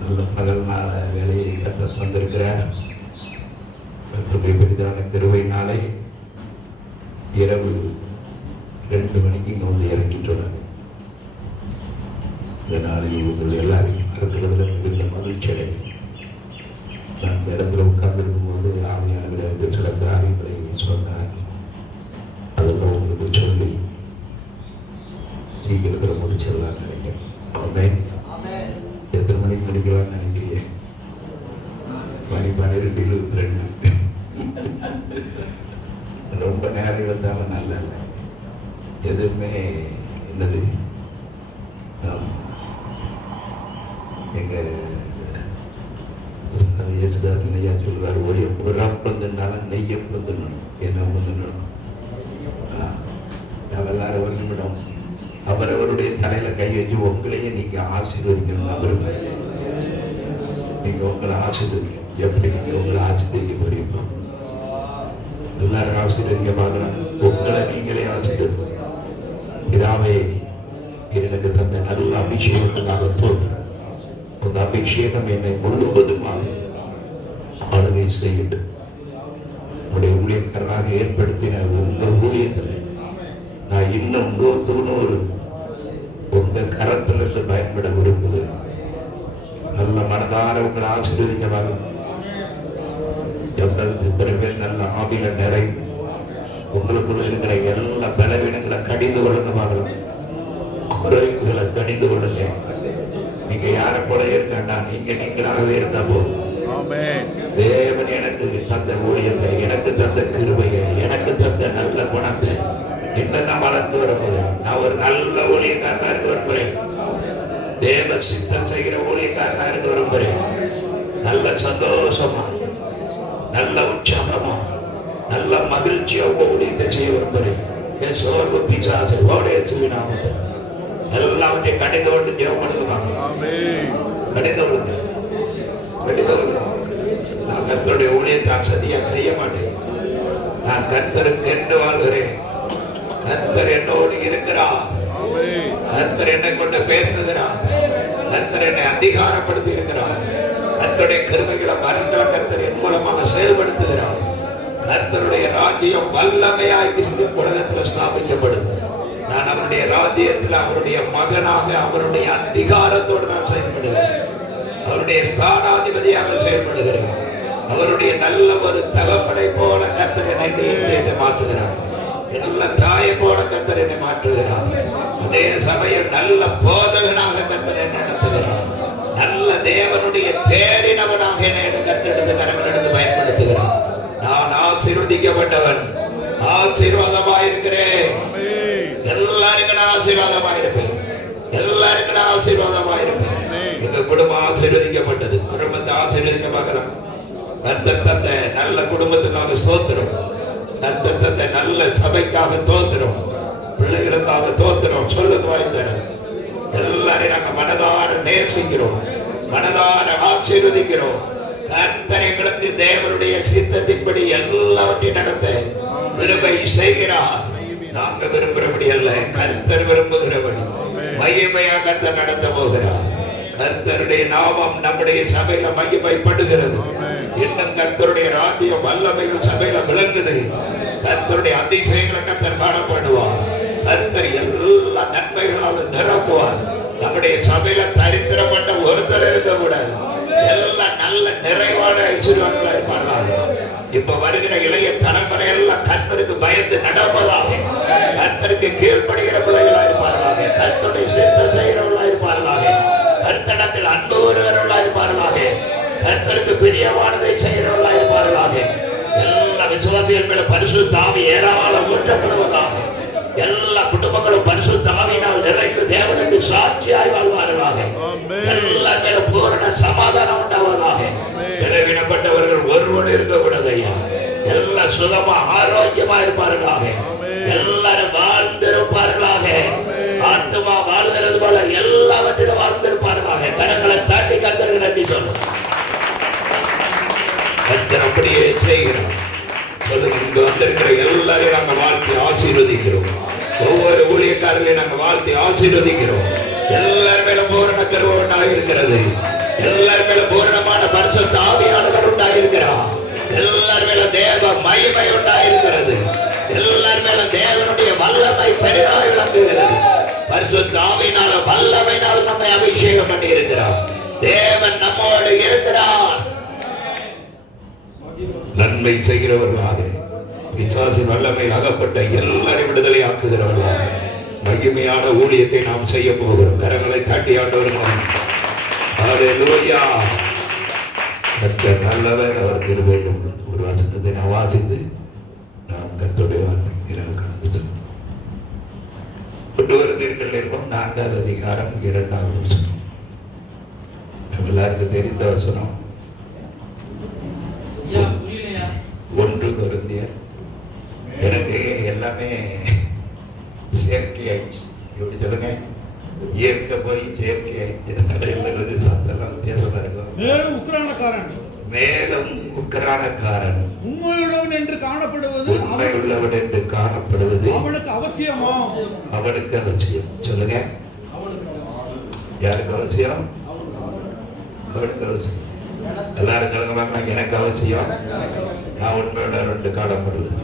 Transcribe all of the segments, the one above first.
நல்ல பகல் நாள வேலையை கற்று தந்திருக்கிறார். பெரிதான கிருபையினாலே இரவு 2 மணிக்கு இங்கே வந்து இறங்கிட்டு இந்த நாளில் உங்கள் எல்லாரையும் இருக்கிறதுல மிகுந்த மகிழ்ச்சி அடையும். நான் இந்த இடத்துல உட்கார்ந்துருக்கும் போது ஆவியானவர் எனக்கு சில காரியங்களை சொன்னார். அதெல்லாம் உங்களுக்கு சொல்லி சீக்கிரத்தில் முடிச்சிடலாம்னு நினைக்கிறேன். எத்தனை மணிக்கு முடிக்கலாம்னு நினைக்கிறேன்? மணி 12:22. ரொம்ப நேரம் இருந்தாலும் நல்ல எதுவுமே என்னது எங்க இயேசுதாசன் ஐயா சொல்றாரு, ஒரு அப்பம் தின்னாலும் நெய்யப்பம் தின்னணும். என்ன அப்பம் தின்னணும்? எல்லாரும் ஒரு நிமிடம் அவரவருடைய தலையில கை வச்சு உங்களையே நீங்க ஆசீர்வதிக்கணும். அவருக்கு நீங்க உங்களை ஆசீர்வதிக்கணும். எப்படி நீங்க உங்களை ஆசீர்வதிக்க முடியுமா? எல்லாரும் ஆசீர்வதிக்க பார்க்கலாம். உங்களை நீங்களே ஆசீர்வதிக்கணும். பிதாவே, எனக்கு தந்த நல்ல அபிஷேகத்துக்காக தோற்று உங்க அபிஷேகம் என்னை முழுவதுமாக ஆளுகை செய்யட்டும். உடைய ஊழியக்காரராக ஏற்படுத்தின உங்க ஊழியத்தில் நான் இன்னும் 100 உங்க கரத்திலிருந்து பயன்பட விரும்புகிறேன். நல்ல மனதார உங்களை ஆசீர்வதிக்க பார்க்கலாம். எத்தனை பேர் நல்ல ஆவில நிறைந்து உங்களுக்குள்ள இருக்கிற எல்லா பலவீனங்களை கடிந்து கொள்ளுங்க பார்க்கலாம். குறைவுகளை கடிந்து கொள்ளுங்க. நீங்க யாரை போல இருக்கா, நீங்களாகவே இருந்தா போதும். தேவன் எனக்கு தந்த ஊழியத்தை, எனக்கு தந்த கிருபையை, எனக்கு தந்த நல்ல குணத்தை இன்னும் வளர்ந்து வரும்போது நான் ஒரு நல்ல ஊழியக்காரனா இருந்து விரும்புகிறேன். தேவ சித்தம் செய்கிற ஊழியக்காரனா இருந்து விரும்புகிறேன். நல்ல சந்தோஷமா, நல்ல உற்சாகமா, நல்ல மகிழ்ச்சியா ஊழியத்தை செய்ய விரும்புகிறேன். என் சோர்வு பிசாசு ஓடைய நாமத்தில் எல்லாவற்றையும் கடிந்து கொண்டு ஜெபம் பண்ணுவாங்க. கடிந்து கொள்ளுங்க. நான் கர்த்தருடைய ஊழியத்தை அசதியா செய்ய மாட்டேன். நான் கர்த்தருக்கு என்று வாழ்கிறேன். கர்த்தர் என்னோடு இருக்கிறார். கர்த்தர் என்னை கொண்டு பேசுகிறார். கர்த்தர் என்னை அதிகாரப்படுத்தி இருக்கிறார். கர்த்தருடைய கிருபைகளை மறைந்தல கர்த்தர் என் மூலமாக செயல்படுத்துகிறார். கர்த்தருடைய ராஜ்யம் வல்லமையாய் உலகத்தில் ஸ்தாபிக்கப்படுது. நான் அவருடைய ராஜ்யத்தில் அவருடைய மகனாக அவருடைய அதிகாரத்தோடு நான் செயல்படுகிறேன். அவருடைய ஸ்தானாதிபதியாக செயல்படுகிறேன். அவருடைய நல்ல ஒரு தகப்பனை போல கர்த்தர் என்னை மாற்றுகிறார். நல்ல தாயை போல கர்த்தர் என்னை மாற்றுகிறார். அதே சமயம் நல்ல போதகனாக கர்த்தர் என்னை நடத்துகிறார். நல்ல தேவனுடைய தேறினவனாக என்னை கர்த்தர் கரங்கள் எடுத்து பயன்படுத்துகிறார். நான் ஆசீர்வதிக்கப்பட்டவன், ஆசீர்வாதமாயிருக்கிறேன். எல்லாருக்கும் நான் ஆசீர்வாதமாயிருப்பேன். எல்லாருக்கும் நான் ஆசீர்வாதமாயிருப்பேன். எங்க குடும்பம் ஆசீர்வதிக்கப்பட்டது. குடும்பத்தை ஆசீர்வதிக்க பார்க்கலாம். கர்த்தர் தந்த நல்ல குடும்பத்துக்காக ஸ்தோத்திரம். கர்த்தர் தந்த நல்ல சபைக்காக தோத்திரம். பிள்ளைகளுக்காக தோத்திரம். சொல்லுக்கு வாய்ந்தரும். எல்லாரையும் நாங்க மனதார நேசிக்கிறோம், மனதார ஆசீர்வதிக்கிறோம். கர்த்தர் எங்களுக்கு தேவனுடைய சித்தத்தின்படி எல்லாவற்றையும் நடத்த கிருபை செய்கிறார். நாங்க விரும்புகிறபடி அல்ல, கர்த்தர் விரும்புகிறபடி மகிமையா கர்த்தர் நடத்த போகிறார். கர்த்தருடைய நாமம் நம்முடைய சபையில மகிமைப்படுகிறது. இன்னும் கர்த்தருடைய ராஜ்யம் வல்லமைகள் சபையில விளங்குது. கர்த்தருடைய அதிசயங்களை கர்த்தர் காணப்படுவார். கர்த்தர் எல்லா நன்மைகளாலும் நிரப்புவார். நம்முடைய சபையில தரித்திரப்பட்ட ஒருத்தர் இருக்க கூடாது. எல்லாம் நல்ல நிறைவான ஐஸ்வர்யங்களா இருப்பார்கள். இப்ப வருகிற இளைய தலைமுறை எல்லாம் கர்த்தருக்கு பயந்து நடப்பதாக, கர்த்தருக்கு கீழ்ப்படுகிற பிள்ளைகளா இருப்பார்களாக, கர்த்தருடைய சித்தம் செய்கிறவர்களா இருப்பார்களாக, கர்த்தரிடத்தில் அன்புறவர்களா இருப்பார்களாக, கர்த்தருக்கு பிரியமானதை செய்கிறவர்களா இருப்பார்களாக. எல்லா விசுவாசிகள் மேல பரிசுத்த ஆவி ஏராளம் ஊற்றப்படுவதாக. எல்லா குடும்பங்களும் பரிசுத்த ஆவியினால் நிறைந்து தேவனுக்கு சாட்சியாய் வாழ்வார்களாக. எல்லார் மேல பூரண சமாதானம் உண்டாவதாக. விளைவினப்பட்டவர்கள் ஒருவன் இருக்கக்கூடாது ஐயா. எல்லாம் சுகமா ஆரோக்கியமா இருப்பார்களாக. எல்லாரும் வாழ்ந்திருப்பார்களாக. ஆத்மா வாழ்கிறது போல எல்லாவற்றிலும் வாழ்ந்திருப்பார்களாக. கரங்களை தாண்டி கர்த்தருக்கு நன்றி சொல்லும். கர்த்தர் அப்படியே செய்கிறோம். சொல்லுங்க, இங்க வந்திருக்கிற எல்லாரையும் நாங்கள் வாழ்த்தி ஆசீர்வதிக்கிறோம். ஒவ்வொரு ஊழியக்காரரும் நாளிலே நாங்கள் வாழ்த்தி ஆசீர்வதிக்கிறோம். எல்லார் மேலும் பூரண கிருபை உண்டாயிருக்கிறது. எல்லார் மேலும் பூரணமான பரிசுத்த ஆவியானவர் உண்டாயிருக்கிறார். எல்லார் மேலும் தேவ மகிமை உண்டாயிருக்கிறது. எல்லார் மேலும் தேவனுடைய வல்லமை பெரிதாய் விளங்குகிறது. பரிசுத்த ஆவியினால வல்லமையினால் நம்மை அபிஷேகம் பண்ணி இருக்கிறார். தேவன் நம்மோடு இருக்கிறார். நன்மை செய்கிறவர்களாக, பிசாசின் வல்லமையில் அகப்பட்ட எல்லாரையும் விடுதலை ஆக்குகிறவர்களாக மகிமையான ஊழியத்தை நாம் செய்ய போகிறோம். கரங்களை தட்டி ஆண்டவர்கள் ஹல்லேலூயா. கர்த்தர் நல்லவர், அவர் கிருபை உள்ளவர். ஒரு வசனத்தை நான் வாசித்து நாம் கர்த்தருடைய வார்த்தை கடந்து கொண்டு வருவதீர்கள் இருக்கும். 4வது அதிகாரம் 2வது வசனம். எல்லாருக்கும் தெரிந்த வசனம். 1 கொரிந்தியர். எனக்கு எல்லாமே செயற்கை ஆயிடுச்சு. எப்படி சொல்லுங்க, இயற்கை போய் செயற்கை ஆயிடுச்சு. சத்தெல்லாம் வித்தியாசமா இருக்கும். மேலும் உக்கிரானக்காரன் உண்மையுள்ளவன் என்று காணப்படுவது அவனுக்கு அவசியமா? அவனுக்கு அவசியம். சொல்லுங்க, யாருக்கு அவசியம்? அவனுக்கு அவசியம். எல்லாரும் சொல்லுங்க, எனக்கு அவசியம். நான் உண்மையுள்ளவன் என்று காணப்படுவது.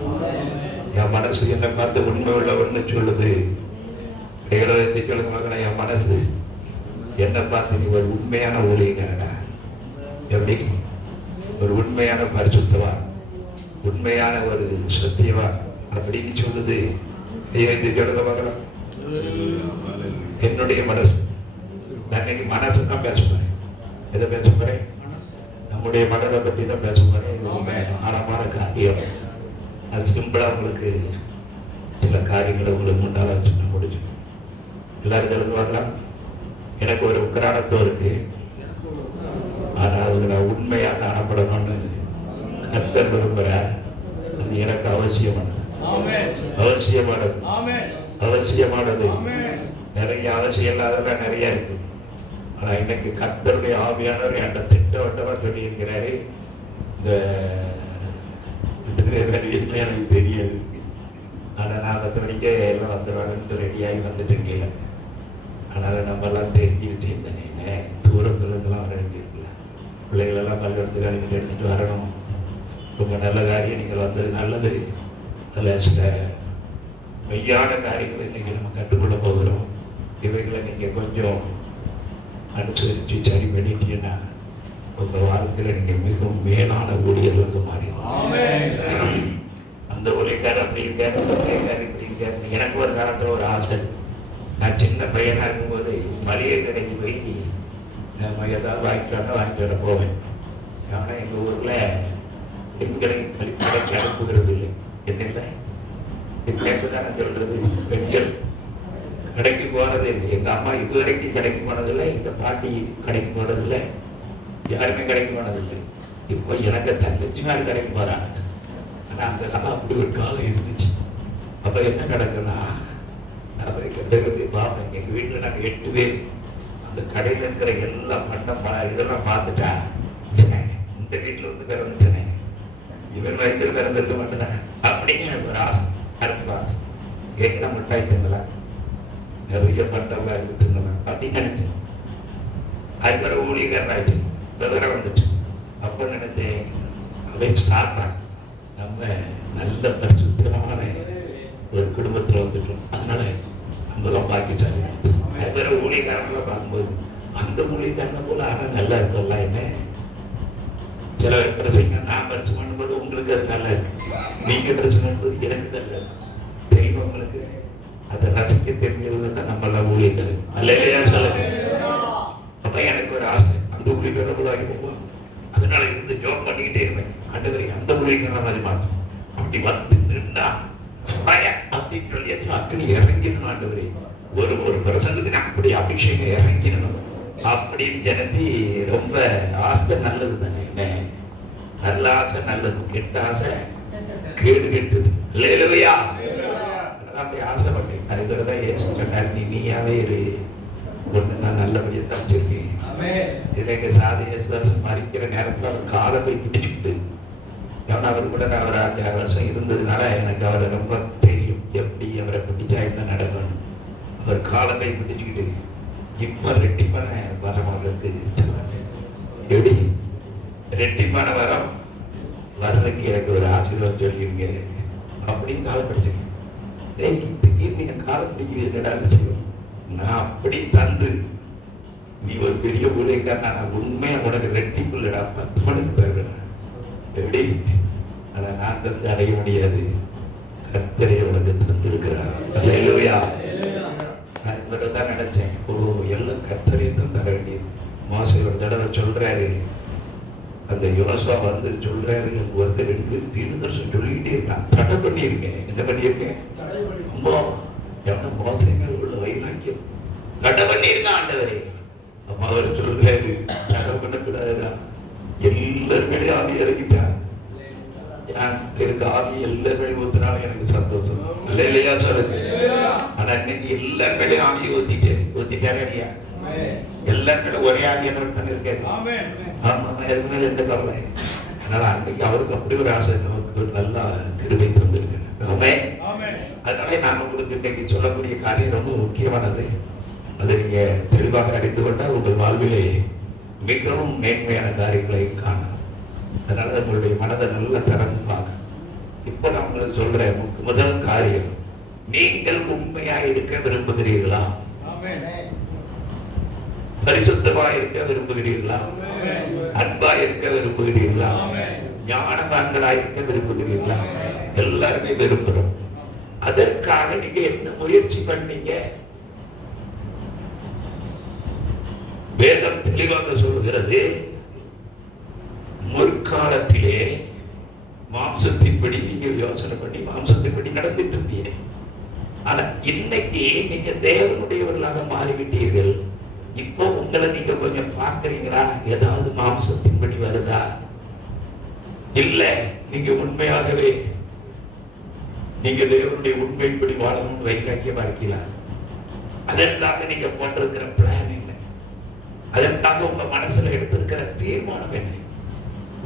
என் மனசு என்னை பார்த்து உண்மை உள்ளவன்னு சொல்லுது. சொல்லுங்க, என் மனசு என்னை பார்த்து நீ ஒரு உண்மையான ஊழியக்காரடா, எப்படி ஒரு உண்மையான பரிசுத்தவான், உண்மையான ஒரு சத்தியவான் அப்படின்னு சொல்லுது. என்னுடைய மனசு, நான் இன்னைக்கு மனசு தான் பேச போறேன். எதை பேச போறேன்? நம்முடைய மனதை பத்தி தான் பேச போறேன். இது ரொம்ப ஆழமான காரியம். அது சிம்பிளா உங்களுக்கு சில காரியங்களை உங்களுக்கு முன்னால சொன்ன முடிஞ்சு. எல்லாரும் எழுதுவாங்களா? எனக்கு ஒரு உக்கிரானத்துவம் இருக்கு, ஆனா அதுல நான் உண்மையா காணப்படணும்னு கர்த்தர் விரும்புகிறார். அது எனக்கு அவசியமானது. அவசியமானது அவசியமானது. நிறைய அவசியம் இல்லாதெல்லாம் நிறைய இருக்கு. ஆனா இன்னைக்கு கர்த்தருடைய ஆவியானவர் என்கிட்ட திட்டவட்டமா சொல்லி இருக்கிறாரு. இந்த எனக்கு தெரியாது, ஆனா நான் 10 மணிக்கே எல்லாம் வந்துடுவாங்கன்ட்டு ரெடியாகி வந்துட்டு கீழே. அதனால நம்ம எல்லாம் தெரிஞ்சு வச்சிருந்தேனே, தூரத்துல இருந்தெல்லாம் வர வேண்டியிருக்கல. பிள்ளைகளெல்லாம் பள்ளிக்கூடத்துக்கு நீங்கள் எடுத்துட்டு வரணும். ரொம்ப நல்ல காரியம் நீங்கள் வந்தது நல்லது. அதில் சில மெய்யான காரியங்களை இன்னைக்கு நம்ம கற்றுக்கொள்ள போகிறோம். இவைகளை நீங்கள் கொஞ்சம் அனுசரித்து சரி பண்ணிட்டீங்கன்னா உங்கள் வாழ்க்கையில் நீங்கள் மிகவும் மேலான ஊழியர்களுக்கு மாறிடும். அந்த ஊழியக்காரர் அப்படி இருக்காரு, அந்த ஊழியக்காரர் இப்படி இருக்காரு. எனக்கு ஒரு காலத்தில் ஒரு ஆசை. நான் சின்ன பையனாக இருக்கும்போது மளிகை கடைக்கு போய் ஏதாவது வாங்கிட்டு வர போவேன். ஆனால் எங்கள் ஊரில் பெண்களை கடைக்கு அனுப்புகிறது இல்லை. என்ன தான் நான் சொல்றது, பெண்கள் கடைக்கு போறது இல்லை. எங்க அம்மா இதுவரைக்கும் கடைக்கு போனதில்லை, எங்க பாட்டி கடைக்கு போனதில்லை, யாருமே கடைக்கு போனதில்லை. இப்போ எனக்கு தங்கச்சிமார் கடைக்கு போறாங்க. ஆனா அந்த காலம் அப்படி ஒரு காலம் இருந்துச்சு. அப்ப என்ன நடக்குன்னா, நான் கடைக்கு பார்ப்பேன். எங்க வீட்டுல நாங்கள் 8 பேர். அந்த கடையில இருக்கிற எல்லா பண்டம் இதெல்லாம் பார்த்துட்டா, இந்த வீட்டுல வந்து பிறந்துட்டேனே, இவன் வயதில் பிறந்திருக்க மாட்டேன் அப்படின்னு எனக்கு ஒரு ஆசை, கருப்பு ஆசை. கேட்கல மிட்டாய் திங்கலாம், நிறைய பண்டம்லாம் இருக்கு திங்கலாம் அப்படின்னு நினைச்சேன். அதுக்கு ஒரு ஊழியக்காரன் ஆயிட்டு விவரம் வந்துட்டு. அப்ப நினைச்சேன், அவை ஸ்டார்ட் நம்ம நல்ல பரிசுத்தமான ஒரு குடும்பத்துல வந்துட்டோம். அதனால நம்ம பாக்கிச்சாலி. அது வேற ஊழியக்காரங்களை பார்க்கும்போது அந்த ஊழியக்காரனை போல ஆனா நல்லா இருக்கும்ல. என்ன சில பிரச்சனை நான் பரிசு பண்ணும்போது உங்களுக்கு அது நல்லா இருக்கு, நீங்க பிரச்சனை பண்ணும்போது எனக்கு நல்லா இருக்கு. தெரியுமா உங்களுக்கு? அதை ரசிக்க தெரிஞ்சவங்க தான் நம்மளாம் ஊழியக்காரர் அல்லையா சொல்லுங்க. அப்ப எனக்கு ஒரு ஆசை, அந்த ஊழியக்காரனை போல ஆகி போவோம். அதனால இருந்து ஜோப் பண்ணிக்கிட்டே இருப்பேன். ஆண்டவரே அந்த ஊழியக்காரனை மாதிரி மாற்றோம். அப்படி வந்து நின்னா அப்படின்னு சொல்லியாச்சு, அக்னி இறங்கிடணும். ஆண்டவரே ஒரு பிரசங்கத்துக்கு அப்படி அபிஷேகம் இறங்கிடணும் அப்படின்னு ஜனத்தி ரொம்ப ஆசை. நல்லது தானே, என்ன நல்ல ஆசை நல்லது, கெட்ட ஆசை கேடு கெட்டது இல்லையா? அப்படி ஆசைப்பட்டேன். அதுக்குறதான் ஏசு சொன்னார், நீயாவே இரு, ஒன்று நான் நல்லபடியாக தான் வச்சிருக்கேன். இதில் எங்கள் சாதி ஏசுதாசன் மறிக்கிற நேரத்தில் அவர் காலை போய் பிடிச்சுக்கிட்டு, ஏன்னா அவர் கூட நான் ஒரு 5-6 வருஷம் இருந்ததுனால எனக்கு அவரை ரொம்ப தெரியும், எப்படி அவரை பிடிச்சா என்ன நடக்கணும். அவர் காலத்தை பிடிச்சுக்கிட்டு இப்ப ரெட்டிப்பான வரம் அவர்களுக்கு எப்படி ரெட்டிப்பான வரம் வர்றதுக்கு எனக்கு ஒரு ஆசீர்வாதம் சொல்லிருங்க அப்படின்னு காலம் பிடிச்சிருக்கேன். நீங்க காலம் பிடிக்கிறீங்கடா செய்யும். நான் அப்படி தந்து நீ ஒரு பெரிய ஊழியக்காரனா, நான் உண்மையா உனக்கு ரெட்டிப்புள்ளடா 10 மணிக்கு தருவேன். எப்படி? ஆனா நான் தந்து அடைய முடியாது. கர்த்தரே உனக்கு தந்திருக்கிறார். அல்லேலூயா. நான் இவரை நினைச்சேன், ஓ எல்லாம் கர்த்தரே தான் தர வேண்டியது. மோசே ஒரு தடவை சொல்றாரு, அந்த யோசுவா வந்து சொல்றாரு, ஒருத்தர் 2 தீர்க்கதரிசனம் சொல்லிக்கிட்டே இருக்கான், தடை பண்ணியிருக்கேன். என்ன பண்ணியிருக்கேன்? அம்மா எவன மோசை மேல உள்ள வைராக்கியம் தடை பண்ணியிருக்கான் ஆண்டவரே. அம்மா அவர் சொல்றாரு, தடை பண்ணக்கூடாதுதான், எல்லாருமே ஆவி இறங்கிட்டான். எனக்கு ஆவி எல்லாருமே ஊத்தினாலும் எனக்கு சந்தோஷம். இல்லையா சொல்லுங்க. ஆனா இன்னைக்கு எல்லாருமே ஆவியை ஊத்திட்டாரே இல்லையா? எல்லாருமே ஒரே ஆவியான இருக்காரு. ஆமா, எதுவுமே ரெண்டு கவலை. அதனால அன்னைக்கு அவருக்கு அப்படி ஒரு ஆசை, நமக்கு ஒரு நல்ல கிருபை தந்திருக்கு. அதனால நான் உங்களுக்கு இன்னைக்கு சொல்லக்கூடிய காரியம் ரொம்ப முக்கியமானது. அதை நீங்க தெளிவாக அறிந்து கொண்டால் உங்கள் வாழ்விலே மிகவும் மேன்மையான காரியங்களை காணும். அதனால உங்களுடைய மனதை நல்லா திறந்து பார்க்க. இப்ப நான் உங்களுக்கு சொல்றேன், முதல் காரியம், நீங்கள் உண்மையா இருக்க விரும்புகிறீர்களா? பரிசுத்தமா இருக்க விரும்புகிறீர்களா? அன்பா இருக்க விரும்புகிறீர்களா? ஞானவான்களா இருக்க விரும்புகிறீர்களா? எல்லாருமே விரும்புறோம். அதற்காக நீங்க என்ன முயற்சி பண்ணீங்க? வேதம் தெளிவாக சொல்லுகிறது, முற்காலத்திலே மாம்சத்தின்படி நீங்கள் யோசனை பண்ணி மாம்சத்தின்படி நடந்துட்டு இருந்தீங்க. ஆனா இன்னைக்கு நீங்க தேவனுடையவர்களாக மாறிவிட்டீர்கள். இப்போ உங்களை நீங்க கொஞ்சம் பார்க்கிறீங்களா? ஏதாவது மாம்சத்தின்படி வருதா? இல்ல நீங்க உண்மையாகவே நீங்க தேவனுடைய உண்மையின்படி வாழணும்னு வைராக்கியமா இருக்கலாம். அதற்காக நீங்க போட்டிருக்கிற பிளான் என்ன? அதற்காக உங்க மனசுல எடுத்திருக்கிற தீர்மானம் என்ன?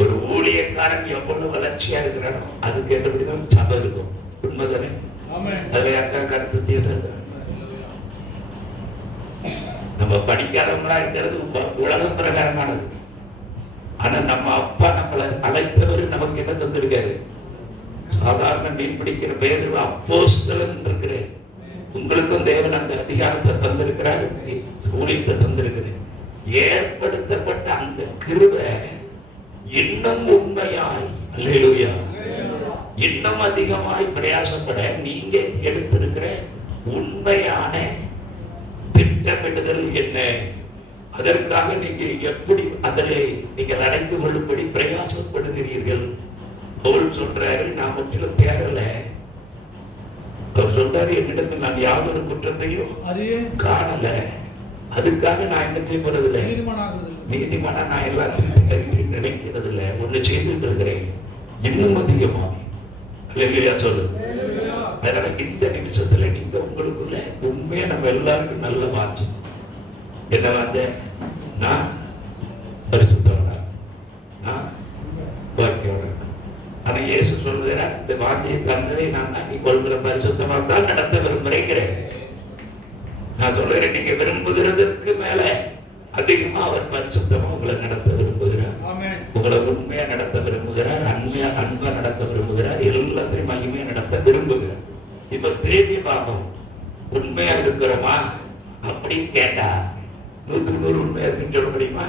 ஒரு ஊழியக்காரன் எவ்வளவு வளர்ச்சியா இருக்கிறானோ அதுக்கு ஏற்றபடிதான் சபை இருக்கும். உண்மைதானே? அதுல அக்கா கருத்து தேசம். நம்ம படிக்காதவங்களா இருக்கிறது உலக பிரகாரமானது. ஆனா நம்ம அப்பா நம்மளை அழைத்தவர் நமக்கு என்ன தந்திருக்காரு? சாதாரண மீன் பிடிக்கிற பேதுரு அப்போஸ்தலன் இருக்கிறேன். உங்களுக்கும் தேவன் அந்த அதிகாரத்தை தந்திருக்கிறார், ஊழியத்தை தந்திருக்கிறேன். ஏற்படுத்தப்பட்ட அந்த கிருபை இன்னும் உண்மையாய், அல்லேலூயா, இன்னும் அதிகமாய் பிரயாசப்பட நீங்க எடுத்திருக்கிற உண்மையான திட்டமிடுதல் என்ன? அதற்காக நீங்க எப்படி அதிலே நீங்கள் அடைந்து கொள்ளும்படி பிரயாசப்படுகிறீர்கள்? பவுல் சொல்றாரு, நான் முற்றிலும் தேரல. அவர் சொல்றாரு, என்னிடத்தில் நான் யாவொரு குற்றத்தையும் காணல. அதுக்காக நான் என்ன செய்ய போறதில்லை, நீதிமானா நான் எல்லாத்தையும் நினைக்கிறது இல்லை. ஒண்ணு செய்துட்டு இருக்கிறேன், இன்னும் அதிகமா. அல்லேலூயா சொல்லு. அதனால இந்த நிமிஷத்துல நீங்க உங்களுக்குள்ள உண்மையா நம்ம எல்லாருக்கும் நல்ல வாஞ்சை என்ன வாஞ்ச? நான் பரிசுத்தவனா, நான் பாக்கியவனா. ஆனா இயேசு சொல்லுகிறார், இந்த வாஞ்சையை தந்ததை நான் தான், நீ கொள்கிற பரிசுத்தமா தான் நடத்த விரும்புகிறேன். நான் சொல்றேன், நீங்க விரும்புகிறதற்கு மேல அதிகமா அவர் பரிசுத்தமா உங்களை நடத்த விரும்புகிறார். உங்களை உண்மையா நடத்த விரும்புகிறார், அன்பா நடத்த விரும்புகிறார், எல்லாத்தையும் மகிமையா நடத்த விரும்புகிறார். இப்ப திரும்பி பார்ப்போம், உண்மையா இருக்கிறோமா அப்படின்னு கேட்டா 100க்கு 100 உண்மையா இருக்குன்னு சொல்ல முடியுமா?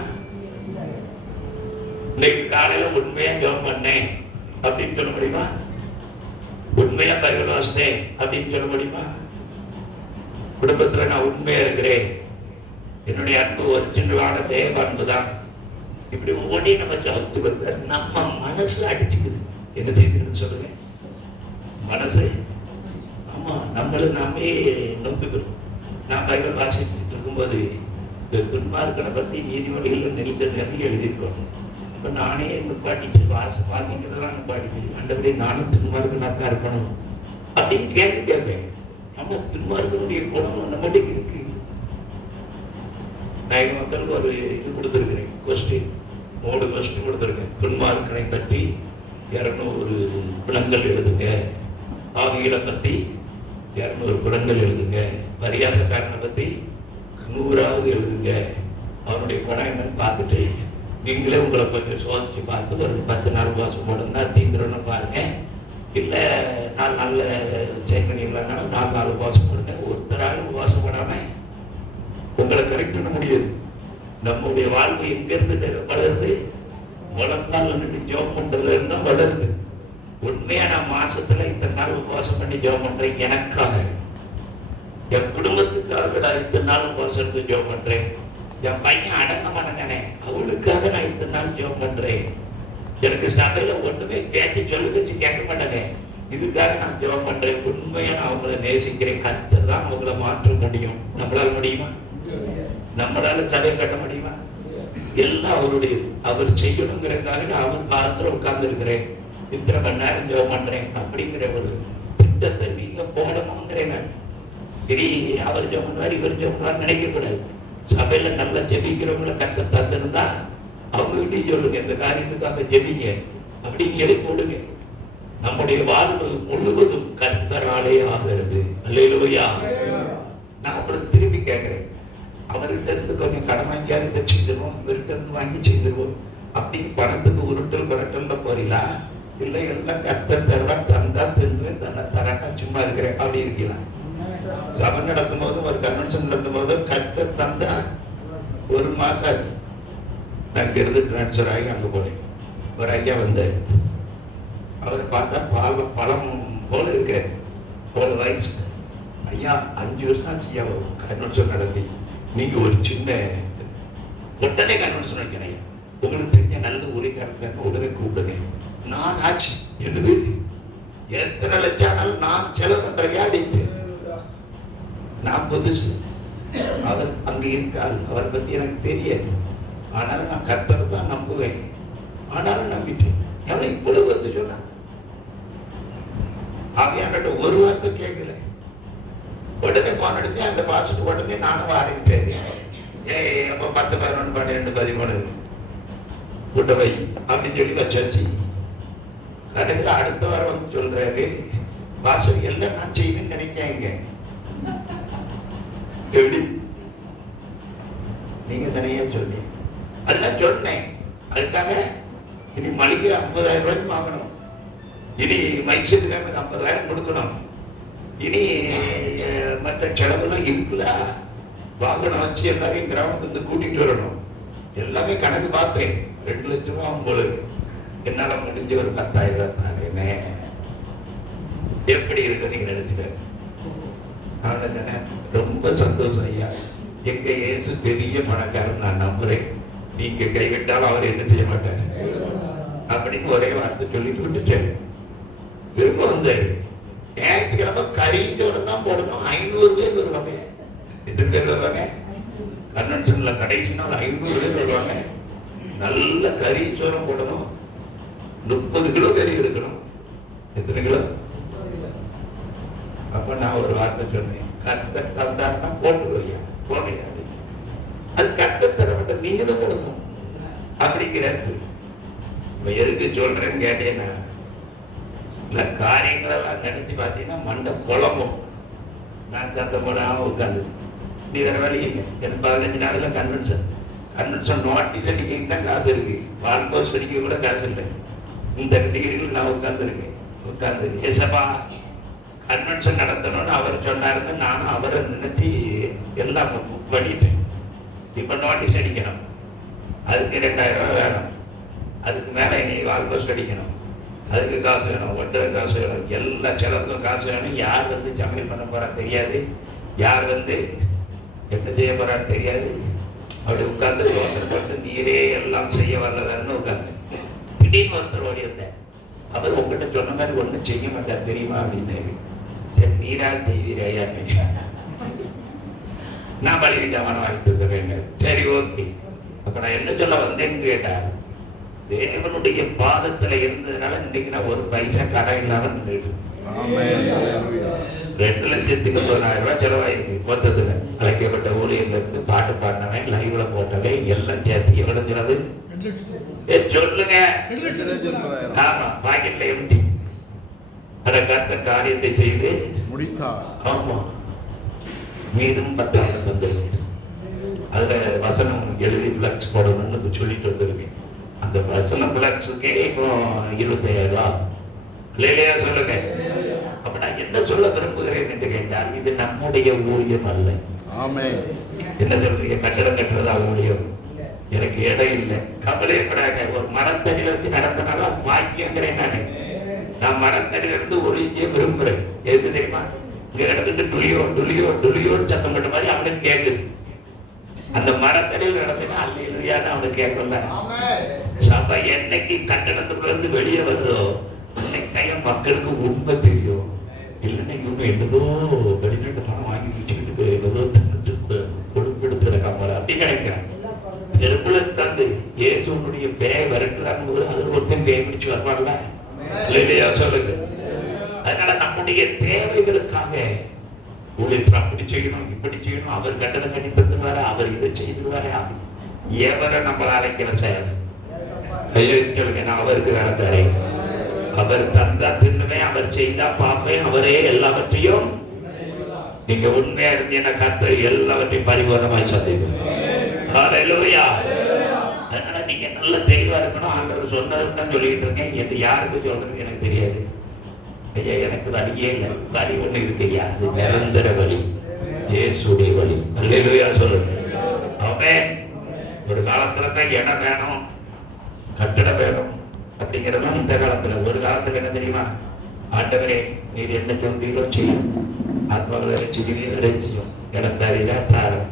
இன்னைக்கு காலையில உண்மையா ஜெபம் பண்ணேன் அப்படின்னு சொல்ல முடியுமா? உண்மையா பைபிள் வாசித்தேன் அப்படின்னு சொல்ல முடியுமா? குடும்பத்துல நான் உண்மையா இருக்கிறேன், என்னுடைய அன்பு ஒரிஜினலான தேவ அன்பு தான், இப்படி ஓடி நம்ம ஜெபத்து வந்து நம்ம மனசுல அடிச்சுக்குது. என்ன செய்யுதுன்னு சொல்லுங்க, மனசு. ஆமா, நம்மள நாமே நோக்குகிறோம். நான் பைபிள் வாசிச்சுட்டு இருக்கும்போது துன்மார்க்கனை பத்தி நீதிமொழிகள் நிறைய எழுதியிருக்கோம். அப்ப நானே நிப்பாட்டிட்டு வாசிக்கிறதெல்லாம் நிப்பாட்டிட்டு, அண்டவரே நானும் துன்மார்க்கனாக்கா இருக்கணும் அப்படின்னு கேட்பேன். நம்ம துன்மார்க்கனுடைய குணம் நம்மகிட்ட இருக்கு. நான் மக்களுக்கு ஒரு இது கொடுத்துருக்கிறேன், கொஸ்டின் 3 கொஸ்டின் கொடுத்துருக்கேன். துன்மார்க்கனை பற்றி 200 குணங்கள் எழுதுங்க, ஆவிகளை பத்தி 200 குணங்கள் எழுதுங்க, பரியாசக்காரனை பத்தி 100ஆவது எழுதுங்க, அவனுடைய குணம் என்னன்னு பார்த்துட்டு நீங்களே உங்களை கொஞ்சம் சோதிச்சு பார்த்து ஒரு 10 நாள் உபவாசம் போடுன்னா தீந்துருன்னு பாருங்க. இல்லை நான் நல்ல செய்மணி இல்லைனாலும் 4 நாள் உபவாசம் போடுங்க. ஒருத்தராலும் உபவாசம் போடாம உங்களை கரெக்ட் பண்ண முடியாது. நம்முடைய வாழ்க்கை எங்க இருந்து வளருது? முழங்கால் நின்று ஜெபம் பண்றதுல இருந்தா வளருது. உண்மையா நான் மாசத்துல இத்தனை நாள் உபவாசம் பண்ணி ஜெபம் பண்றேன், எனக்காக என் குடும்பத்துக்காக நான் இத்தனை நாள் உபவாசம் இருந்து ஜெபம் பண்றேன். என் பையன் அடங்க மாட்டேங்கானே அவளுக்காக நான் இத்தனை நாள் ஜெபம் பண்றேன். எனக்கு சபையில ஒண்ணுமே கேட்டு சொல்லு வச்சு கேட்க மாட்டேங்க, இதுக்காக நான் ஜெபம் பண்றேன். உண்மையா நான் அவங்களை நேசிக்கிறேன். கர்த்தர் தான் அவங்களை மாற்ற முடியும். நம்மளால முடியுமா? நம்மளால சபை கட்ட முடியுமா? எல்லாம் அவருடையது. அவர் செய்யணுங்கிறதுக்காக நான் அவர் காலத்துல உட்கார்ந்து இருக்கிறேன், இத்தனை மணி நேரம் ஜெபம் பண்றேன் அப்படிங்கிற ஒரு திட்டத்தை நீங்க போடணுங்கிறேன். நான் இனி அவர் ஜெபம் பண்ணுவார், இவர் ஜெபம் பண்ணுவார் நினைக்க கூடாது. சபையில நல்லா ஜெபிக்கிறவங்கள கர்த்தர் தந்திருந்தா அவங்க கிட்டையும் சொல்லுங்க, இந்த காரியத்துக்காக ஜெபிங்க அப்படின்னு எழுப்பி விடுங்க. நம்முடைய வாழ்வு முழுவதும் கர்த்தராலே ஆகிறது. அல்லேலூயா. நான் அவருக்கு திருப்பி கேட்கிறேன், அவர்கிட்ட இருந்து கொஞ்சம் கடன் வாங்கியாவது இதை செய்திருவோம், இவர்கிட்ட இருந்து வாங்கி செய்திருவோம் அப்படின்னு பணத்துக்கு உருட்டல் பரட்டல்ல போறீங்களா? இல்லை எல்லாம் கர்த்தர் தருவார், தந்தா தின்றேன், தரட்டா சும்மா இருக்கிறேன் அப்படி இருக்கலாம். சபை நடத்தும் போதும் ஒரு கன்வென்ஷன் நடத்தும் போதும் கர்த்தர் தந்தா 1 மாசம் ஆச்சு. நான் இருந்து டிரான்ஸ்பர் ஆகி அங்கே போனேன். ஒரு ஐயா வந்தார். அவரை பார்த்தா பழம் போல இருக்க, ஒரு வயசு ஐயா. 5 வருஷம் ஆச்சு ஐயா கன்வென்ஷன் நடத்தி. நீங்க ஒரு சின்ன உடனே கன்வென்ஷன் வைக்கிறேன், உங்களுக்கு தெரிஞ்ச நல்ல உரைக்காரங்க உடனே கூப்பிடுங்க. நான் ஆச்சு என்னது எத்தனை லட்சம் ஆனாலும் நான் செலவு பண்றேன் அப்படின்ட்டு. நான் புதுசு, அவர் அங்க இருக்காரு, அவரை பத்தி எனக்கு தெரியாது. ஆனாலும் நான் கர்த்தரை தான் நம்புவேன். ஆனாலும் நம்பிட்டேன். அவனை இவ்வளவு வந்து சொன்னான். ஆகையான்ட்ட ஒரு வார்த்தை கேட்கல. உடனே போன் அடிச்சு அந்த பாசுட்டு உடனே நானும் ஆரம்பிட்டேன். அப்ப 10, 11, 12, 13 கூட்டவை அப்படின்னு சொல்லி வச்சாச்சு. கடைசியில் அடுத்த வாரம் வந்து சொல்றாரு, பாசுட்டு எல்லாம் நான் செய்வேன்னு நினைக்காங்க. எப்படி நீங்க தனியா சொன்னீங்க? அதெல்லாம் சொன்னேன். அதுக்காக இனி மளிகை 50,000 ரூபாய்க்கு வாங்கணும், இனி மைக் செட்டுக்காக 50,000 கொடுக்கணும், இனி மற்ற செலவெல்லாம் இருக்குல்ல, வாகனம் வச்சு எல்லாரையும் கிராமத்துக்கு கூட்டிட்டு வரணும். எல்லாமே கணக்கு பார்த்தேன். 2 லட்சம் ரூபா ஆகும் போல இருக்கு. என்னால முடிஞ்ச ஒரு 10,000 என்ன எப்படி இருக்கு நீங்க நினைச்சுக்க. ரொம்ப சந்தோஷம் ஐயா, எங்க இயேசு பெரிய பணக்காரன் நான் நம்புறேன், நீங்க கைவிட்டாலும் அவர் என்ன செய்ய மாட்டார் அப்படின்னு ஒரே வார்த்தை சொல்லிட்டு விட்டுட்டேன். திரும்ப வந்தாரு. ஞாயிற்றுக்கிழமை கறிஞ்சோட தான் போடணும். 500 பேர் வருவாங்க. எத்தனை பேர் வருவாங்க? கன்வென்ஷன்ல கடைசி நாள் 500 பேர் வருவாங்க. நல்ல கறி சோரம் போடணும். 30 கிலோ கறி எடுக்கணும். எத்தனை கிலோ? அப்ப நான் ஒரு வார்த்தை சொன்னேன், கர்த்தர் தந்தாருன்னா போட்டுருவையா போகையா அப்படின்னு. அது கர்த்தர் தரப்பட்ட நீங்க தான் கொடுக்கணும் அப்படிங்கிறது. இப்ப எதுக்கு சொல்றேன்னு கேட்டேன்னா, இல்ல காரியங்களெல்லாம் நினைச்சு பார்த்தீங்கன்னா மண்டை குழம்பும். நான் கத்த போடாம உட்காந்து நீ வேற வழி இல்லை. எனக்கு 15 நாளில் கன்வென்ஷன் நோட்டீஸ் அடிக்க தான் காசு இருக்கு, வால் போஸ்ட் அடிக்க கூட காசு இல்லை. இந்த டிகிரிகள் நான் உட்கார்ந்து ஏசப்பா கன்வென்ஷன் நடத்தணும்னு அவர் சொன்னாருன்னு நானும் அவரை நினைச்சு எல்லாம் புக் பண்ணிட்டேன். இப்ப நோட்டீஸ் அடிக்கணும், அதுக்கு 2000 ரூபாய் வேணும். அதுக்கு மேல இனி வால் போஸ்ட் அடிக்கணும், அதுக்கு காசு வேணும், ஒட்டுற காசு வேணும், எல்லா செலவுக்கும் காசு வேணும். யார் வந்து சமையல் பண்ண போறா தெரியாது, யார் வந்து என்ன செய்ய போறான்னு தெரியாது. அப்படி உட்கார்ந்து ஒருத்தர் போட்டு நீரே எல்லாம் செய்ய வரலதான்னு உட்கார்ந்து திடீர்னு ஒருத்தர் ஓடி வந்தேன். அவர் உங்ககிட்ட சொன்ன மாதிரி ஒன்றும் செய்ய மாட்டார் தெரியுமா அப்படின்னு. சரி நீரா செய்வீரையான்னு நான் பழிக்கு ஜாமான வாங்கிட்டு இருக்கிறேன். சரி ஓகே. அப்ப நான் என்ன சொல்ல வந்தேன்னு கேட்டார். தேவனுடைய பாதத்துல இருந்ததுனால இன்னைக்கு நான் ஒரு பைசா கடன் இல்லாம நின்றுட்டு 2,90,000 ரூபாய் செலவாயிருக்கு. மொத்தத்துல அழைக்கப்பட்ட ஊழியர்ல இருந்து பாட்டு பாடினவன், லைவ்ல போட்டவன் எல்லாம் சேர்த்து எவ்வளவு செலவு சொல்லுங்க. ஆமா, பாக்கெட்ல எம்டி. அட கர்த்தர் காரியத்தை செய்து முடித்தார். ஆமா, மீதும் 10 தந்திருக்கேன். அதுல வசனம் எழுதி பிளக்ஸ் போடணும்னு சொல்லிட்டு வந்திருக்கேன். அந்த வசனம் பிளக்ஸுக்கே இப்போ 25,000 இல்லையா? சொல்லுங்க. அப்ப நான் என்ன சொல்ல விரும்புகிறேன் என்று கேட்டால், இது நம்முடைய ஊழியம் அல்ல. என்ன சொல்றீங்க? கட்டடம் கட்டுறதா ஊழியம்? எனக்கு இடம் இல்லை, கவலைப்படாத. ஒரு மரத்தடியில இருந்து நடந்தனால அது வாக்கியங்கிறேன். நான் மரத்தடியில இருந்து ஒளிஞ்சே விரும்புறேன். எது தெரியுமா? இங்க நடந்துட்டு டுலியோ டுலியோ டுலியோன்னு சத்தம் போட்ட மாதிரி அவனுக்கு கேட்குது. அந்த மரத்தடியில் நடந்துட்டா அல்லேலூயான்னு அவனுக்கு கேட்கல. சபை என்னைக்கு கட்டணத்துக்குள்ள இருந்து வெளியே வருதோ அன்னைக்கு மக்களுக்கு உண்மை தெரியும். இல்லைன்னா இவங்க என்னதோ வெளிநாட்டு பணம் வாங்கி வச்சுக்கிட்டு என்னதோ தின்னுட்டு கொடுப்பெடுத்து இருக்காம அப்படின்னு நினைக்கிறேன். பெரும்புல தந்து இயேசுனுடைய பேயை விரட்டுறாங்க போது அதுல ஒருத்தன் பேய் பிடிச்சு வருவாங்கல்ல, இல்லையா? சொல்லுங்க. அதனால நம்முடைய தேவைகளுக்காக ஊழியத்தை அப்படி செய்யணும், இப்படி செய்யணும், அவர் கட்டணம் கட்டி தந்துவாரு, அவர் இதை செய்துருவாரு. எவரை நம்மள அழைக்கிற செயல் கையை சொல்லுங்க. நான் அவருக்கு வேலை தரேன். அவர் தந்தா தின்னுவேன், அவர் செய்தா பார்ப்பேன், அவரே எல்லாவற்றையும். நீங்க உண்மையா இருந்தீங்கன்னா கர்த்தர் எல்லாவற்றையும் பரிபூர்ணமாய் சந்திக்கும். ஹல்லேலூயா. அதனால நீங்க நல்ல தெளிவா இருக்கணும். ஆண்டவர் சொன்னதுதான் சொல்லிட்டு இருக்கேன். என்று யாருக்கு சொல்றது எனக்கு தெரியாது. ஐயா எனக்கு வழியே இல்லை. வழி ஒண்ணு இருக்கு ஐயா, அது நிரந்தர வழி, இயேசுடைய வழி. ஹல்லேலூயா சொல்லுங்க. ஆமென். ஒரு காலத்துல தான் இடம் வேணும், கட்டடம் வேணும் அப்படிங்கிறது இந்த காலத்துல. ஒரு காலத்துல என்ன தெரியுமா? ஆண்டவரே நீர் என்ன சொல்றீங்களோ செய்யும், ஆத்மாவை ரசிக்கிறீரோ செய்யும், இடம் தரீரா தாரம்.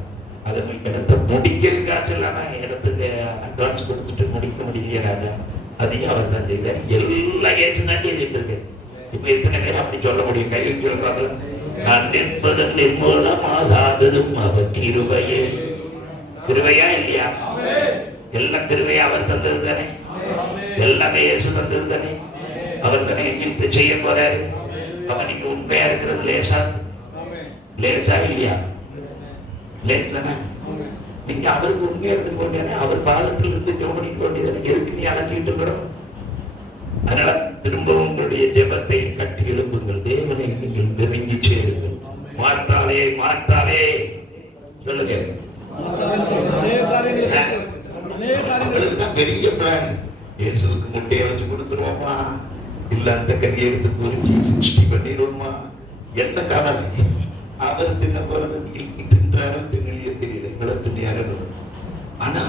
அதை இடத்தை முடிக்க காசு இல்லாம இடத்துக்கு அட்வான்ஸ் கொடுத்துட்டு முடிக்க முடியல. அதையும் அவர் தான் செய்தார். எல்லாம் ஏற்று தான் செய்துட்டு இருக்கு. இப்ப எத்தனை பேர் அப்படி சொல்ல முடியும்? கை சொல்லுவாங்க. நான் நிற்பதன் நிர்மூலமாகாததும் அவர் கிருபையே. கிருபையா இல்லையா? எல்லாம் கிருபையா அவர் தந்தது தானே. எல்லாமே இயேசு தந்தது தானே. அவர் தானே எங்களுக்கு செய்ய போறாரு. அப்ப நீங்க உண்மையா இருக்கிறது லேசா? லேசா இல்லையா? லேஸ் தானே. நீங்க அவருக்கு உண்மையா இருந்து கொண்டே அவர் பாதத்தில் இருந்து ஜோமணிக்க வேண்டியதானே. எதுக்கு நீ அழைச்சிட்டு இருக்கணும்? அதனால திரும்பவும் உங்களுடைய ஜெபத்தை கட்டி எழுப்புங்கள். தேவனை நீங்கள் நெருங்கி சேருங்கள். மார்த்தாலே மார்த்தாலே சொல்லுங்க. அவளுக்குதான் பெரிய பிளான். இயேசுக்கு முட்டையை வச்சு கொடுத்துருவோமா, இல்ல அந்த கறியை எடுத்து பொறிச்சு 60 பண்ணிடுவோமா, என்ன காரணம்? அவர் தின்ன போறது தின்றாரு, திண்ணிய தெரியல, இவ்வளவு திண்ணியாரு. ஆனா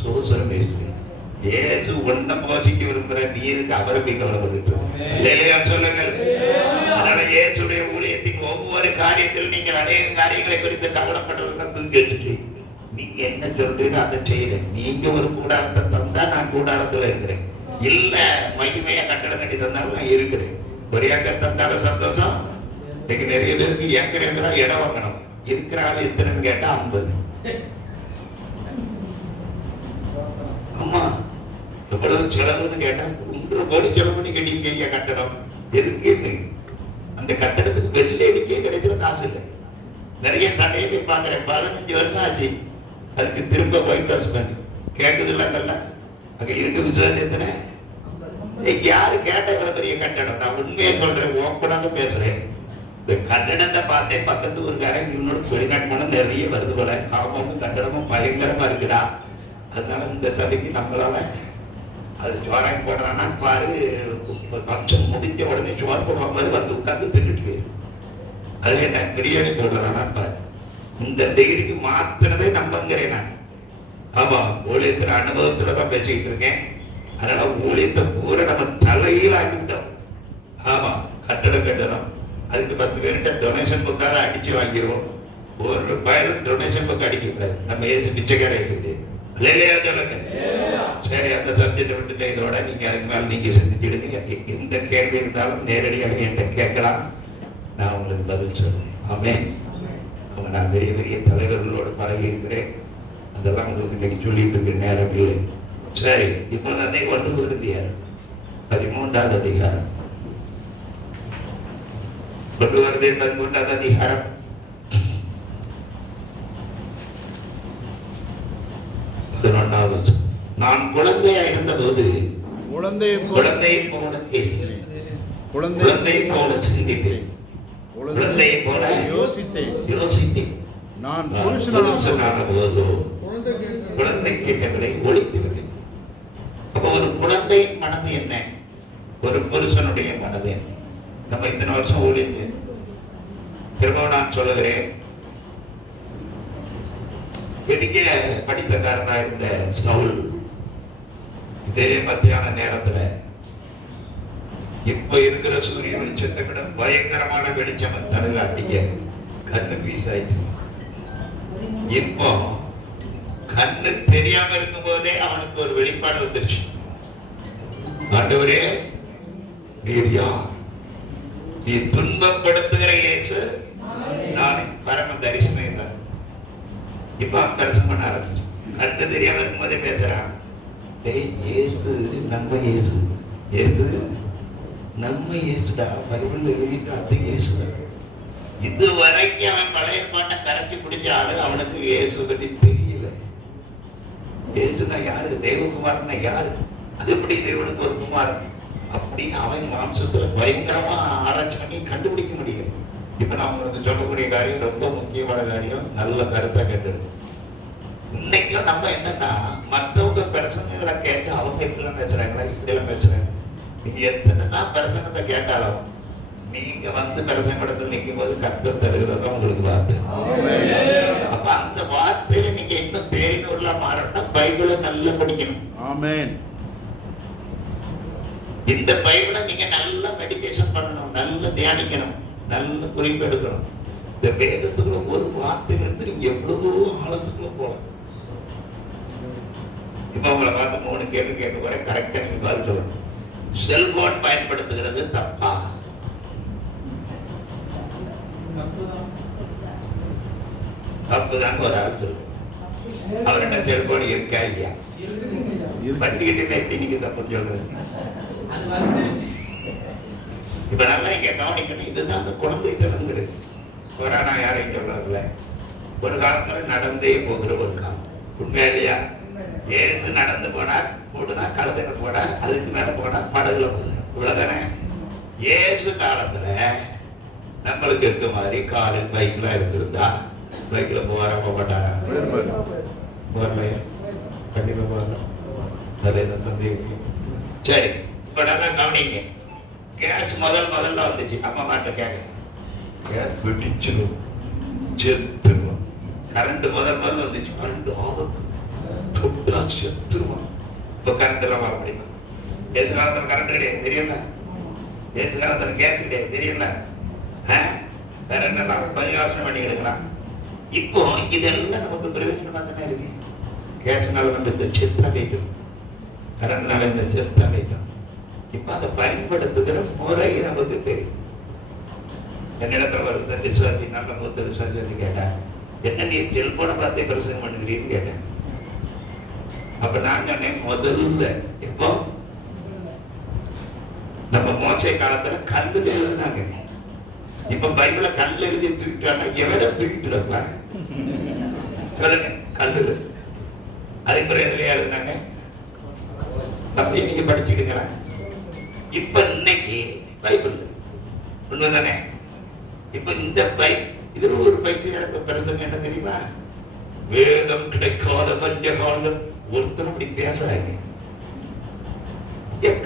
சோசரம் ஏசு ஒன்ன போசிக்க விரும்புற நீருக்கு அவரை போய் கவலைப்பட்டு இல்லையா? சொல்லுங்கள். அதனால இயேசுடைய ஊழியத்தின் ஒவ்வொரு காரியத்தில் நீங்கள் அநேக காரியங்களை குறித்து கவலைப்பட்டவர்கள் தூக்கி வச்சுட்டு நீங்க என்ன சொல்றீங்க அதை செய்யறேன். நீங்க ஒரு கூடாரத்தை தந்தா நான் கூடாரத்துல இருக்கிறேன், இல்ல மகிமையா கட்டடம் கட்டி தந்தாலும் நான் இருக்கிறேன். ஒரு ஏக்கர் தந்தாலும் சந்தோஷம். இன்னைக்கு நிறைய பேருக்கு ஏக்கர் ஏக்கரா இடம் வாங்கணும். இருக்கிற ஆள் எத்தனைன்னு கேட்டா 50. ஆமா, எவ்வளவு செலவுன்னு கேட்டா 1 கோடி செலவு பண்ணி கட்டிங்க கட்டடம். எதுக்குன்னு அந்த கட்டடத்துக்கு வெள்ளை அடிக்கே கிடைக்கிற காசு இல்லை. நிறைய கடையை போய் பாக்குறேன். 15 வருஷம் ஆச்சு. அதுக்கு திரும்ப ஒயிட் வாஷ் பண்ணி கேட்குது இல்லைல்ல. அங்க இருக்கு விசுவாசத்தின யாரு கேட்ட இவ்வளவு பெரிய கட்டடம்? நான் உண்மையை சொல்றேன், ஓப்பனாக பேசுறேன். இந்த கட்டடத்தை பார்த்தேன். பக்கத்து ஊருக்காரன் இவனோட வெளிநாட்டு மனம் நிறைய வருது போல. காம்பவுண்டும் கட்டடமும் பயங்கரமா இருக்குடா. அதனால இந்த சபைக்கு நம்மளால அது சோறாக்கி போடுறான்னா பாரு, பட்சம் முடிஞ்ச உடனே சோறு போடுற மாதிரி வந்து உட்கார்ந்து தின்னுட்டு போயிரு. அது என்ன பிரியாணி போடுறானா பாரு. இந்த டிகிரிக்கு மாத்தினதே நம்பங்கிறேன் நான். ஆமா, ஊழியத்துல அனுபவத்துலதான் பேசிக்கிட்டு இருக்கேன். அதனால ஊழியத்தை பூரா நம்ம தலையில் ஆக்கிவிட்டோம். ஆமா, கட்டடம் கட்டணும். அதுக்கு 10 பேர்கிட்ட டொனேஷன் புக்காக அடிச்சு வாங்கிடுவோம். ஒரு பயிரும் டொனேஷன் புக் அடிக்க கூடாது. நம்ம ஏசு பிச்சைக்கார ஏசு இல்லையா? சொல்லுங்க. சரி, அந்த சப்ஜெக்டை விட்டுட்டு இதோட நீங்க அதுக்கு மேல நீங்க சிந்திச்சிடுங்க. எந்த கேள்வி இருந்தாலும் நேரடியாக என்கிட்ட கேட்கலாம், நான் உங்களுக்கு பதில் சொல்றேன். ஆமென். அவங்க நான் பெரிய பெரிய தலைவர்களோடு பழகி இருக்கிறேன். அதெல்லாம் உங்களுக்கு இன்னைக்கு சொல்லிட்டு இருக்க நேரம் இல்லை. சரி, இப்போ அதை கொண்டு வருந்தியார் 13வது அதிகாரம் கொண்டு வருது. 13வது அதிகாரம் 11வது. நான் குழந்தையா இருந்த போது குழந்தையை போல பேசினேன், குழந்தையை போல சிந்தித்தேன், குழந்தையை போல யோசித்தேன். நான் புருஷனான போது குழந்தை கேட்டவரை ஒழித்து விட்டேன். அப்போ ஒரு குழந்தையின் மனது என்ன, ஒரு புருஷனுடைய மனது என்ன? நம்ம இத்தனை வருஷம் ஊழியங்க. திரும்ப நான் சொல்லுகிறேன், எடிக்க படித்தக்காரனா இருந்த சவுல் இதே மத்தியான நேரத்துல இப்ப இருக்கிற சூரிய வெளிச்சத்தை விட பயங்கரமான வெளிச்சம் தனகாட்டிக்க கண்ணு வீசாயிட்டு. இப்போ கண்ணு தெரியாம இருக்கும் போதே அவனுக்கு ஒரு வெளிப்பாடு வந்துருச்சு. ஆண்டவரே, நீர் யார்? நீ துன்பப்படுத்துகிற இயேசு நானே. பரம தரிசனம் தான். இப்ப தரிசனம் பண்ண ஆரம்பிச்சு. கண்ணு தெரியாம இருக்கும் போதே பேசுறான். இயேசு நம்ம இயேசு, ஏது நம்ம இயேசுடா, பைபிள் எழுதிட்டு அந்த இயேசுதான். இது வரைக்கும் அவன் பழைய பாட்டை கரைச்சி பிடிச்சாலும் அவனுக்கு இயேசு பற்றி தெரியல. இயேசுனா யாரு, தேவகுமாரனா யாரு, அது எப்படி தேவனுக்கு ஒரு குமாரன் அப்படின்னு அவன் மாம்சத்துல பயங்கரமா ஆராய்ச்சி பண்ணி கண்டுபிடிக்க முடியும். இப்ப நான் உங்களுக்கு சொல்லக்கூடிய காரியம் ரொம்ப முக்கியமான காரியம். நல்ல கருத்தை கேட்டு இன்னைக்கும் நம்ம என்னன்னா, மற்றவங்க பிரசங்களை கேட்டு அவங்க இப்படிலாம் பேசுறாங்களா, இப்படிலாம் பேசுறாங்க. நீங்க எத்தனை பிரசங்கத்தை கேட்டாலும் நீங்க வந்து பிரசங்கத்தில் நிற்கும் போது கர்த்தர் தருகிறதா உங்களுக்கு வார்த்தை. அப்ப அந்த வார்த்தையில நீங்க இன்னும் தேறினவர்களா மாறணும். பைபிளை நல்லா படிக்கணும். ஆமென். இந்த பைபிளை நீங்க நல்லா மெடிடேஷன் பண்ணணும், நல்லா தியானிக்கணும், நல்ல குறிப்பு எடுக்கணும். இந்த வேதத்துக்குள்ள ஒரு வார்த்தையில இருந்து நீங்க எவ்வளவோ ஆழத்துக்குள்ள போகலாம். இப்ப உங்களை பார்த்து 3 கேள்வி கேட்க போற, கரெக்டா நீங்க பதில் சொல்லணும். செல்போன் பயன்படுத்துகிறது தப்பா? தப்புதான் ஒரு ஆள் சொல்லு. அவர்கிட்ட செல்போன் இருக்கா இல்லையா? பச்சுக்கிட்டு எப்படி நீங்க தப்புன்னு சொல்றது? இப்ப நல்லா நீங்க கவனிக்கணும். இதுதான் அந்த குழந்தை திறந்துகிறது. கொரோனா யாரையும் சொல்றதில்ல. ஒரு காலத்துல நடந்தே போகிற ஒரு காலம். உண்மையா இல்லையா? ஏசு நடந்து போனார், கூடுனா கழுதுல போனார், அதுக்கு மேல போனார், படகுல போனார். இவ்வளவுதானே. ஏசு காலத்துல நம்மளுக்கு இருக்க மாதிரி காரில் பைக்ல இருந்திருந்தா பைக்ல போறாம போட்டாரா? போறலையா? கண்டிப்பா போறலாம். சரி, இப்ப நல்லா கவனிங்க. கேஸ் முதல்ல வந்துச்சு. அம்மா மாட்ட கேட்க கேஸ் வெடிச்சிடும், செத்துருவோம். கரண்ட் முதல்ல வந்துச்சு. கரண்ட் ஆபத்து, தொட்டா செத்துருவோம். இப்ப கரண்ட் எல்லாம் வர முடியுமா? ஏசு காலத்துல கரண்ட் கிடையாது, தெரியல. ஏசு காலத்துல கேஸ் கிடையாது, தெரியல. வேற என்னெல்லாம் பரிகாசனம் பண்ணி எடுக்கலாம். இப்போ இதெல்லாம் நமக்கு பிரயோஜனமா தானே இருக்கு. கேஸ்னால வந்து செத்தா வைக்கணும், கரண்ட்னால இந்த செத்தா வைக்கணும். இப்ப அதை பயன்படுத்துகிற முறை நமக்கு தெரியும். என்னிடத்துல வருது விசுவாசி, நல்ல மூத்த விசுவாசி வந்து கேட்டேன், என்ன நீ செல்போனை பார்த்து பிரசங்கம் பண்ணுகிறீன்னு கேட்டேன். அப்ப நான் சொன்னேன், முதல்ல இப்போ நம்ம மோசை காலத்துல கல்லு எழுதுனாங்க. இப்ப பைபிள கல்ல எழுதி தூக்கிட்டாங்க. எவட தூக்கிட்டு வைப்பாங்க சொல்லுங்க? கல்லு. அதுக்கு பிறகு எதுலையா எழுதுனாங்க? அப்படியே நீங்க படிச்சுடுங்களா? இப்ப இன்னைக்கு பைபிள் உண்மைதானே. இப்ப இந்த இதுல ஒரு பைத்திய பிரசங்கம் என்ன தெரியுமா? வேதம் கிடைக்காத பஞ்ச காலம். ஒருத்தர் அப்படி பேசுறாங்க.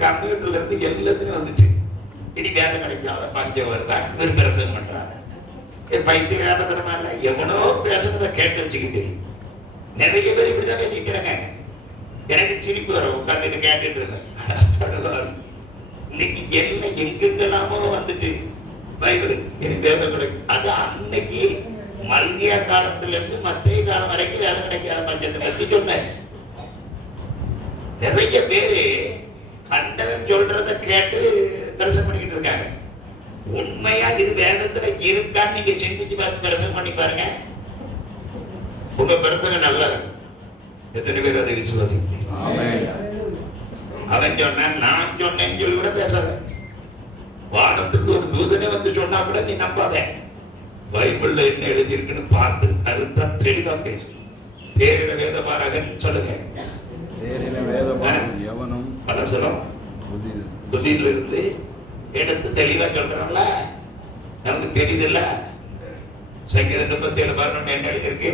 கம்ப்யூட்டர்ல இருந்து எல்லாத்துலயும் வந்துச்சு. இனி வேதம் கிடைக்காத பஞ்சம் வருதா இவர் பிரசங்கம் பண்றாங்க. பைத்தியகாரத்தனமா இல்ல, எவனோ பேசுறத கேட்டு வச்சுக்கிட்டு நிறைய பேர் இப்படிதான் பேசிக்கிட்டாங்க. எனக்கு சிரிப்பு வர உட்காந்துட்டு கேட்டுட்டு இருந்தேன். இன்னைக்கு என்ன எங்கெங்கெல்லாமோ வந்துட்டு பைபிள் எனக்கு வேதம் கிடைக்கும். அது அன்னைக்கு மல்கியா காலத்துல இருந்து மத்திய காலம் வரைக்கும் வேதம் கிடைக்காத பஞ்சத்தை பத்தி சொன்னேன். நிறைய பேரு கண்டவன் சொல்றத கேட்டு பிரசங்கம் பண்ணிக்கிட்டு இருக்காங்க. உண்மையா இது வேதத்துல இருக்கான்னு நீங்க சிந்திச்சு பார்த்து பிரசங்கம் பண்ணி பாருங்க. உங்க பிரசங்கம் நல்லா இருக்கும். எத்தனை பேர் அதை விசுவாசிக்கிறீங்க? அவன் சொன்னான், நான் சொன்னேன்னு சொல்லி கூட பேசாத. வானத்துக்கு ஒரு தூதனை வந்து சொன்னா கூட நீ நம்பாத. பைபிள்ல என்ன எழுதியிருக்குன்னு பார்த்து கருத்தா தெளிவா பேசு. தேரின வேதபாரகன் சொல்லுங்க. பலசரம் புதியில இருந்து எடுத்து தெளிவா சொல்றான்ல. நமக்கு தெரியுதுல்ல. சங்கீதம் 37:11 என்ன எழுதியிருக்கு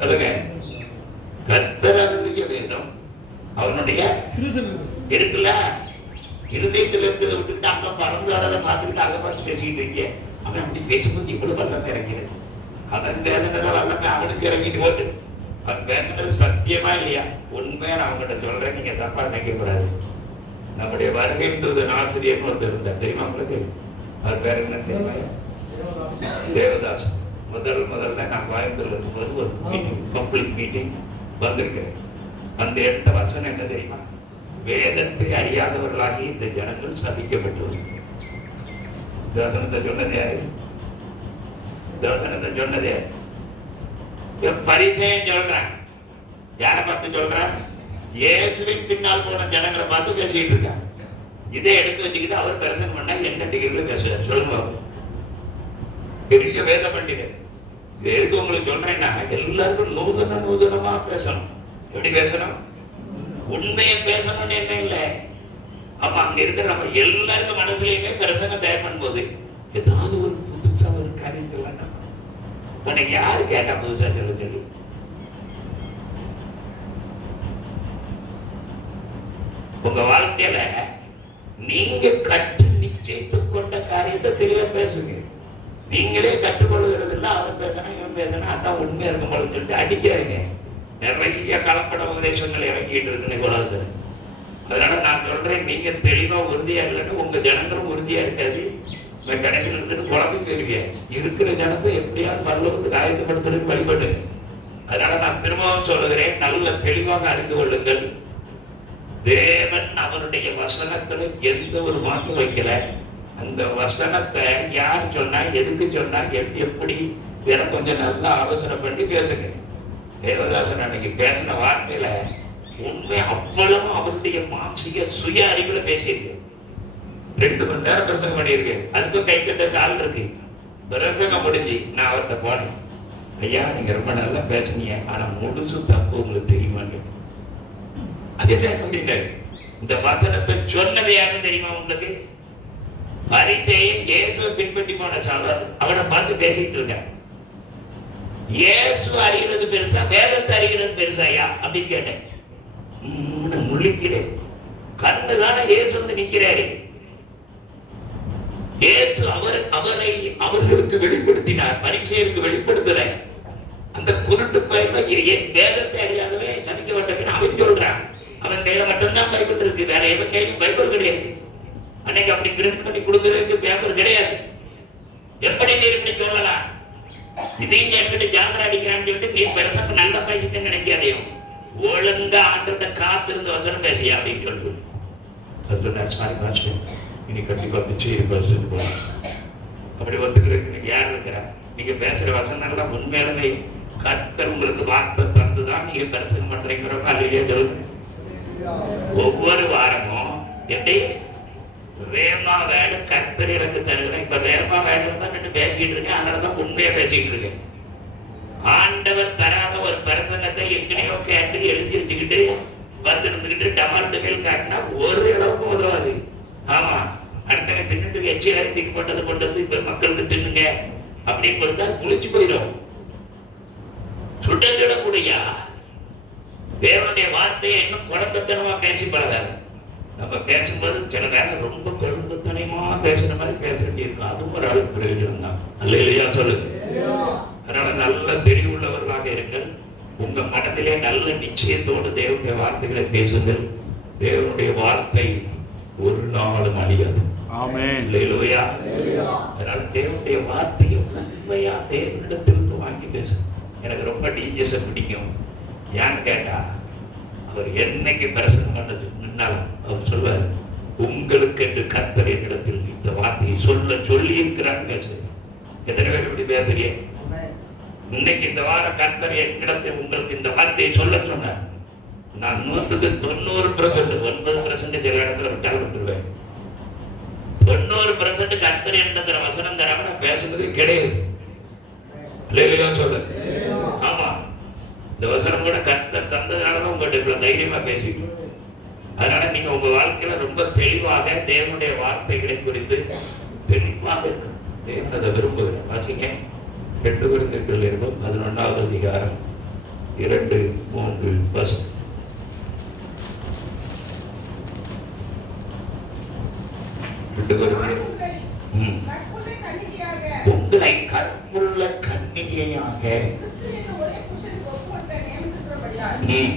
சொல்லுங்க. கர்த்தருடைய வேதம் அவனுடைய இருக்குல்ல, இருதயத்தில் இருக்கிறத விட்டுட்டு அங்க பறந்து வரதை பார்த்துக்கிட்டு அங்க பார்த்து பேசிக்கிட்டு இருக்கீங்க. அவன் அப்படி பேசும்போது இவ்வளவு வல்லமை இறங்கிடுது. அவன் பேசுனத வல்லமை அவனுக்கு இறங்கிட்டு ஓட்டு. அவன் பேசுனது சத்தியமா இல்லையா? உண்மையா நான் அவங்ககிட்ட சொல்றேன், நீங்க தப்பா நினைக்க கூடாது. நம்முடைய வருகை தூதன் ஆசிரியர் ஒருத்தர் இருந்தார் தெரியுமா உங்களுக்கு? அவர் பேர் என்னன்னு தெரியுமா? தேவதாஸ். முதல்ல நான் கோயம்புத்தூர்ல இருக்கும்போது ஒரு மீட்டிங், பப்ளிக் மீட்டிங் வந்திருக்கிறேன். அந்த எடுத்த வசனம் என்ன தெரியுமா? வேதத்தை அறியாதவர்களாகி இந்த ஜனங்கள் சபிக்கப்பட்டு. தர்சனத்தை சொன்னது யாரு? தர்சனத்தை சொன்னது பரிசேயன் சொல்றான். யாரை பார்த்து சொல்றான்? இயேசுவின் பின்னால் போன ஜனங்களை பார்த்து பேசிட்டு இருக்கான். இதை எடுத்து வச்சுக்கிட்டு அவர் பிரசங்கம் பண்ணா என்ன டிகிரில பேசுறாரு சொல்லுங்க. பெரிய வேத பண்டிதர். இது எதுக்கு உங்களுக்கு சொல்றேன்னா, எல்லாருக்கும் நூதனமா பேசணும். எப்படி பேசணும்? உண்மையை பேசணும்னு என்ன இல்லை. அப்ப அங்க இருக்கிற நம்ம எல்லாருக்கும் மனசுலயுமே பிரசங்கம் தயார் பண்ணும்போது ஏதாவது ஒரு புதுசா ஒரு காரியம் சொல்லணும். உனக்கு யாரு கேட்டா புதுசா சொல்ல சொல்லி? உங்க வாழ்க்கையில நீங்க கற்று நிச்சயித்துக் கொண்ட காரியத்தை தெளிவா பேசுங்க. நீங்களே கற்றுக்கொள்ளுகிறது இல்லை, அவன் பேசணும் இவன் பேசணும் அதான் உண்மையா இருக்கும் போல சொல்லிட்டு அடிக்காதீங்க. நிறைய கலப்பட உபதேசங்கள் இறங்கிட்டு இருக்குன்னு உலகத்துல. அதனால நான் சொல்றேன், நீங்க தெளிவா உறுதியா இல்லைன்னு உங்க ஜனங்களும் உறுதியா இருக்காது. கடைசியில் இருந்துட்டு குழம்பு போயிருக்க இருக்கிற ஜனத்தை எப்படியாவது பரலோகத்துக்கு ஆயத்தப்படுத்துறதுக்கு வழிபட்டுங்க. அதனால நான் திரும்பவும் சொல்லுகிறேன், நல்ல தெளிவாக அறிந்து கொள்ளுங்கள். தேவன் அவருடைய வசனத்துல எந்த ஒரு மாற்றம் வைக்கல. அந்த வசனத்தை யார் சொன்னா, எதுக்கு சொன்னா, எப்படி எனக்கு கொஞ்சம் நல்லா ஆலோசனை பண்ணி பேசுங்க. தேவதாசன் அன்னைக்கு பேசின வார்த்தையில உண்மை அவ்வளவு அவருடைய மானசீக சுய அறிவுல பேசியிருக்கு. 2 மணி நேரம் பிரசங்கம் பண்ணியிருக்கேன். அதுக்கும் கை கட்ட ஆள் இருக்கு. பிரசங்கம் முடிஞ்சு நான் அவர்கிட்ட போனேன். ஐயா நீங்க ரொம்ப நல்லா பேசுனீங்க, ஆனா முழுசும் தப்பு உங்களுக்கு தெரியுமான்னு. அது என்ன அப்படின்னாரு. இந்த வசனத்தை சொன்னது யாருன்னு தெரியுமா உங்களுக்கு? பரிசேயன் இயேசுவை பின்பற்றி போன சாவர் அவனை பார்த்து பேசிட்டு இருக்க. இயேசு அறிகிறது பெருசா, வேதத்தை அறிகிறது பெருசாயா அப்படின்னு கேட்டேன். முழிக்கிறேன். கண்ணுதான இயேசு வந்து நிக்கிறாரு. இயேசு அவர்களுக்கு வெளிப்படுத்தினார், பரிசேயருக்கு வெளிப்படுத்தல. அந்த குருட்டு பையன் வேதத்தை அறியாதவே சபிக்கப்பட்டவன் அவன் சொல்றான். அவன் கையில மட்டும்தான் பைபிள் இருக்கு, வேற எவன் கையிலும் பைபிள் கிடையாது. அன்னைக்கு அப்படி பிரிண்ட் பண்ணி கொடுக்கறதுக்கு பேப்பர் கிடையாது. எப்படி நீ இப்படி சொல்லலாம்? இதையும் கேட்டுக்கிட்டு ஜாமரா அடிக்கிறான்னு சொல்லிட்டு நீ பெருசாக்கு நல்லா பேசிட்டு நினைக்காதையும் ஒழுங்கா ஆண்டோட காத்திருந்த வசனம் பேசியா அப்படின்னு சொல்லி அது சொன்னார். சாரி பாஸ்டர், இனி கண்டிப்பா பிச்சை பேசிட்டு போறோம். அப்படி ஒத்துக்கிறதுக்கு நீங்க யார் இருக்கிறா? நீங்க பேசுற வசனம் எல்லாம் உண்மையிலுமே கர்த்தர் உங்களுக்கு வார்த்தை தந்துதான் நீங்க பிரசங்கம் பண்றீங்கிறவங்க அல்லையே சொல்லுங்க. ஒவ்வொரு வாரமும் எப்படி வேமா வேடு கர்த்தர் எனக்கு தருகிறேன். இப்ப வேமா வேடு தான் நின்று பேசிக்கிட்டு இருக்கேன். அதனாலதான் உண்மையா பேசிக்கிட்டு இருக்கேன். ஆண்டவர் தராத ஒரு பிரசங்கத்தை எங்கனையோ கேட்டு எழுதி வச்சுக்கிட்டு வந்துருந்துக்கிட்டு டமால் டபில் காட்டினா ஒரு அளவுக்கு உதவாது. ஆமா, அடுத்த தின்னுட்டு எச்சில தூக்கி போட்டது கொண்டு வந்து இப்ப மக்களுக்கு தின்னுங்க அப்படின்னு கொடுத்தா குளிச்சு போயிடும். சுடக்கூடயா தேவனுடைய வார்த்தையை இன்னும் குழந்தைத்தனமா பேசி பழகாது. நம்ம பேசும்போது சில நேரம் ரொம்ப குழந்தைத்தனமா பேசுற மாதிரி பேச வேண்டியிருக்கும். அதுவும் ஒரு அளவுக்கு பிரயோஜனம் தான். அல்ல இல்லையா சொல்லுங்க. அதனால நல்ல தெளிவுள்ளவர்களாக இருங்கள். உங்க மனதிலே நல்ல நிச்சயத்தோடு தேவனுடைய வார்த்தைகளை பேசுங்கள். தேவனுடைய வார்த்தை ஒரு நாளும் அழியாது. அதனால தேவனுடைய வார்த்தையை உண்மையா தேவனிடத்திலிருந்து வாங்கி பேச எனக்கு ரொம்ப டீச்சர்ஸை பிடிக்கும். ஏன்னு கேட்டா அவர் என்னைக்கு பிரசங்கம் பண்ணது முன்னாலும் அவர் சொல்வார், உங்களுக்கு என்று கர்த்தர் என்னிடத்தில் இந்த வார்த்தையை சொல்லி இருக்கிறான்னு பேசுறது. எத்தனை பேர் இப்படி பேசுறீங்க? இன்னைக்கு இந்த வாரம் கர்த்தர் என்னிடத்தில் உங்களுக்கு இந்த வார்த்தையை சொல்ல சொன்னார். நான் 100% 9% சில இடத்துல விட்டால் விட்டுருவேன். 90% கர்த்தர் என்னிடத்துல வசனம் தராம நான் பேசுனது கிடையாது. சொல்ல ஆமா, இந்த வசனம் கூட கர்த்தர் தந்ததுனாலதான் உங்கள்கிட்ட இவ்வளவு தைரியமா பேசிட்டு. அதனால நீங்க உங்க வாழ்க்கையில ரொம்ப தெளிவாக தேவனுடைய வார்த்தைகளை குறித்து தெளிவாக இருக்கணும். தேவ அதை விரும்புகிறேன். வாசிங்க 2 கொரிந்தியர் நிருபம் 11வது அதிகாரம் 2, 3 வசனம். உங்களை கற்புள்ள கன்னிகையாக 2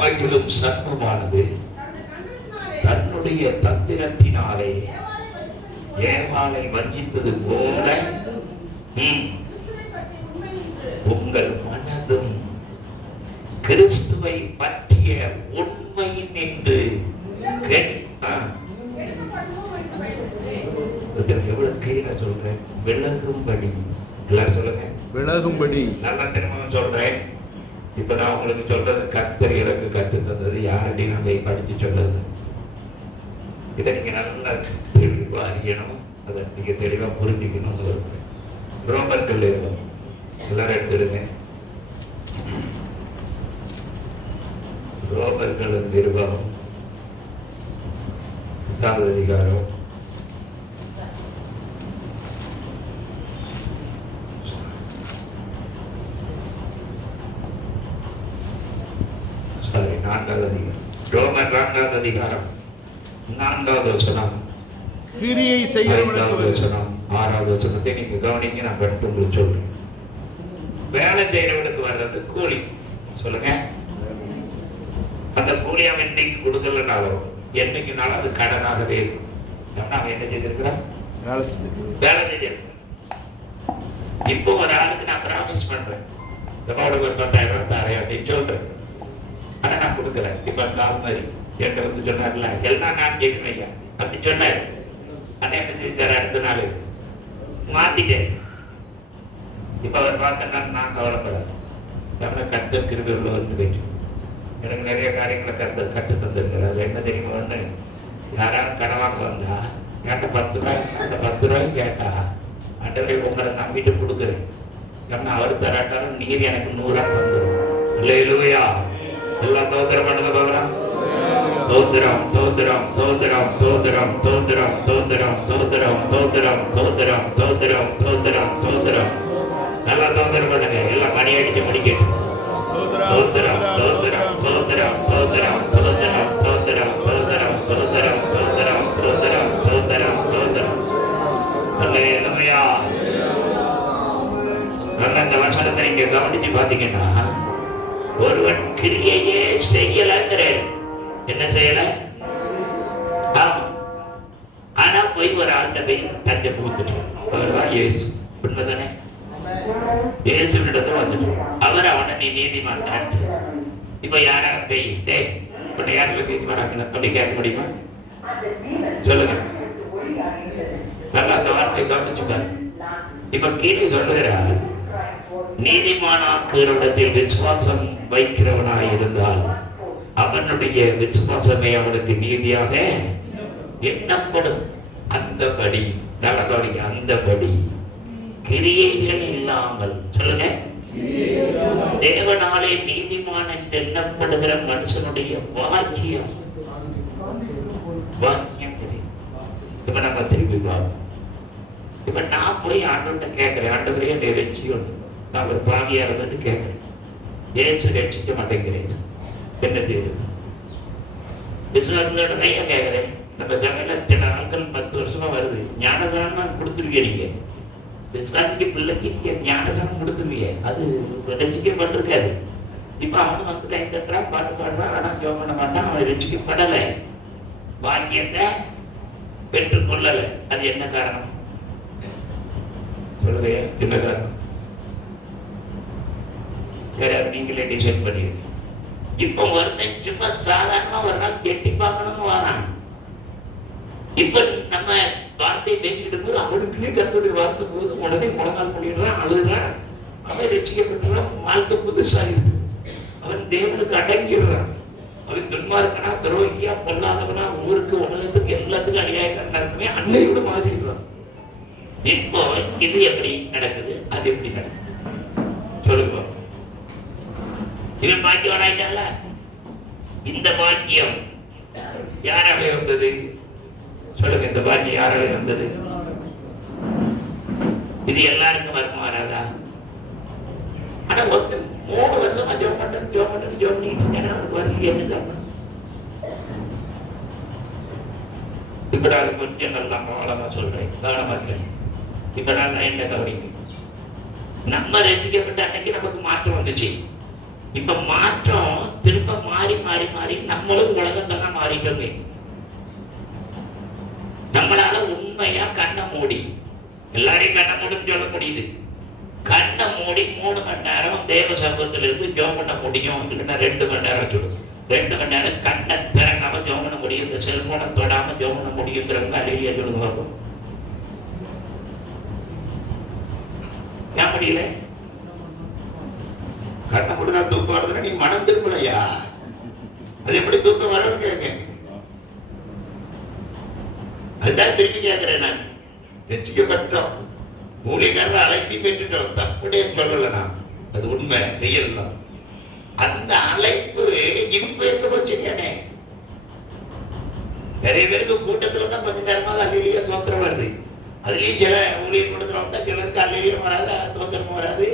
ஆகிலும் சர்ப்பமானது தன்னுடைய தந்திரத்தினாலே ஏவாளை வஞ்சித்தது போல உங்கள் மனதும் கிறிஸ்துவை பற்றிய உண்மையின் என்று எவ்வளவு கிளியரா சொல்றேன். விலகும்படி. எல்லாரும் சொல்லுங்க, விலகும்படி. நல்லா திரும்ப சொல்றேன். இப்ப நான் உங்களுக்கு சொல்றது கர்த்தர் எனக்கு கற்று தந்தது. யாரடி நம்ம படிச்சு சொல்றது? இதை நீங்க நல்லா தெளிவா அறியணும், அதை நீங்க தெளிவா புரிஞ்சுக்கணும். ரோமர்கள் நிருபம் எல்லாரும் எடுத்துடுங்க. ரோமர்கள் நிருபம் 10வது அதிகாரம் 4வது அதிகாரம். ரோமர் 4வது அதிகாரம் 4வது வசனம். கிரியை செய்கிறவனுக்கு 5வது வசனம் 6வது வசனத்தை நீங்க கவனிங்க. நான் படித்து உங்களுக்கு சொல்றேன். வேலை செய்யறவனுக்கு வர்றது கூலி. சொல்லுங்க. அந்த கூலி அவன் இன்னைக்கு கொடுக்கலனாலும் என்னைக்குனாலும் அது கடனாகவே இருக்கும். அவன் என்ன செய்திருக்கிறான்? வேலை செய்திருக்கான். இப்போ ஒரு ஆளுக்கு நான் ப்ராமிஸ் பண்றேன், இந்த பாவனுக்கு ஒரு 10,000 ரூபாய் தரேன் அப்படின்னு சொல்றேன். ஆனா நான் கொடுக்குறேன். இப்ப அந்த ஆள் மாதிரி என்கிட்ட வந்து சொன்னார்ல, எல்லாம் நான் கேட்கிறேன் ஐயா அப்படி சொன்னாரு. அதை என்ன செஞ்சாரு? அடுத்த நாள் மாத்திட்டேன். இப்ப அவர் பார்த்தா நான் கவலைப்படாது. நம்மளை கர்த்தர் கிருபை உள்ளவர்னு கேட்டு எனக்கு நிறைய காரியங்களை கர்த்தர் கற்று தந்திருக்கிறார். என்ன தெரியுமா? ஒண்ணு, யாராவது கடவாங்க வந்தா என்கிட்ட 10 ரூபாய், அந்த 10 ரூபாய் கேட்டா ஆண்டவரே உங்களை நம்பிட்டு கொடுக்குறேன். ஏன்னா அவர் தராட்டாலும் நீர் எனக்கு 100 தந்துடும். அல்லேலூயா. எல்லாம் தோத்திரம் பண்ணுங்க பார்க்கலாம். தோத்திரம் தோத்திரம் தோத்திரம் தோத்திரம் தோத்திரம் தோத்திரம் தோத்திரம் தோத்திரம் தோத்திரம் தோத்திரம் தோத்திரம் தோத்திரம். நல்லா தோத்திரம் பண்ணுங்க. எல்லாம் மணி அடிச்சு முடிக்கட்டும். தோத்திரம் தோத்திரம் தோத்திரம் தோத்திரம் தோத்திரம் தோத்திரம் தோத்திரம் தோத்திரம் தோத்திரம் தோத்திரம் தோத்திரம் தோத்திரம். அல்லேலூயா. நல்ல இந்த வசனத்தை நீங்க கவனிச்சு பாத்தீங்கன்னா, ஒருவன் கிரியையே செய்யலங்கிறார். என்ன செய்யல? ஆனா போய் ஒரு ஆண்ட போய் தந்தை கொடுத்துட்டு அவர்தான் இயேசு. உண்மைதானே? இயேசு இடத்துல வந்துட்டு அவர் அவனை நீ நீதிமான். இப்ப யாராவது போய் உன்னை யாருல நீதிமானாங்க அப்படி கேட்க முடியுமா? சொல்லுங்க. நல்லா அந்த வார்த்தை கவனிச்சு பாருங்க. இப்ப கீழே சொல்லுகிறார், நீதிமானாக்குறவிடத்தில் விசுவாசம் வைக்கிறவனாய் இருந்தால் அவனுடைய விசுவாசமே அவனுக்கு நீதியாக எண்ணப்படும். அந்தபடி நல்லதோடைய அந்தபடி கிரியைகள் இல்லாமல், சொல்லுங்க, தேவனாலே நீதிமான் என்று எண்ணப்படுகிற மனுஷனுடைய வாக்கியம் வாக்கியம். இப்ப நம்ம திரும்பி பார்ப்போம். இப்ப நான் போய் ஆண்டவர்கிட்ட கேட்கிறேன், ஆண்டவரே என்னை ரட்சியும். நான் ஒரு பாவியா இருந்துட்டு கேட்கிறேன், ஏன் ரட்சிக்க மாட்டேங்கிறேன், என்ன செய்யுது? விசுவாசத்தோட நிறைய கேட்கிறேன். நம்ம ஜனல சில ஆட்கள் 10 வருஷமா வருது, ஞானதானம் கொடுத்துருவீங்க. நீங்க விசுவாசிக்கு பிள்ளைக்கு நீங்க ஞானதானம் கொடுத்துருவீங்க, அது ரட்சிக்கப்பட்டிருக்காது. இப்ப அவனு வந்து கை தட்டுறான், பாட்டு பாடுறான், ஆனா ஜெபம் பண்ண மாட்டான். அவன் ரட்சிக்கப்படலை, வாக்கியத்தை பெற்றுக்கொள்ளலை. அது என்ன காரணம்? சொல்லுறையா, என்ன காரணம்? யாராவது நீங்களே டிசைட் பண்ணிருக்கீங்க. இப்ப ஒருத்தன் சும்மா சாதாரணமா ஒரு நாள் கெட்டி பார்க்கணும்னு வரான். இப்ப நம்ம வார்த்தையை பேசிக்கிட்டு இருக்கும்போது அவனுக்குள்ளே கர்த்தருடைய வார்த்தை போது உடனே முழங்கால் பண்ணிடுறான், அழுகிறான். அவன் ரட்சிக்கப்பட்டுறான், வாழ்க்கை புதுசாகிருது. அவன் தேவனுக்கு அடங்கிடுறான். அவன் துன்மார்க்கனா, துரோகியா, பொல்லாதவனா, ஊருக்கு உலகத்துக்கு எல்லாத்துக்கும் அநியாயக்காரனா இருக்குமே, அன்னையோட மாறிடுறான். இப்போ இது எப்படி நடக்குது, அது எப்படி நடக்குது? சொல்லுங்க. இவன் பாக்கியவானாயிட்டான்ல, யாராலே வந்தது சொல்லுங்க? இந்த பாக்கியம் யாராலே வந்தது? இது எல்லாருக்கும் வருமா வராதா? ஆனா ஒருத்தர் 3 வருஷமா ஜோம் பண்ணிட்டு அவனுக்கு வரல. என்னதான் இப்ப நான் கொஞ்சம் நல்லா ஆழமா சொல்றேன், கவனமா இருக்கேன். இப்ப நான் என்ன கவனிங்க, நம்ம ரசிக்கப்பட்ட அன்னைக்கு நமக்கு மாற்றம் வந்துச்சு. இப்ப மாற்றம் திரும்ப மாறி மாறி மாறி நம்மளும் உலகத்தான் மாறிட்டோங்க. நம்மளால உண்மையா கண்ணை மூடி, எல்லாரையும் கண்ணை மூடின்னு சொல்ல முடியுது, கண்ணை மூடி 3 மணி நேரம் தேவ சமூகத்துல இருந்து ஜெபம் பண்ண முடியும். இல்லைன்னா 2 மணி நேரம் சொல்லுங்க. 2 மணி நேரம் கண்ணை திறக்காம ஜெபம் பண்ண முடியும், இந்த செல்போனை தொடாம ஜெபம் பண்ண முடியுங்கிறவங்க அல்லேலூயா சொல்லுங்க பாப்போம். ஏன் முடியல? கண்ணை மூடினா தூக்கம் வருதுன்னா நீ மனம் திரும்பலையா? அது எப்படி தூக்கம் வரன்னு கேட்க. அதுதான் திரும்பி கேட்கிறேன். நான் ரட்சிக்கப்பட்டோம், ஊழியக்காரர் அழைப்பி பெற்றுட்டோம், தப்புடைய சொல்லல. நான் அது உண்மை, ரியல் தான். அந்த அழைப்பு இப்ப எங்க போச்சுங்க? நிறைய பேருக்கு கூட்டத்துல தான் கொஞ்ச நேரமா அல்லேலூயா சோத்திரம் வருது. அதுலயும் சில ஊழியர் கூட்டத்துல வந்தா சிலருக்கு அல்லேலூயா வராது, சோத்திரமும் வராது.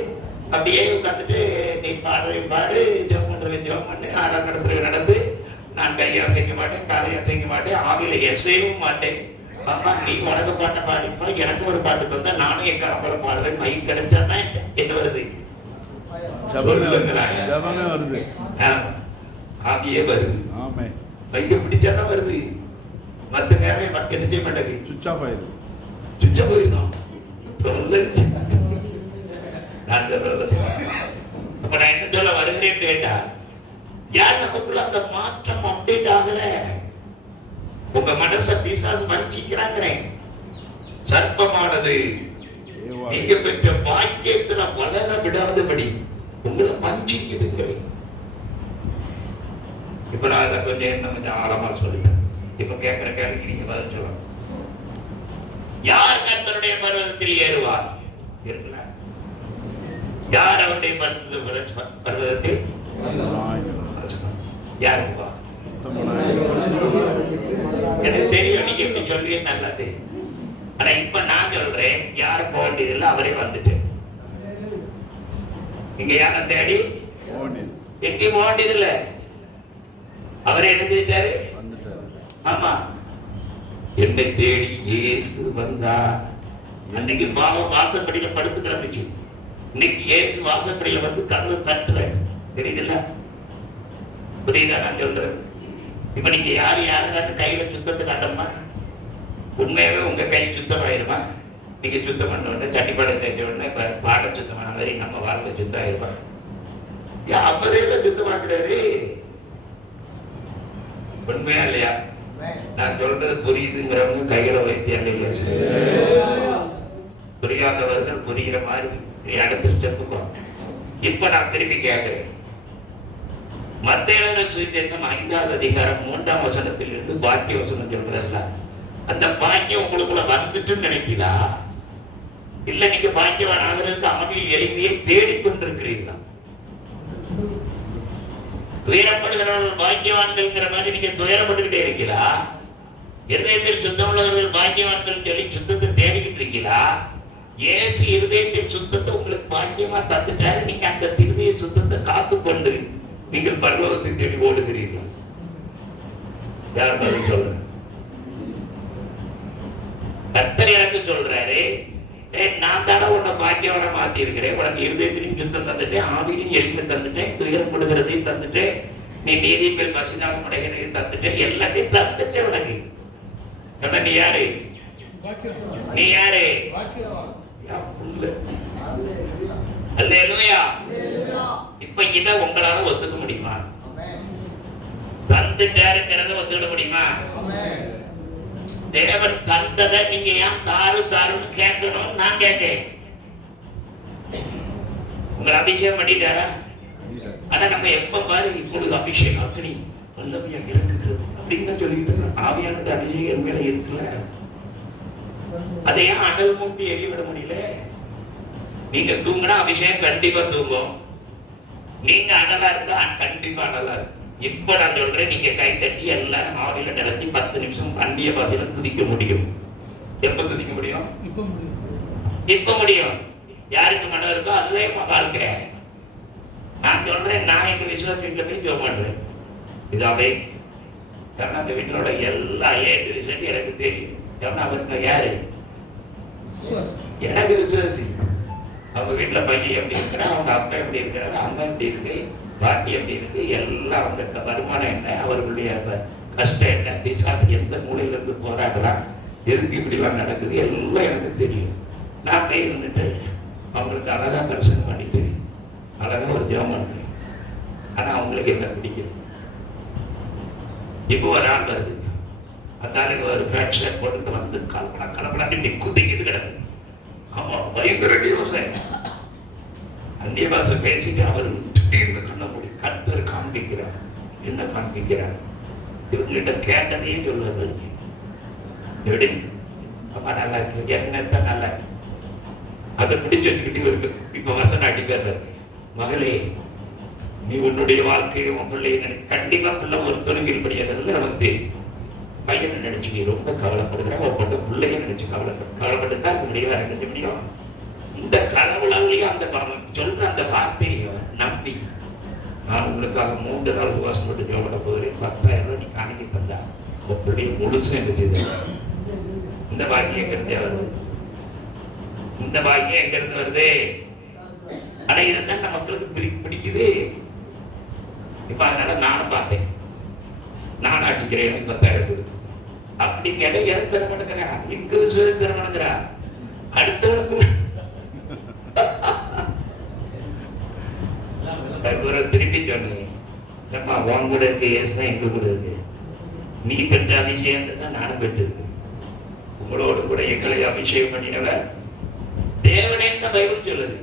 அப்படியே உட்காந்துட்டு நீ பாடுறதையும் பாடு, ஜெபம் பண்றதையும் ஜெபம் பண்ணு, ஆறாம் நடத்துறவை நடந்து, நான் கையை அசைக்க மாட்டேன், காலையை அசைக்க மாட்டேன், ஆவில எசையவும் மாட்டேன். அப்பா நீ உனக்கு பாட்டை பாடிப்பா, எனக்கு ஒரு பாட்டு தந்தா நானும் என் கடப்பல பாடுவேன். மைக் கிடைச்சாதான் என்ன வருது? வருது, ஆவியே வருது. மைக்க பிடிச்சாதான் வருது. மத்த நேரம் என்ன செய்ய மாட்டேங்குது, சுவிட்ச் ஆஃப் போயிருந்தோம். அப்ப நான் என்ன சொல்ல வருகிறேன் கேட்டா, யார் நமக்குள்ள அந்த மாற்றம் அப்டேட் ஆகல? உங்க மனச பிசாசு வஞ்சிக்கிறாங்கிறேன். சர்ப்பமானது நீங்க பெற்ற பாக்கியத்துல வளர விடாதபடி உங்களை வஞ்சிக்குதுங்கிறேன். இப்ப நான் அதை கொஞ்சம் ஆழமா சொல்லிட்டேன். இப்ப கேட்கிற கேள்விக்கு நீங்க பதில் சொல்லணும். யார் கர்த்தருடைய பர்வதத்தில் ஏறுவார்? இருக்குல்ல, யார் அவருடைய பர்வதத்தில் யாருவா? எனக்கு தெரியும் நீங்க எப்படி சொல்றீங்க, நல்லா தெரியும். ஆனா இப்ப நான் சொல்றேன், யாரும் போக வேண்டியதில்லை, அவரே வந்துட்டு. நீங்க யார தேடி எங்கேயும் போக வேண்டியதில்லை, அவரே என்ன செஞ்சிட்டாரு? ஆமா, என்னை தேடி இயேசு வந்தா. அன்னைக்கு பாவம் வாசப்படியில படுத்து கிடந்துச்சு, இன்னைக்கு இயேசு வாசப்படியில வந்து கதவை தட்டுற. தெரியுதுல்ல? புரியுதா நான் சொல்றது? இப்ப நீங்க யாரு யாருன்னு கையில சுத்தத்தை காட்டமா, உண்மையாவே உங்க கை சுத்தமாயிருமா? நீங்க சுத்தம் பண்ண உடனே சட்டிப்பாடை தேய்ச்ச உடனே பாட சுத்தமான மாதிரி நம்ம வாழ்க்கை சுத்தம் ஆயிருமா? அப்பதையில சுத்தமாக்குறாரு. உண்மையா இல்லையா? நான் சொல்றது புரியுதுங்கிறவங்க கையில வைத்தியம் இல்லையா? புரியாதவர்கள் புரிகிற மாதிரி அடுத்த ஸ்டெப்பு. இப்ப நான் திருப்பி கேட்கிறேன், மத்தேயு சுவிசேஷம் 5ஆம் அதிகாரம் 3ஆம் வசனத்தில் இருந்து பாக்கிய வசனம் சொல்றதுல, அந்த பாக்கியம் உங்களுக்குள்ள வந்துட்டு நினைக்கிறா? இல்ல நீங்க பாக்கியவான் ஆகிறதுக்கு ஆவியில் எளிமையை தேடிக்கொண்டிருக்கிறீர்களா? துயரப்படுகிறவர்கள் பாக்கியவான்கள் மாதிரி நீங்க துயரப்பட்டுக்கிட்டே இருக்கீங்களா? இருதயத்தில் சுத்தம் உள்ளவர்கள் பாக்கியவான்கள் சொல்லி சுத்தத்தை தேடிக்கிட்டு இருக்கீங்களா? இயேசு இருதயத்தில் சுத்தத்தை உங்களுக்கு பாக்கியமா தந்துட்டாரு. நீங்க அந்த இருதய சுத்தத்தை காத்துக்கொண்டு நீங்கள் பரலோகத்தை தேடி ஓடுகிறீர்கள். யார் பதில் சொல்ற? கர்த்தர் எனக்கு சொல்றாரு, நான் தானே உன்னை பாக்கியவன மாத்தி இருக்கிறேன். உனக்கு இருதயத்திலையும் சுத்தம் தந்துட்டேன், ஆவிலையும் எளிமை தந்துட்டேன், துயரப்படுகிறதையும் தந்துட்டேன், நீ நீதி பேர் பசுதாபம் அடைகிறதையும் தந்துட்டேன், எல்லாத்தையும் தந்துட்டேன் உனக்கு. நீ யாரு? நீ யாரு? அல்லேலூயா. இப்ப இதை உங்களால ஒத்துக்க முடியுமா? தந்துட்டாருங்கிறத ஒத்துக்க முடியுமா? தேவன் தந்ததை நீங்க ஏன் தாரு தாருன்னு கேட்கணும்? நான் கேட்டேன், உங்களை அபிஷேகம் பண்ணிட்டாரா? ஆனா நம்ம எப்ப பாரு இப்பொழுது அபிஷேகம் அக்னி வல்லமையா இறங்குகிறது அப்படின்னு தான் சொல்லிட்டு இருக்கோம். ஆவியான அபிஷேகம் மேல இருக்குல்ல, அதை ஏன் அடல் மூட்டி எரிய விட முடியல? நீங்க தூங்கினா அபிஷேகம் கண்டிப்பா தூங்கும், நீங்க அடலா இருந்தா கண்டிப்பா அடலா இருக்கும். இப்ப நான் சொல்றேன், நீங்க கை தட்டி எல்லாரும் ஆவில நிரப்பி 10 நிமிஷம் அந்நிய பாஷையில துதிக்க முடியும். எப்ப துதிக்க முடியும்? இப்ப முடியும். யாருக்கு மனம் இருக்கோ அதுதான் வாழ்க்கை. நான் சொல்றேன், நான் எங்க விசுவாச வீட்டுல போய் ஜெபம் பண்றேன். இதாவே அந்த வீட்டிலோட எல்லா ஏட்டு விஷயம் எனக்கு தெரியும். அவருக்கு யாரு? எனக்கு விசுவாசி. அவங்க வீட்டுல பையன் எப்படி இருக்கிறா, அவங்க அப்பா எப்படி இருக்கிறாரு, அம்மா எப்படி இருக்கு, பாட்டி எப்படி இருக்கு, எல்லாம் அவங்க வருமானம் என்ன, அவர்களுடைய கஷ்டம் என்ன, திசாசி எந்த மூலையில இருந்து போராடுறான், எதுக்கு இப்படிலாம் நடக்குது, எல்லாம் எனக்கு தெரியும். நான் போய் இருந்துட்டு அவங்களுக்கு அழகா தரிசனம் பண்ணிட்டு அழகா ஒரு ஜெபம் பண்றேன். ஆனா அவங்களுக்கு என்ன பிடிக்கும்? இப்போ ஒரு ஆள் வருது, அதானுக்கு ஒரு பேட் ஷர்ட் போட்டுட்டு வந்து கலப்படா குதிக்குது கிடக்கு. ஆமா, பயங்கர அந்நிய பாஷை பேசிட்டு அவர் திடீர்னு கண்ண மூடி கர்த்தர் காண்பிக்கிறார். என்ன காண்பிக்கிறார்? இவங்ககிட்ட கேட்டதையே சொல்லுவார். எப்படி அப்பா நல்லா இருக்கு, என்னத்தான் நல்லா இருக்கு, அதை பிடிச்சு வச்சுக்கிட்டு இவருக்கு இப்ப வசனம் அடிக்கிறார். மகளே, நீ உன்னுடைய வாழ்க்கையை உன் பிள்ளைய கண்டிப்பா பிள்ளை ஒருத்தரும் கீழ்படியாததுல நமக்கு தெரியும். பையனை நினைச்சு நீ ரொம்ப கவலைப்படுகிற, ஒரு பிள்ளைய நினைச்சு கவலைப்பட்டு தான் இருக்க முடியும். நினைச்ச முடியும். இந்த கடவுளையும் அந்த சொல்ற அந்த வார்த்தையும் நம்பி நான் உங்களுக்காக 3 நாள் உபவாசம் போட்டு ஜெபம் போகிறேன், 10,000 ரூபாய் நீ காணிக்க தந்தா உன் பிள்ளைய முழுசு என்ன செய்த. இந்த பாக்கியம் எங்கிருந்து வருது? இந்த பாக்கியம் எங்கிருந்து வருது? ஆனா இதைத்தான் நம்ம மக்களுக்கு பிடிக்குது. இப்ப அதனால நானும் பார்த்தேன், நானும் அடிக்கிறேன், எனக்கு 10,000 கொடு அப்படி கேட்ட எனக்கு தர மாட்டேங்கிறேன். எங்க விசுவாசம் தர மாட்டேங்கிறா, அடுத்தவனுக்கு திருப்பி சொன்னேன். உன் கூட இருக்க ஏசுதான் எங்க கூட இருக்கு, நீ பெற்ற அபிஷேகம் தான் நானும் பெற்றிருக்கேன், உங்களோடு கூட எங்களை அபிஷேகம் பண்ணினவர் தேவனே தான் பைபிள் சொல்லுது.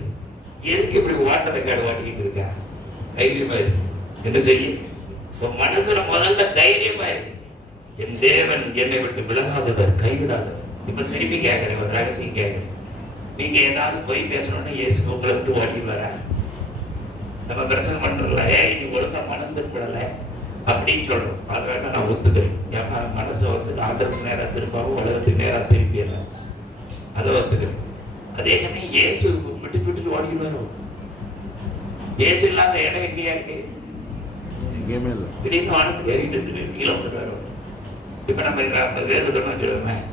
எதுக்கு இப்படி வாட்ட ரெக்கார்டு வாட்டிக்கிட்டு இருக்கா? தைரியமா இருக்கு. என்ன செய்ய? உன் மனசுல முதல்ல தைரியமா இருக்கு. என் தேவன் என்னை விட்டு விலகாதவர், கைவிடாதவர். இப்ப திருப்பி கேட்கிறேன், ஒரு ரகசியம் கேட்கிறேன். நீங்க ஏதாவது போய் பேசணும்னா இயேசு உங்களை விட்டு ஓடிடுவாரா? நம்ம பிரசங்கம் பண்றோம்ல, நீ ஒழுங்கா மனம் திரும்பல அப்படின்னு சொல்றோம். அதனால நான் ஒத்துக்கிறேன். ஏன்னா மனசை வந்து ஆண்டவருக்கு நேரம் திருப்பாவும் உலகத்துக்கு நேரம் திருப்பிடலாம், அதை ஒத்துக்கிறேன். அதே சமயம் இயேசு விட்டு விட்டு ஓடிடுவாரோ? இயேசு இல்லாத இடம் எங்கேயா இருக்கு? திடீர்னு வானத்துக்கு ஏறிட்டு திடீர்னு கீழே வந்துடுவாரோ? இப்ப நம்ம 50 பேர் இருக்கணும்னு சொல்லுவேன்.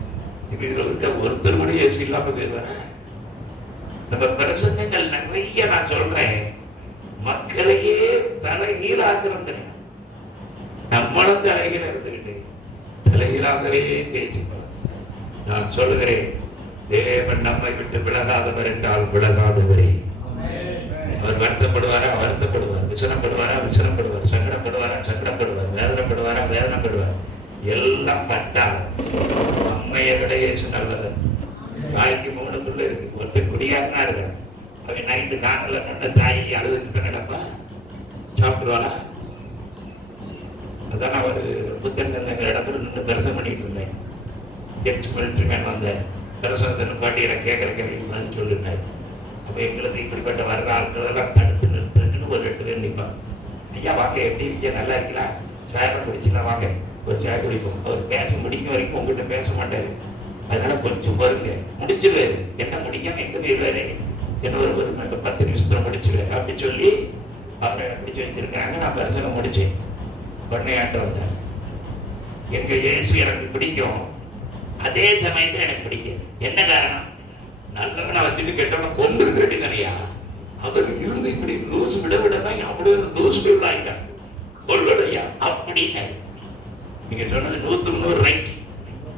இப்ப இதுல இருக்க ஒருத்தர் கூட இயேசு இல்லாம போயிடுவார? நம்ம பிரசங்கங்கள் நிறைய நான் சொல்றேன், மக்களையே தலைகீழாக்குறோம். நம்மளும் தலைகீழ இருந்துகிட்டு தலைகீழாகவே பேசிக்கணும். நான் சொல்லுகிறேன், தேவன் நம்மை விட்டு விலகாதவர் என்றால் விலகாதவரே. அவர் வருத்தப்படுவாரா? வருத்தப்படுவார். விசனப்படுவாரா? விசனப்படுவார். சங்கடப்படுவாரா? சங்கடப்படுவார். வேதனைப்படுவாரா? வேதனைப்படுவார். எல்லாம் பட்டாலும் அம்மையை விட இயேசு நல்லவர். தாய்க்கு 3 பிள்ளை இருக்கு, ஒருத்தர் குடியாருன்னா இருக்கான். அவன் நைட்டு காணல நின்று தாயை அழுதுட்டு தான் நடப்பா, சாப்பிடுவாளா? அதான் நான் ஒரு புத்தன் எங்க இடத்துல நின்று பிரசம் பண்ணிட்டு இருந்தேன். எக்ஸ் மிலிட்டரி மேன் வந்தேன். பிரசங்கத்தை பாட்டி எனக்கு கேட்கிற கேள்வி பதில் சொல்லிருந்தாரு. அப்ப எங்களுக்கு இப்படிப்பட்ட வர்ற ஆட்கள் எல்லாம் தடுத்து நிறுத்துன்னு ஒரு 2 பேர் நிற்பான். ஐயா வாங்க, எப்படி இருக்கீங்க, நல்லா இருக்கலாம், சாயம் குடிச்சுலாம் வாங்க, ஒரு சாய் குடிப்போம். அவர் பேச முடிக்கும் வரைக்கும் உங்ககிட்ட பேச மாட்டாரு. அதனால கொஞ்சம் பாருங்க, முடிச்சிருவாரு. என்ன முடிக்காம எங்க போயிடுவாரு, என்ன ஒரு 10 நிமிஷத்துல முடிச்சிருவாரு அப்படி சொல்லி அவரை பிடிச்சு வச்சிருக்காங்க. நான் பிரசங்கம் முடிச்சேன். கொண்டையாட்ட வந்தேன். எங்க இயேசு எனக்கு பிடிக்கும், அதே சமயத்துல எனக்கு பிடிக்கும். என்ன காரணம்? நல்லவனை வச்சுட்டு கெட்டவனை கொண்டு இருக்க தனியா அவரு இருந்து இப்படி லூசு விட விடதான் அப்படி லூசு ஆயிட்டான். கொள்ளுடையா அப்படின்னு நீங்க சொன்னது 100க்கு 100 ரைட்.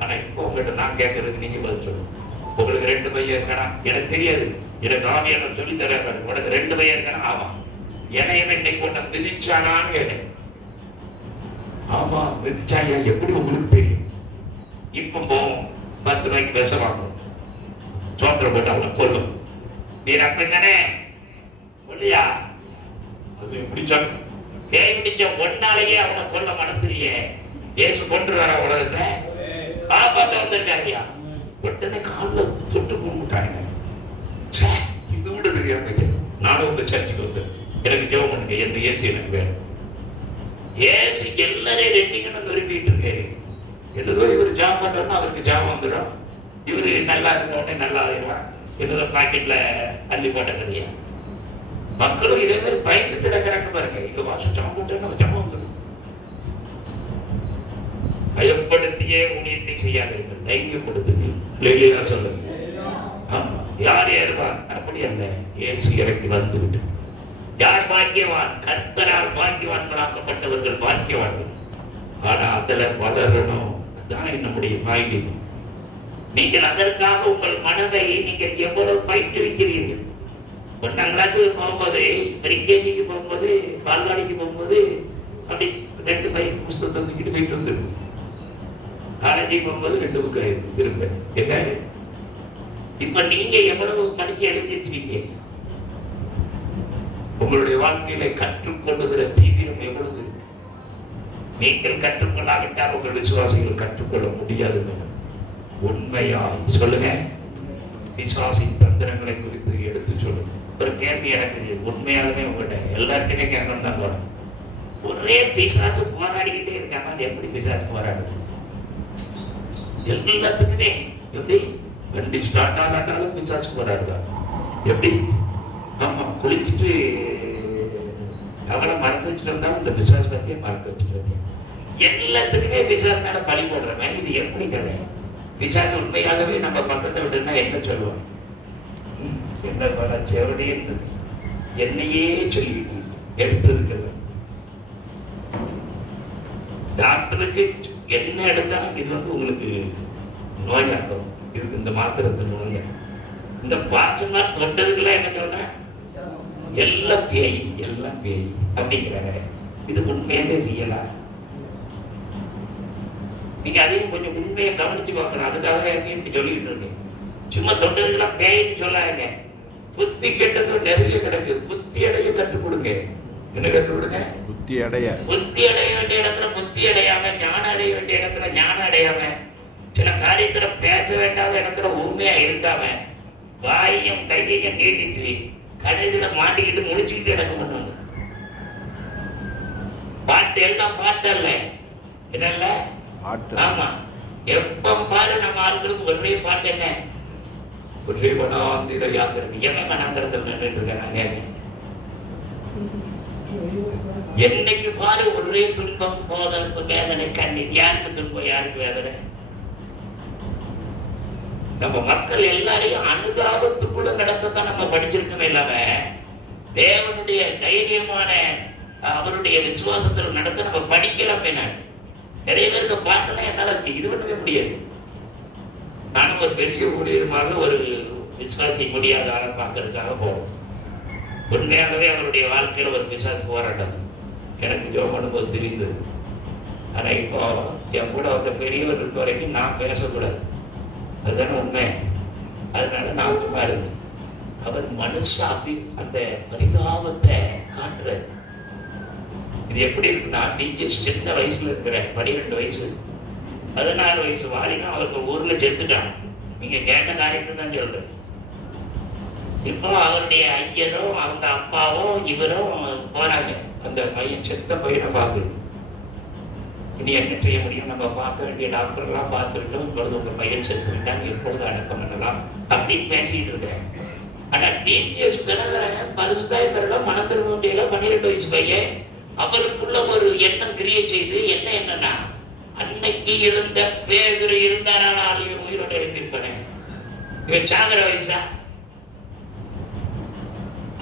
ஆனா இப்போ உங்ககிட்ட நான் கேட்கறதுக்கு நீங்க பதில் சொல்லணும். உங்களுக்கு 2 பையன் இருக்கானா? எனக்கு தெரியாது, எனக்கு ஆவியான சொல்லி தராரு. உனக்கு 2 பையன் இருக்கானா? ஆமா. என்னை இன்னைக்கு கொண்ட மிதிச்சானான்னு கேட்டேன். ஆமா மிதிச்சாயா, எப்படி உங்களுக்கு தெரியும்? இப்ப போவோம், 10 ரூபாய்க்கு பேச வாங்கும், சோத்திரம் போட்டு அவனை கொல்லும். நீ ரப்பன் தானே கொல்லியா? அது பிடிச்சா பேய் பிடிச்ச ஒன்னாலேயே அவனை கொல்ல மனசுலையே ஏசு கொண்டு வர உலகத்தை காப்பாத்த வந்திருக்காங்கயா. உடனே காலில் தொட்டு கும்பிட்டாங்க. இது விட தெரியாம நானும் வந்து சர்ச்சுக்கு வந்து எனக்கு ஜெபம் பண்ணுங்க, எந்த ஏசு எனக்கு வேணும். ஏசு எல்லாரையும் ரசிக்கணும்னு விரும்பிட்டு இருக்காரு. என்னதோ இவர் ஜாம் பண்றோம்னா அவருக்கு ஜாம் வந்துடும், இவரு நல்லா இருந்தோடனே நல்லா ஆயிடுவான், என்னதோ பாக்கெட்ல அள்ளி போட்ட கதையா. மக்களும் இதே மாதிரி பயந்து கிடக்கிறாங்க பாருங்க. இங்க வாசம் ஜாம் போட்டோன்னா ஜாம் வந்துடும். பயப்படுத்தியே ஊழியத்தை செய்யாதீர்கள், தைரியப்படுத்துங்கள். சொல்லுங்க. ஆமா, யார் ஏறுவான்? அப்படி அல்ல, இயேசு இறங்கி வந்து விட்டு. யார் பாக்கியவான்? கர்த்தரால் பாக்கியவான்களாக்கப்பட்டவர்கள் பாக்கியவான்கள். ஆனா அதுல வளரணும். அதுதான் நம்முடைய பாயிண்ட். நீங்கள் அதற்காக உங்கள் மனதை நீங்கள் எவ்வளவு பயிற்றுவிக்கிறீர்கள். 1ஆம் கிளாஸுக்கு போகும்போது, எல்கேஜிக்கு போகும்போது, பால்வாடிக்கு போகும்போது அப்படி 2 புஸ்தகத்தை தூக்கிட்டு போயிட்டு வந்துருக்கு. காலேஜுக்கு போகும்போது 2 புக் ஆயிருக்கு திரும்ப. என்ன இப்ப நீங்க எவ்வளவு படிச்சு எழுதி வச்சிருக்கீங்க? உங்களுடைய வாழ்க்கையில கற்றுக்கொள்ளுகிற தீவிரம் எவ்வளவு இருக்கு? நீங்கள் கற்றுக்கொள்ளாவிட்டால் உங்கள் விசுவாசிகள் கற்றுக்கொள்ள முடியாது. உண்மையாய் சொல்லுங்க. பிசாசின் தந்திரங்களை குறித்து எடுத்து சொல்லுங்க. ஒரு கேள்வி எனக்கு உண்மையாலுமே உங்கள்கிட்ட எல்லாருக்குமே கேட்கணும் தான் தோணும். ஒரே பிசாசு போராடிக்கிட்டே இருக்காங்க, அது எப்படி பிசாசு போராடுது? எல்லாத்துக்குமே எப்படி வண்டி ஸ்டார்ட் ஆகாட்டாலும் பிசாசு போராடுதான். எப்படி? ஆமா, குளிச்சுட்டு அவளை மறந்து வச்சுட்டு இருந்தாலும் இந்த பிசாசு பத்தியே மறந்து வச்சுட்டு இருக்கேன். எல்லாத்துக்குமே பிசாசு மேல பழி போடுறவன். இது எப்படி கதை? பிசாசு உண்மையாகவே நம்ம பக்கத்தை விட்டுனா என்ன சொல்லுவான்? என்ன பல செவடி என்னையே சொல்லிட்டு எடுத்ததுக்கு டாக்டருக்கு என்ன எடுத்தாலும் இது உங்களுக்கு நோயாகும். இதுக்கு இந்த மாத்திரத்து நோய். இந்த பாசமா தொட்டதுக்கெல்லாம் என்ன சொல்றேன்? எல்லாம் பேய், எல்லாம் பேய் அப்படிங்கிறாங்க. இது உண்மையாக ரியலா? நீங்க அதையும் கொஞ்சம் உண்மையை கவனிச்சு பார்க்கணும். அதுக்காக இப்படி சொல்லிட்டு இருக்கேன். சும்மா தொட்டதுக்கெல்லாம் பேய்ன்னு சொல்லாங்க. புத்தி கெட்டது நிறைய கிடக்கு. புத்தி அடைய கற்றுக் கொடுங்க. என்ன கற்றுக் கொடுங்க? புத்தி அடைய. புத்தி அடைய வேண்டிய இடத்துல புத்தி அடையாம, ஞானம் அடைய வேண்டிய இடத்துல ஞானம் அடையாம, சில காரியத்துல பேச வேண்டாத இடத்துல உண்மையா இருக்காம, வாயையும் கையையும் நீட்டிட்டு கடைசியில மாட்டிக்கிட்டு முடிச்சுக்கிட்டு இடக்க பண்ணுவாங்க. பாட்டு எல்லாம் பாட்டு அல்ல, என்னல்ல? ஆமா, எப்ப பாரு நம்ம ஆட்களுக்கு ஒரே பாட்டு என்ன? ஒரே வனாந்திர யாங்கிறது. எவன் வனாந்திரத்தில் நின்றுட்டு இருக்காங்க? என்னைக்கு பாரு ஒரே துன்பம், போதல், வேதனை, கண்ணீர். யாருக்கு துன்பம், யாருக்கு வேதனை? நம்ம மக்கள் எல்லாரையும் அனுதாபத்துக்குள்ள நடத்தத்தான் நம்ம படிச்சிருக்கோமே இல்லாம தேவனுடைய தைரியமான அவருடைய விசுவாசத்தில் நடத்த நம்ம படிக்கலாமே. நிறைய பேருக்கு பாட்டெல்லாம் என்னால இது பண்ணவே முடியாது. நானும் ஒரு பெரிய ஊழியருமாக ஒரு விசுவாசி முடியாத ஆளை பார்க்கறதுக்காக போவோம். உண்மையாகவே அவருடைய வாழ்க்கையில ஒரு விசுவாசி போராட்டம் எனக்கு ஜோம் அனுபவம் தெரிந்தது. ஆனா இப்போ என் கூட வந்த பெரியவர் இருக்க வரைக்கும் நான் பேசக்கூடாது, அதுதானே உண்மை. அதனால நான் சும்மா இருந்தேன். அவர் மனுஷாப்பி அந்த பரிதாபத்தை காட்டுறாரு. இது எப்படி இருக்குன்னா, டிஜிஎஸ் சின்ன வயசுல இருக்கிற 12 வயசு 16 வயசு வாலிதான் அவருக்கு ஊர்ல செத்துட்டான். நீங்க கேட்ட காரியத்தை தான் சொல்றேன். இப்போ அவருடைய ஐயரும் அவங்க அப்பாவும் இவரும் போறாங்க அந்த பையன் செத்த பையனை பார்த்து. இனி என்ன செய்ய முடியும்? நம்ம பார்க்க வேண்டிய டாக்டர் எல்லாம் பார்த்துட்டோம். இப்பொழுது உங்க பையன் செத்து விட்டாங்க, எப்பொழுது அடக்கம் பண்ணலாம் அப்படின்னு பேசிட்டு இருக்கேன். ஆனா டிஜிஎஸ் தினகரன் பரிசுத்தாய் பெறலாம் மனம் திரும்ப வேண்டிய 12 வயசு பையன். அவருக்குள்ள ஒரு எண்ணம் கிரியேட் செய்து என்ன என்னன்னா, அன்னைக்கு இருந்த பேதுரு இருந்தாரானால் இவன் உயிரோடு எழுந்திருப்பானே, இவன் சாகர வயசா?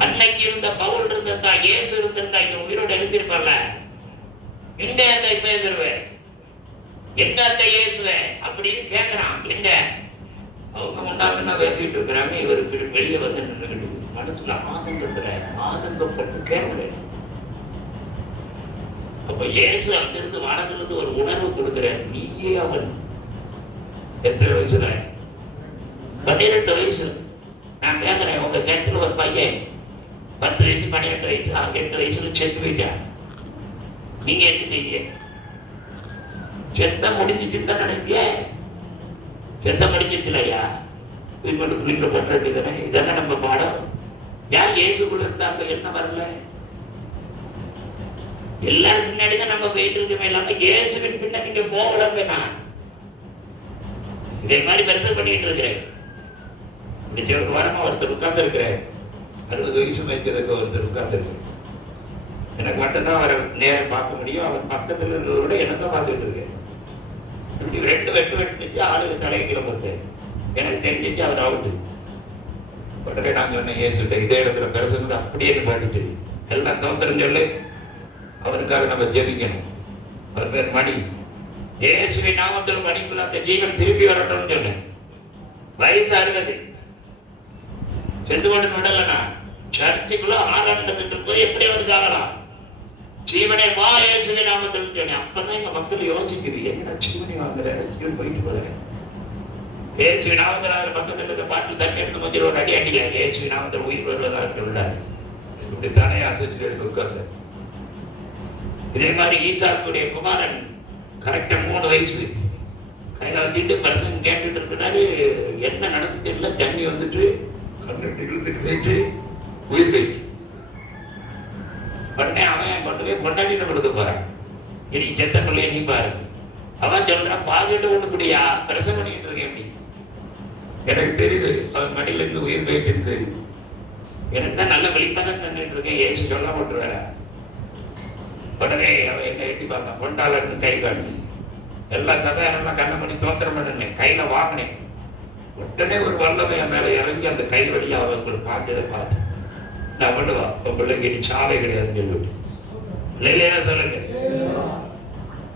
அன்னைக்கு இருந்த பவுல் இருந்திருந்தா, இயேசு இருந்திருந்தா இவன் உயிரோடு எழுந்திருப்பான்ல. எங்க அந்த பேதுருவே, எங்க அந்த இயேசுவே அப்படின்னு கேட்கிறான். எங்க அவங்க முன்னாடி பேசிட்டு இருக்கிறாங்க. இவருக்கு வெளியே வந்து நின்றுகிட்டு மனசுல ஆதங்கப்பட்டு கேட்கிறேன். அப்ப இயேசு அங்கிருந்து வானத்திலிருந்து ஒரு உணர்வு கொடுக்கிறேன். நீயே அவன். எத்தனை வயசுல? 12 வயசு. நான் கேட்கிறேன், உங்க சர்ச்சில் ஒரு பையன் 10 வயசு 12 வயசு 8 வயசுல செத்து போயிட்டான். நீங்க என்ன செய்ய? செத்த முடிஞ்சிச்சுன்னு தான் நினைப்பிய? செத்த முடிஞ்சிச்சுலையா? தூய்மட்டு குளிக்கிற போட்ட வேண்டியதானே? இதெல்லாம் நம்ம பாடம். ஏன் இயேசுக்குள்ள இருந்தாங்க என்ன வரல? எல்லாரும் பின்னாடிதான் நம்ம போயிட்டு இருக்கோமே இல்லாம இயேசுவின் பின்னாடி நீங்க போகலங்க. நான் இதே மாதிரி பெருசு பண்ணிட்டு இருக்கிறேன். ஒரு வாரமா ஒருத்தர் உட்கார்ந்து இருக்கிறேன். 60 வயசு வைத்ததுக்கு ஒருத்தர் உட்கார்ந்து இருக்கிறேன். எனக்கு மட்டும்தான் அவரை நேரம் பார்க்க முடியும். அவர் பக்கத்துல இருக்கிறவரோட என்னதான் பார்த்துட்டு இருக்கேன். இப்படி 2 வெட்டு வெட்டுச்சு. ஆளு தலையை கீழே போட்டு எனக்கு தெரிஞ்சிச்சு அவர் அவுட்டு. உடனே நான் சொன்னேன், இயேசுட்ட இதே இடத்துல பெருசுன்னு அப்படியே பாட்டுட்டு எல்லாம் தோத்திரம் சொல்லு, அவருக்காக நம்ம ஜெபிக்கணும். அவர் பேர் மணி. இயேசுவின் நாமத்தில் மணிக்குள்ள அந்த ஜீவன் திரும்பி வரட்டும்னு சொன்னேன். வயசு 60. செத்து கொண்டு விடலனா சர்ச்சுக்குள்ள ஆராய்ச்சிட்டு போய் எப்படி அவர் சாகலாம்? ஜீவனை வா இயேசுவின் நாமத்தில் சொன்னேன். அப்பதான் எங்க மக்கள் யோசிக்குது, என்னடா ஜீவனை வாங்குற, ஜீவன் போயிட்டு போல. இயேசுவின் நாமத்தில் பக்கத்தில் இருக்க பாட்டு தண்ணி எடுத்து கொஞ்சம் ஒரு அடி அடிக்கல. இயேசுவின் நாமத்தில் உயிர் வருவதாக உள்ளாரு. இப்படி தலையை அசைச்சுட்டு எடுத்து உட்கார்ந்து. இதே மாதிரி ஈசாக்குடைய குமாரன் கரெக்டா 3 வயசு கையில வச்சுட்டு பிரசங்கம் கேட்டுட்டு இருக்கிறாரு. என்ன நடந்து தெரியல. தண்ணி வந்துட்டு கண்ணு இழுத்துட்டு போயிட்டு உயிர் போயிட்டு. உடனே அவன் கொண்டு போய் பொண்டாட்டின கொடுத்து போறான். இனி செத்த பிள்ளைய நீ பாரு. அவன் சொல்றான், பாதிட்டு ஒண்ணு கூடியா பிரசங்கம் பண்ணிட்டு இருக்கேன். எப்படி எனக்கு தெரியுது அவன் மடியில இருந்து உயிர் போயிட்டுன்னு தெரியுது. எனக்கு தான் நல்ல வெளிப்பாதான் நின்றுட்டு இருக்கேன். ஏசி சொல்ல விட்டுருவார. உடனே அவன் என்ன எட்டி பார்த்தான். பொண்டாளன்னு கை காட்டு எல்லா சதாரணமா கண்ண பண்ணி தோத்திரம் பண்ணினேன். கையில வாங்கினேன். உடனே ஒரு வல்லமைய மேல இறங்கி அந்த கை வழியா அவங்களுக்கு பார்த்ததை பார்த்து நான் பண்ணுவா உன் பிள்ளைக்கு இனி சாலை கிடையாதுன்னு சொல்லிவிட்டு இல்லையா சொல்லுங்க.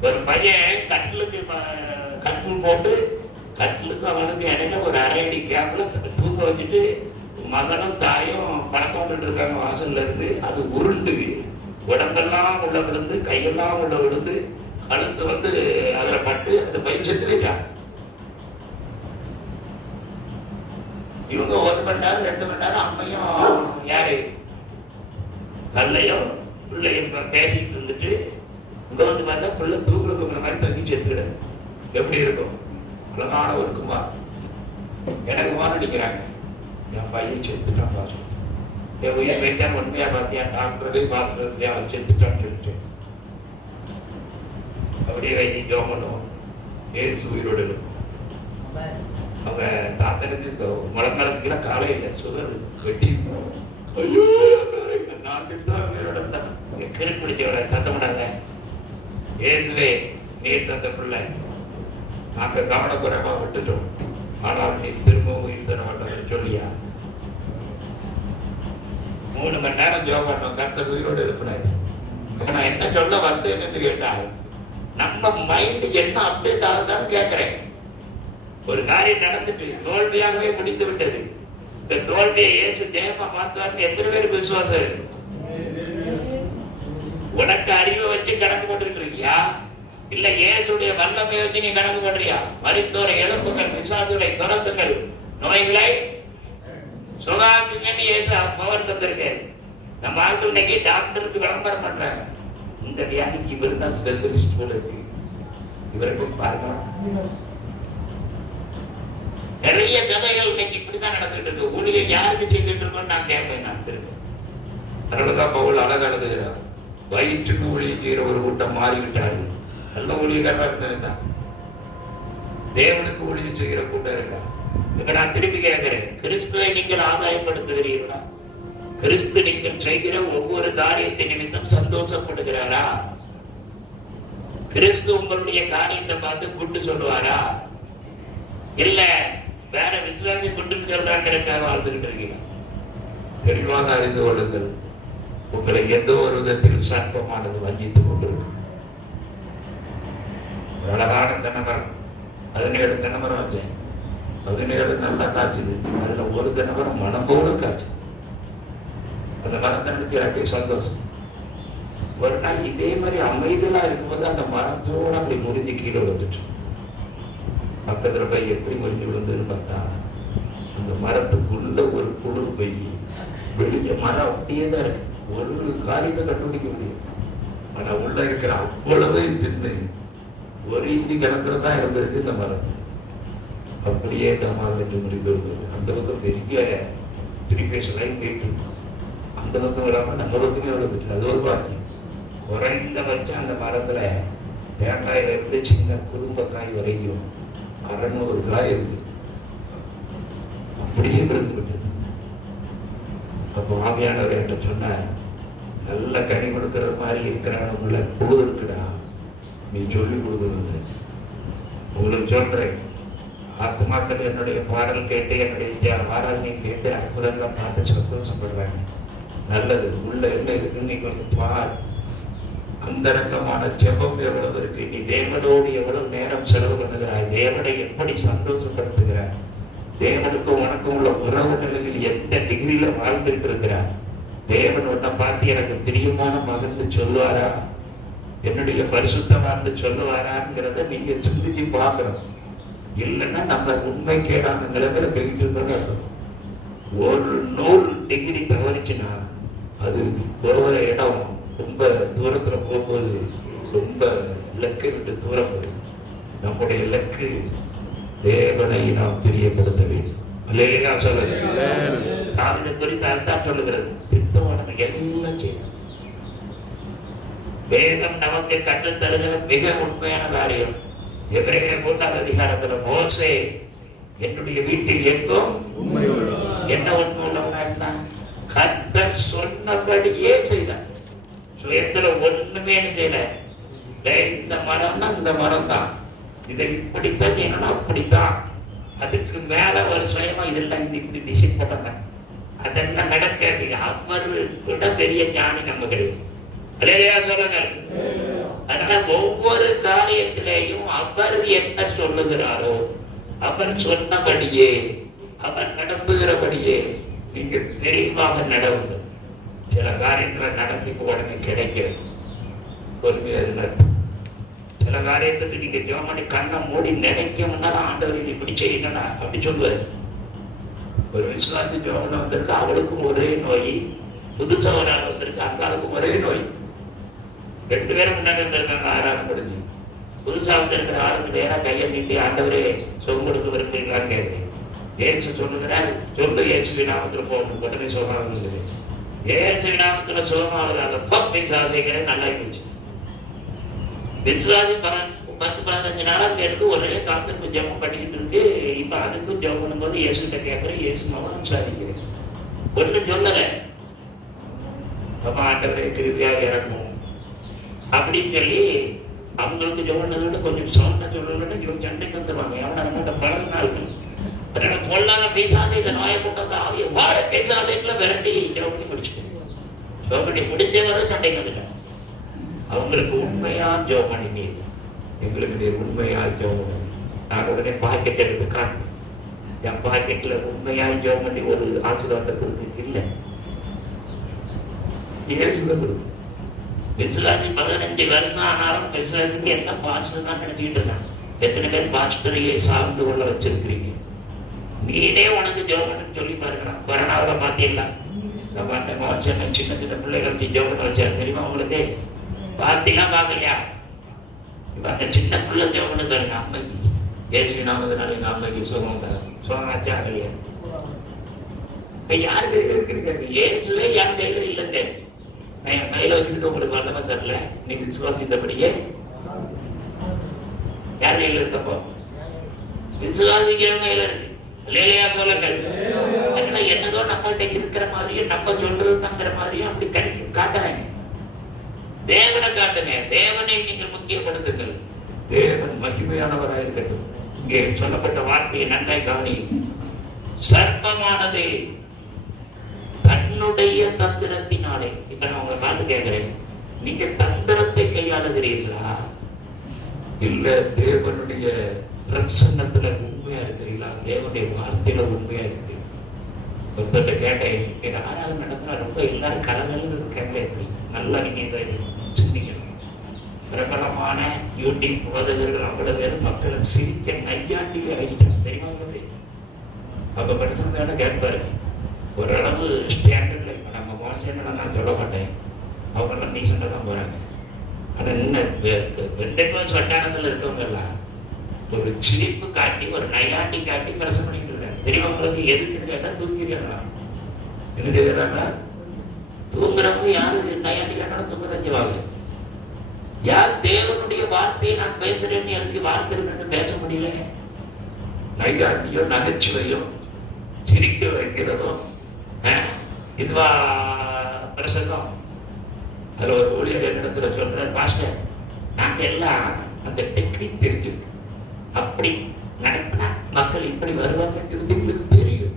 ஒரு பையன் கட்டில் போட்டு கட்டிலுக்கு அவனுக்கு இடையில ஒரு அரை அடி கேப்ல தூக்க வச்சுட்டு மகனும் தாயும் பழக்கம் விட்டுட்டு இருக்காங்க வாசல்ல இருந்து. அது உருண்டு உடம்பெல்லாம் உள்ள விழுந்து கையெல்லாம் உள்ள விழுந்து கழுத்து வந்து அதுல பட்டு அந்த பையன் செத்து வைட்டான். இவங்க 1 மணி நேரம் 2 மணி நேரம் அம்மையும் யாரு கல்லையும் பிள்ளையும் பேசிட்டு இருந்துட்டு இங்க வந்து பார்த்தா பிள்ளை தூக்குல தூக்குற மாதிரி தூக்கி செத்துக்கிட. எப்படி இருக்கும்? அழகான ஒரு குமார். எனக்கு மாரடிக்கிறாங்க. என் பையன் செத்துட்டான் பாசம். என் உயிர் வைத்தான் உண்மையா பார்த்தியா? டாக்டர் போய் பார்த்துட்டு அவன் செத்துட்டான்னு சொல்லிட்டு அப்படியே வைத்தி ஜோம் பண்ணுவோம். ஏசு உயிரோடு இருக்கும். அவங்க தாத்தனுக்கு முழங்காலத்துக்குள்ள காலை இல்லை, சுகர் வெட்டி. ஐயோ நான் தான் உயிரோட இருந்தான். கிருப்பி பிடிச்சவரை சத்தமிடாத. ஏசுவே நீர் தந்த பிள்ளை நாங்க கவனக்குறைவா விட்டுட்டோம். ஆனால் நீ திரும்பவும் உயிர் தர வந்தவர் சொல்லியா? 3 மணி நேரம் ஜோம் பண்ணோம். கர்த்தர் உயிரோடு எழுப்பினார். நான் என்ன சொல்ல வந்தேன் என்று கேட்டால், நம்ம மைண்ட் என்ன அப்டேட் ஆகுதான்னு கேட்கிறேன். ஒரு காரியம் நடந்துட்டு தோல்வியாகவே முடிந்து விட்டது. இந்த தோல்வியை இயேசு ஜெயமா மாத்துவார்னு எத்தனை பேருக்கு விசுவாசம் இருக்கு? உனக்கு அறிவை வச்சு கணக்கு போட்டுட்டு இருக்கியா? இல்ல இயேசுடைய வல்லமையை வச்சு நீ கணக்கு பண்றியா? மரித்தோரை எழுப்புங்கள், பிசாசுகளை துரத்துங்கள், நோய்களை சுகாக்குங்கன்னு இயேசு பவர் தந்திருக்காரு. நம்ம ஆட்கள் இன்னைக்கு டாக்டருக்கு விளம்பரம் பண்றாங்க. இந்த வியாதிக்கு இவர் தான் ஸ்பெஷலிஸ்ட் போல இருக்கு, இவரை போய் பார்க்கலாம். நிறைய கதைகள் இன்னைக்கு இப்படிதான் நடந்துட்டு இருக்கு. ஊழியர் யாருக்கு செய்துட்டு இருக்கோம் நான் கேட்பேன். நான் திரும்ப அதனாலதான் பவுல் அழகா எழுதுகிறார். வயிற்றுக்கு ஊழியர் செய்கிற ஒரு கூட்டம் மாறிவிட்டார்கள். நல்ல ஊழியக்காரா இருந்ததுதான். தேவனுக்கு ஊழியர் செய்கிற கூட்டம் இருக்கா? இப்ப நான் திருப்பி கேட்கிறேன், கிறிஸ்துவை நீங்கள் ஆதாயப்படுத்துகிறீர்களா? கிறிஸ்து நீங்கள் செய்கிற ஒவ்வொரு காரியத்தை நிமித்தம் சந்தோஷப்படுகிறாரா? கிறிஸ்து உங்களுடைய காரியத்தை பார்த்து கூட்டு சொல்லுவாரா? இல்ல வேற விசுவாசி கூட்டுன்னு சொல்றாங்கிறதுக்காக வாழ்ந்துகிட்டு இருக்கீங்க? தெளிவாக அறிந்து கொள்ளுங்கள், உங்களை எந்த ஒரு விதத்தில் சர்ப்பமானது வஞ்சித்துக் கொண்டிருக்கு. ஒரு அழகான தென்னைமரம், 17 தென்னைமரம் வச்சேன். 17 நல்லா காய்ச்சுது. அதுல ஒரு தென்னைமரம் மனம் போல காய்ச்சு. அந்த மரத்தனுக்கு எனக்கு சந்தோஷம். ஒரு நாள் இதே மாதிரி அமைதியா இருக்கும்போது அந்த மரத்தோட அப்படி முறிஞ்சு கீழே விழுந்துட்டு, பக்கத்துல போய் எப்படி முறிஞ்சு விழுந்ததுன்னு பார்த்தா அந்த மரத்துக்குள்ள ஒரு குளிர் போய் வெளிய மரம் அப்படியே தான் இருக்கு. ஒரு காரியத்தை கண்டுபிடிக்க முடியும். ஆனா உள்ள இருக்கிற அவ்வளவே தின்னு ஒரு இஞ்சி கணக்குல தான் இருந்திருக்கு இந்த மரம். அப்படியே டமால் என்று முறிந்து விழுந்தது. அந்த பக்கம் பெரிய திருப்பேச லைன் போயிட்டு அந்த பக்கம் விடாம நம்ம பக்கமே விழுந்துட்டு, அது ஒரு பாக்கியம். குறைந்தபட்சம் அந்த மரத்துல தேங்காயில இருந்து சின்ன குறும்ப காய் வரைக்கும் 600 காய் இருக்கு. அப்படியே விழுந்து விட்டது. அப்போ ஆவியானவர் என்கிட்ட சொன்னார், நல்ல கனி கொடுக்கறது மாதிரி இருக்கிறவனுக்குள்ள புழு இருக்குடா, நீ சொல்லி கொடுக்கணும். உங்களுக்கு சொல்றேன், ஆத்மாக்கள் என்னுடைய பாடல் கேட்டு என்னுடைய ஆராதனையை கேட்டு அற்புதங்களை பார்த்து சந்தோஷப்படுறாங்க. நல்லது, உள்ள என்ன இருக்குன்னு நீ கொஞ்சம் பார். அந்த ரகமான ஜெபம் எவ்வளவு இருக்கு, நீ தேவனோடு எவ்வளவு நேரம் செலவு பண்ணுகிறாய், தேவனை எப்படி சந்தோஷப்படுத்துகிறாய், தேவனுக்கும் உனக்கும் உள்ள உறவு நிலையில் எந்த டிகிரியில வாழ்ந்துட்டு இருக்கிறார், தேவன் உன்னை பார்த்து எனக்கு பிரியமான மகன் சொல்லுவாரா, என்னுடைய பரிசுத்தமானு சொல்லுவாராங்கிறத நீங்க சிந்திச்சு பார்க்கணும். இல்லைன்னா நம்ம உண்மை கேடான நிலைமையில போயிட்டு இருக்கணும். ஒரு 100 டிகிரி தவறிச்சுன்னா அது போகிற இடம் ரொம்ப தூரத்துல போகும்போது ரொம்ப இலக்கை விட்டு தூரம் போயிடும். நம்முடைய இலக்கு தேவனை நாம் பிரியப்படுத்த வேண்டும். அல்லேலூயா சொல்லுங்க. தாவீதை குறித்து அதுதான் சொல்லுகிறது, சித்தமானது எல்லாம் செய்யணும். வேதம் நமக்கு கற்றுத் தருகிற மிக உண்மையான காரியம். எபிரேயர் 3ஆம் அதிகாரத்துல மோசே என்னுடைய வீட்டில் எங்கும் என்ன உண்மை உள்ளவனா இருந்தான், கர்த்தர் சொன்னபடியே செய்தான். சுயத்துல ஒண்ணுமே செய்யல. இந்த மரம்னா இந்த மரம் தான், இதை இப்படித்தான் செய்யணும், அப்படித்தான். அதுக்கு மேல ஒரு சுயமா இதெல்லாம் இது இப்படி டிசைன் பண்ணாங்க, அதெல்லாம் நடக்காது. அவர் விட பெரிய ஞானி நம்ம கிடையாது. அல்லேலூயா சொல்லுங்க. அதனால ஒவ்வொரு காரியத்திலேயும் அவர் என்ன சொல்லுகிறாரோ, அவர் சொன்னபடியே, அவர் நடத்துகிறபடியே நீங்க தெளிவாக நடவுங்க. சில காரியத்துல நடத்தி உடனே கிடைக்கிறது, பொறுமையா இருந்தார். சில காரியத்துக்கு நீங்க ஜோமணி கண்ணை மூடி நினைக்கணும்னா ஆண்டவர் இது இப்படி செய்யணும்னா அப்படி சொல்லுவார். ஒரு விசுவாசி ஜோமனை வந்திருக்கு, அவளுக்கும் ஒரே நோய். புதுசா ஒரு ஆள் வந்திருக்கு, அந்த ஆளுக்கும் ஒரே நோய். 2 பேரும் முன்னாடி வந்திருக்காங்க, ஆறாம் முடிஞ்சு. புதுசா வந்திருக்கிற ஆளுக்கு நேரம் கையை நீட்டி ஆண்டவரே சொல் கொடுக்க விரும்புகிறீங்களான்னு கேட்கிறேன். ஏசு சொல்லுகிறார், சொல்லு இயேசுவின் நாமத்துல போகணும், உடனே சுகமாக. இயேசுவின் நாமத்துல சுகமாகதாக பிசாசிக்கிறேன், நல்லா இருந்துச்சு. விசுவாசி 10-15 நாளா இருக்கு, ஒரே காத்திருப்பு ஜெபம் பண்ணிக்கிட்டு இருக்கு. இப்ப அதுக்கும் ஜெபம் பண்ணும்போது இயேசுகிட்ட கேட்கிறேன், இயேசு மௌனம் சாதிக்கிறேன், ஒன்றும் சொல்லல. அப்ப ஆண்டவரே கிருபையாக இறக்கும் அப்படின்னு சொல்லி அவங்களுக்கு ஜெபம் கொஞ்சம் சவுண்டா சொல்லலன்னா இவங்க சண்டைக்கு வந்துருவாங்க. எவனா நம்மகிட்ட பழகினா இருக்கு. பொல்லாத பேசாத இந்த நோயை கொண்டு வந்து ஆவிய வாட பேசாதேக்குள்ள விரட்டி ஜெபம் பண்ணி முடிச்சுக்கணும். ஜெபம் பண்ணி முடிஞ்ச வரை சண்டைக்கு வந்துட்டாங்க. அவங்களுக்கு உண்மையா ஜெபம் பண்ணி நீர், எங்களுக்கு நீர் உண்மையா ஜெபம் பண்ணி. நான் உடனே பாக்கெட் எடுத்து காட்டினேன். என் பாக்கெட்ல உண்மையா ஜெபம் பண்ணி ஒரு ஆசீர்வாதத்தை கொடுத்து இல்லை, இயேசுவை கொடுத்து. விசுவாசி 15 வருஷம் ஆனாலும் விசுவாசிக்கு என்ன பாஸ்டர் தான் நினைச்சுக்கிட்டு இருக்காங்க. எத்தனை பேர் பாஸ்டரையே சார்ந்து கொள்ள வச்சிருக்கிறீங்க? நீனே உனக்கு ஜெபம் சொல்லி பாருங்க. கொரோனாவில் பார்த்தீங்களா, நம்ம அந்த மோசனை சின்ன சின்ன பிள்ளைகளுக்கு ஜெபம் வச்சாரு தெரியுமா உங்களுக்கு? பார்த்தீங்களா பார்க்கலையா? இப்ப அந்த சின்ன பிள்ளை ஜெபம் பாருங்க, அம்மைக்கு ஏசு நாமத்தினால எங்க அம்மைக்கு சுகமாச்சா இல்லையா? இப்ப யாரு கையில இருக்கிறீங்க? ஏசுவே என் கையில இல்லைங்க. நான் என் கையில வச்சுக்கிட்டு உங்களுக்கு வல்லமை தரல. நீங்க விசுவாசித்தபடியே யார் கையில இருக்கப்போ விசுவாசிக்கிறவங்க கையில இருக்கு. இல்லையா சொல்லுங்கள். அதனால என்னதோ நம்மகிட்ட இருக்கிற மாதிரியும் நம்ம சொல்றது தங்குற மாதிரியும் அப்படி கிடைக்கும் காட்டாங்க. தேவனை காட்டுங்க, தேவனை நீங்கள் முக்கியப்படுத்துங்கள். தேவன் மகிமையானவராக இருக்கட்டும். இங்கே சொல்லப்பட்ட வார்த்தையை நன்றாய் கவனி. சர்ப்பமானது தன்னுடைய தந்திரத்தினாலே, இப்ப நான் உங்களை பார்த்து கேட்கிறேன், நீங்க தந்திரத்தை கையாளுகிறீர்களா இல்ல தேவனுடைய பிரசன்னத்துல உண்மையா இருக்கிறீங்களா? தேவனுடைய வார்த்தையில உண்மையா இருக்கிறீங்க? ஒருத்தட்ட கேட்டேன், எங்க ஆராதனை நடத்தினா ரொம்ப எல்லாரும் கலகலன்னு இருக்காங்க. எப்படி நல்லா நீங்க இதை சிந்திக்கணும். பிரபலமான யூடியூப் போதகர்கள் அவ்வளவு பேரும் மக்களை சிரிக்க நையாண்டி இறங்கிட்டாங்க தெரியுமா உங்களுக்கு? அப்ப படிச்சவங்க வேணா கேட்பாரு. ஓரளவு ஸ்டாண்டர்ட்ல இப்ப நம்ம மோசம் நான் சொல்ல மாட்டேன், அவங்க டீசெண்டா தான் போறாங்க. ஆனா இன்னும் வெண்டைக்கோஸ் வட்டாரத்துல இருக்கவங்க எல்லாம் ஒரு சிரிப்பு காட்டி ஒரு நையாண்டி காட்டி பிரசம் பண்ணிட்டு இருக்காங்க தெரியுமா உங்களுக்கு? எதுக்குன்னு கேட்டா தூங்கிடுறாங்க. என்ன செய்யறாங்களா? தூங்குறவங்க யாரு நையாண்டி காட்டாலும் தூங்க தான் செய்வாங்க. யார் தேவனுடைய வார்த்தையை நான் பேசுறேன்னு எனக்கு வார்த்தை என்று பேச முடியல. நையாண்டியோ நகைச்சுவையோ சிரிக்க வைக்கிறதோ இதுவா பிரசங்கம்? அதுல ஒரு ஊழியர் என்னிடத்துல சொல்றார், பாஸ்டர் நாங்க எல்லாம் அந்த டெக்னிக் தெரிஞ்சிருக்கு, அப்படி நடத்தினா மக்கள் இப்படி வருவாங்க எங்களுக்கு தெரியும்.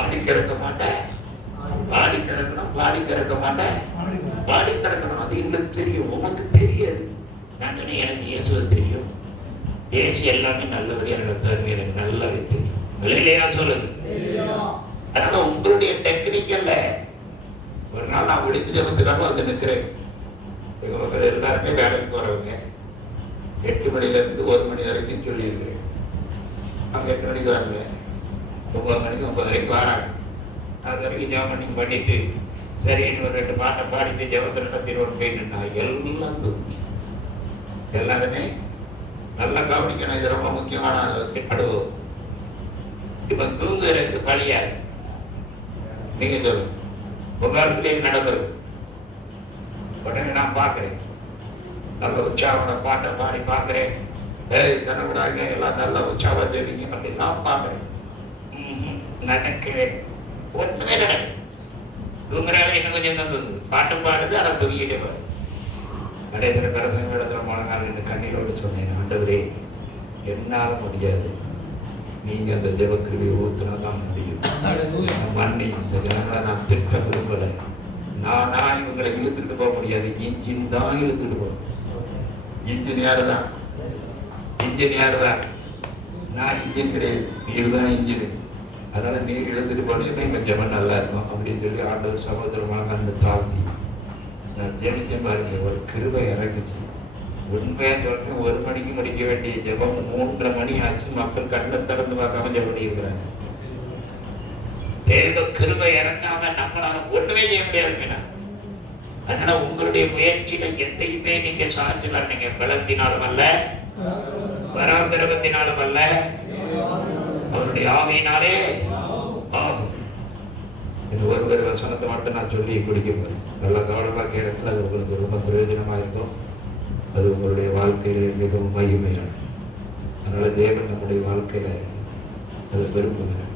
ஆடி கிடக்க மாட்டேன், பாடி கிடக்கணும், பாடி கிடக்க மாட்டேன், பாடி கிடக்கணும், அது எங்களுக்கு தெரியும், உனக்கு தெரியாது. நான் சொன்னேன், எனக்கு இயேசுவை தெரியும், இயேசு எல்லாமே நல்லபடியா நடத்துவாரு, எனக்கு நல்லாவே தெரியும். இல்லையா சொல்லுங்க. அதனால உங்களுடைய டெக்னிக் அல்ல. ஒரு நாள் நான் ஒளிப்பு ஜபத்துக்காக வந்து நிற்கிறேன். எங்க மக்கள் எல்லாருமே வேலைக்கு போறவங்க. 8 மணில இருந்து 1 மணி வரைக்கும் சொல்லி இருக்கிறேன். அவங்க 8 மணிக்கு வரல, 9 மணிக்கு 9 வரைக்கும் வராங்க. அது வரைக்கும் ஜபம் பண்ணிட்டு சரி ஒரு 2 பாட்டை பாடிட்டு ஜபத்தை நடத்திடுவோம் போயிட்டு எல்லாம் எல்லாருமே நல்லா கவனிக்கணும். இது ரொம்ப முக்கியமான அனுபவம். இப்ப தூங்குறதுக்கு பழியாது. நீங்க சொல்லுங்க, உங்களுக்குள்ளே நடக்கிறது. உடனே நான் பாக்குறேன், நல்ல உற்சாகோட பாட்டை பாடி பாக்குறேன். தனக்கூடாங்க எல்லாம் நல்ல உற்சாகம் தெரிவிங்க அப்படின்னு நான் பாக்குறேன். நடக்கவே ஒண்ணுமே நடக்கு. தூங்குறாலே இன்னும் கொஞ்சம் தான் தூங்குது, பாட்டு பாடுது, ஆனா தூங்கிட்டே பாடு. கடைசியில பிரசங்க இடத்துல முழங்கால் என்று கண்ணீரோடு சொன்னேன், ஆண்டவரே என்னால முடியாது, நீங்க அந்த ஜெபக்கிருவியை ஊத்துனாதான் முடியும். மண்ணி இந்த ஜனங்களை நான் திட்ட விரும்பல. நானா இவங்களை இழுத்துட்டு போக முடியாது, இன்ஜின் தான் இழுத்துட்டு போகணும். இன்ஜினியர் தான், இன்ஜினியர் தான், நான் இன்ஜின் கிடையாது, நீர் தான் இன்ஜின். அதனால நீர் இழுத்துட்டு போனீங்கன்னா இவன் ஜெபம் நல்லா இருக்கும் அப்படின்னு சொல்லி ஆண்டவர் சகோதரமாக அந்த தாழ்த்தி நான் ஜெபிக்க பாருங்க. ஒரு கிருபை இறங்குச்சு. உண்மையா சொல்றேன், 1 மணிக்கு முடிக்க வேண்டிய ஜெபம் 3:30 மணி ஆச்சு. மக்கள் கண்ணை திறந்து பார்க்காம ஜெபம் பண்ணியிருக்கிறாங்க. தேவ கிருபை இறங்காம நம்மளால ஒண்ணுமே செய்ய முடியாது. அதனால உங்களுடைய முயற்சியில எதையுமே நீங்க சாதிச்சுலாம். நீங்க பலத்தினாலும் அல்ல, பராக்கிரமத்தினாலும் அல்ல, அவருடைய ஆவியினாலே ஆகும். இது ஒரு வசனத்தை மட்டும் நான் சொல்லி குடிக்க போறேன். நல்ல கவனமா கேட்கல, அது உங்களுக்கு ரொம்ப பிரயோஜனமா இருக்கும். அது உங்களுடைய வாழ்க்கையிலே மிகவும் மகிமையானது. அதனால தேவன் நம்முடைய வாழ்க்கையில அதை விரும்புகிறார்.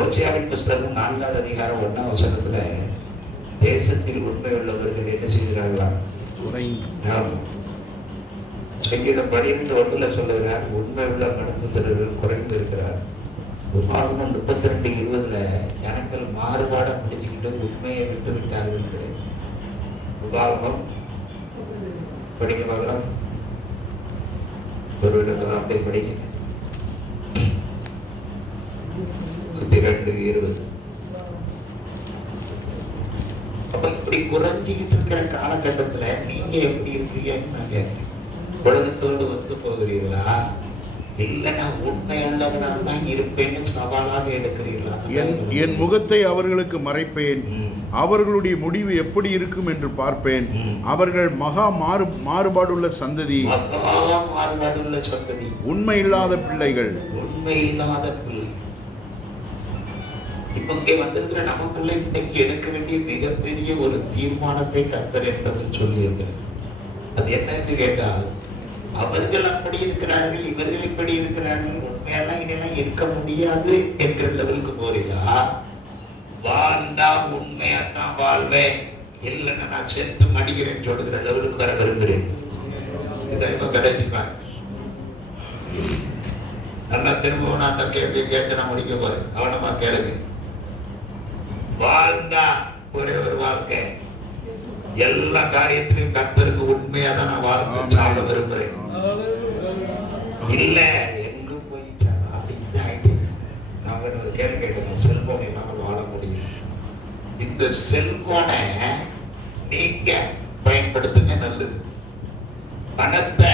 ஓசியாவின் புஸ்தகம் 4ஆவது அதிகாரம் 1ஆம் வசனத்துல தேசத்தில் உண்மை உள்ளவர்கள் என்ன செய்கிறார்களா? சங்கீதம் 12:1 சொல்லுகிறார், உண்மை உள்ள மனுபுத்திரர்கள் குறைந்து இருக்கிறார். உபாகமம் 32:20 ஜனங்கள் மாறுபாட முடிச்சுக்கிட்டு உண்மையை விட்டு விட்டார்கள் கிடையாது. உபாகமம் படிக்க பார்க்கலாம், ஒரு வார்த்தை படிக்க. 32:20. அப்ப இப்படி குறைஞ்சிக்கிட்டு இருக்கிற காலகட்டத்துல நீங்க எப்படி இருக்கீங்கன்னு நான் கேட்கிறேன். உலகத்தோடு ஒத்து போகிறீர்களா, இல்லைன்னா உண்மை உள்ளவனால் தான் இருப்பேன்னு சவாலாக எடுக்கிறீர்களா? என் முகத்தை அவர்களுக்கு மறைப்பேன், அவர்களுடைய முடிவு எப்படி இருக்கும் என்று பார்ப்பேன். அவர்கள் மகா மாறுபாடுள்ள சந்ததி, மாறுபாடுள்ள சந்ததி, உண்மை இல்லாத பிள்ளைகள், உண்மை இல்லாத பிள்ளை. இப்ப இங்கே வந்திருக்கிற நமக்குள்ள இன்னைக்கு எடுக்க வேண்டிய மிகப்பெரிய ஒரு தீர்மானத்தை கர்த்தர் என்பது சொல்லி இருக்கிறார். அது என்னன்னு கேட்டால், அவர்கள் அப்படி இருக்கிறார்கள், இவர்கள் இப்படி இருக்கிறார்கள், உண்மையெல்லாம் இதெல்லாம் இருக்க முடியாது என்கிற லெவலுக்கு போறீங்களா? வாழ்ந்தா உண்மையாத்தான் வாழ்வேன், இல்லைன்னா நான் செத்து மடிகிறேன் சொல்லுகிற லெவலுக்கு வர விரும்புகிறேன். இதை இப்ப கிடைச்சிப்பாங்க. நல்லா திரும்பவும் நான் அந்த கேள்வியை கேட்டு நான் முடிக்க போறேன். கவனமா கேளுங்க. வாழ்ந்தா ஒரே ஒரு வாழ்க்கை, எல்லா காரியத்திலையும் கர்த்தருக்கு உண்மையா தான் நான் வாழ்ந்து சாட விரும்புறேன். இல்ல எங்க போய் அப்படி ஆயிட்டு நான் ஒரு கேள்வி கேட்டேன், செல்போன் இல்லாம வாழ முடியும்? இந்த செல்போனை நீங்க பயன்படுத்துங்க நல்லது, பணத்தை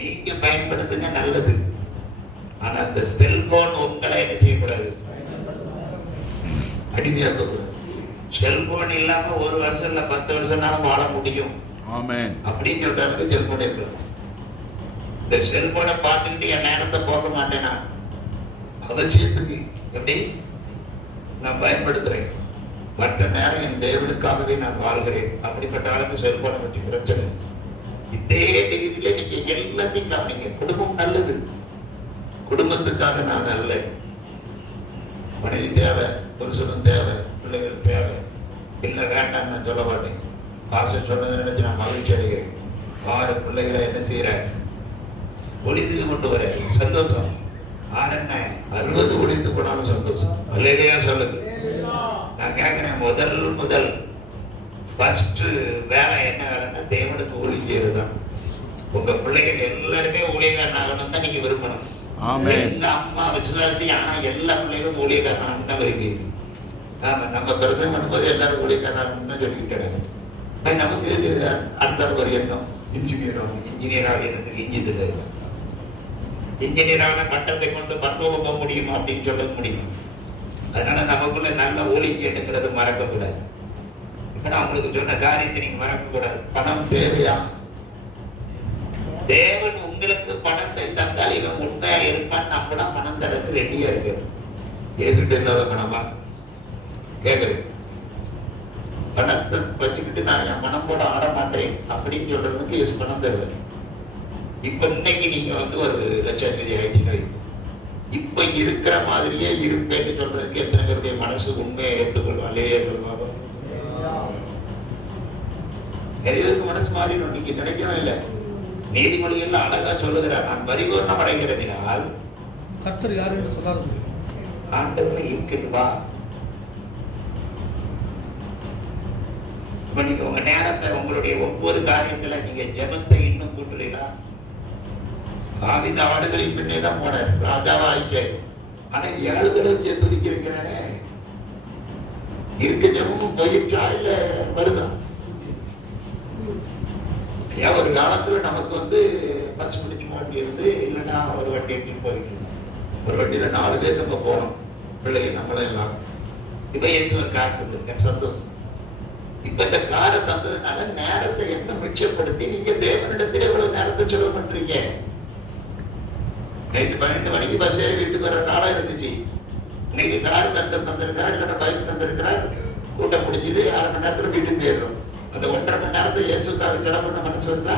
நீங்க பயன்படுத்துங்க நல்லது. ஆனா அந்த செல்போன் உங்களை என்ன செய்யக்கூடாது, அடிமையாக்க கூடாது. செல்போன் இல்லாம 1 வருஷம் இல்ல 10 வருஷம்னாலும் வாழ முடியும் அப்படின்னு சொல்றாங்க. செல்போன் இருக்கலாம். இந்த செல்போனை பார்த்துக்கிட்டு என் நேரத்தை போக மாட்டேனா, அவசியத்துக்கு எப்படி நான் பயன்படுத்துறேன், மற்ற நேரம் என் தேவனுக்காகவே நான் வாழ்கிறேன். அப்படிப்பட்ட ஆளுக்கு செல்போனை பற்றி பிரச்சனை. இதே டிகிரியில நீங்க எல்லாத்தையும் கவனிங்க. குடும்பம் நல்லது, குடும்பத்துக்காக நான் அல்ல. மனைவி தேவை, புருஷனும் தேவை, பிள்ளைகள் தேவை. இல்லை வேண்டாம் நான் சொல்ல மாட்டேன். பாசம் சொன்னதை நினைச்சு நான் மகிழ்ச்சி அடைகிறேன். 6 பிள்ளைகளை என்ன செய்யறாரு? ஒளிந்து கொண்டு வர சந்தோஷம். 6 என்ன 60 ஒளிந்து போனாலும் சந்தோஷம். அல்லையா சொல்லுங்க. நான் கேட்கிறேன், முதல் ஃபர்ஸ்ட் வேலை என்ன வேலைன்னா தேவனுக்கு ஊழியம் செய்யறதுதான். உங்க பிள்ளைகள் எல்லாருமே ஊழியக்காரன் ஆகணும் தான் நீங்க விரும்பணும். எங்க அம்மா வச்சுதாச்சு, ஆனா எல்லா பிள்ளைகளும் ஊழியக்காரன் தான் விரும்பி. ஆமா, நம்ம பிரச்சனை பண்ணும்போது எல்லாரும் ஊழியக்காரன் தான் சொல்லிக்கிட்டாங்க. நமக்கு அடுத்த ஒரு எண்ணம், இன்ஜினியர் என்னத்துக்கு இன்ஜினியரான பட்டத்தை கொண்டு பரலோகம் போக முடியுமா அப்படின்னு சொல்ல முடியும். அதனால நமக்குள்ள நல்ல ஊழியம் எடுக்கிறது மறக்க கூடாது. இப்ப நான் உங்களுக்கு சொன்ன காரியத்தை நீங்க மறக்க கூடாது. பணம் தேவையா? தேவன் உங்களுக்கு பணத்தை தந்தால் இவன் உண்மையா இருப்பான், நம்மளா பணம் தரக்கு ரெடியா இருக்கு. ஏசுட்டு இல்லாத பணமா கேக்குறேன். பணத்தை வச்சுக்கிட்டு நான் என் மனம் போல ஆட மாட்டேன் அப்படின்னு சொல்றதுக்கு ஏசு பணம் தருவேன். இப்ப இன்னைக்கு நீங்க ஒரு லட்சாதிபதி ஆயிட்டீங்க, இப்ப இருக்கிற மாதிரியே இருப்பேன்னு சொல்றதுக்கு எத்தனை பேருடைய மனசு உண்மையை ஏற்றுக்கொள்ளும்? அல்லையே சொல்லுவாங்க. நிறைய பேருக்கு மனசு மாறிடும். நீங்க நினைக்கவே இல்லை. நீதிமொழிகள் அழகா சொல்லுகிறார், நான் பரிபூர்ணம் அடைகிறதினால் கர்த்தர் யார் என்று சொல்லாத ஆண்டவர்ல இருக்குது வா. இப்ப நீங்க உங்க நேரத்தை உங்களுடைய ஒவ்வொரு காரியத்துல நீங்க ஜெபத்தை இன்னும் கூட்டுறீங்களா? ஆவித ஆடுகளின் பின்னே தான் போனார், ராஜாவா ஆயிட்டாரு. ஆனா 7 தடவை துதிக்கிறேன். இருக்க ஜெபமும் போயிட்டா இல்ல வருதா? ஏன் ஒரு காலத்துல நமக்கு பச்சை பிடிச்ச வண்டி இருந்து, இல்லைன்னா ஒரு வண்டி எடுத்துட்டு போயிட்டு இருந்தோம். ஒரு வண்டியில 4 பேர் நம்ம போனோம், பிள்ளைங்க நம்மள எல்லாம். இப்ப ஏதாச்சும் ஒரு கார் இருந்திருக்கேன், சந்தோஷம். இப்ப இந்த காரை தந்ததுனால நேரத்தை என்ன மிச்சப்படுத்தி நீங்க தேவனிடத்தில் எவ்வளவு நேரத்தை செலவு பண்றீங்க? நைட்டு 12 மணிக்கு பஸ் ஏறி வீட்டுக்கு வர காலம் இருந்துச்சு. இன்னைக்கு கார் தந்திருக்கிறார், இல்லைன்னா பைக் தந்திருக்கிறார், கூட்டம் முடிஞ்சது, 1/2 மணி நேரத்துல வீட்டுக்கு போயிடுறோம். அந்த 1.5 மணி நேரத்தை இயேசுக்காக செலவு பண்ண மனசு வருதா?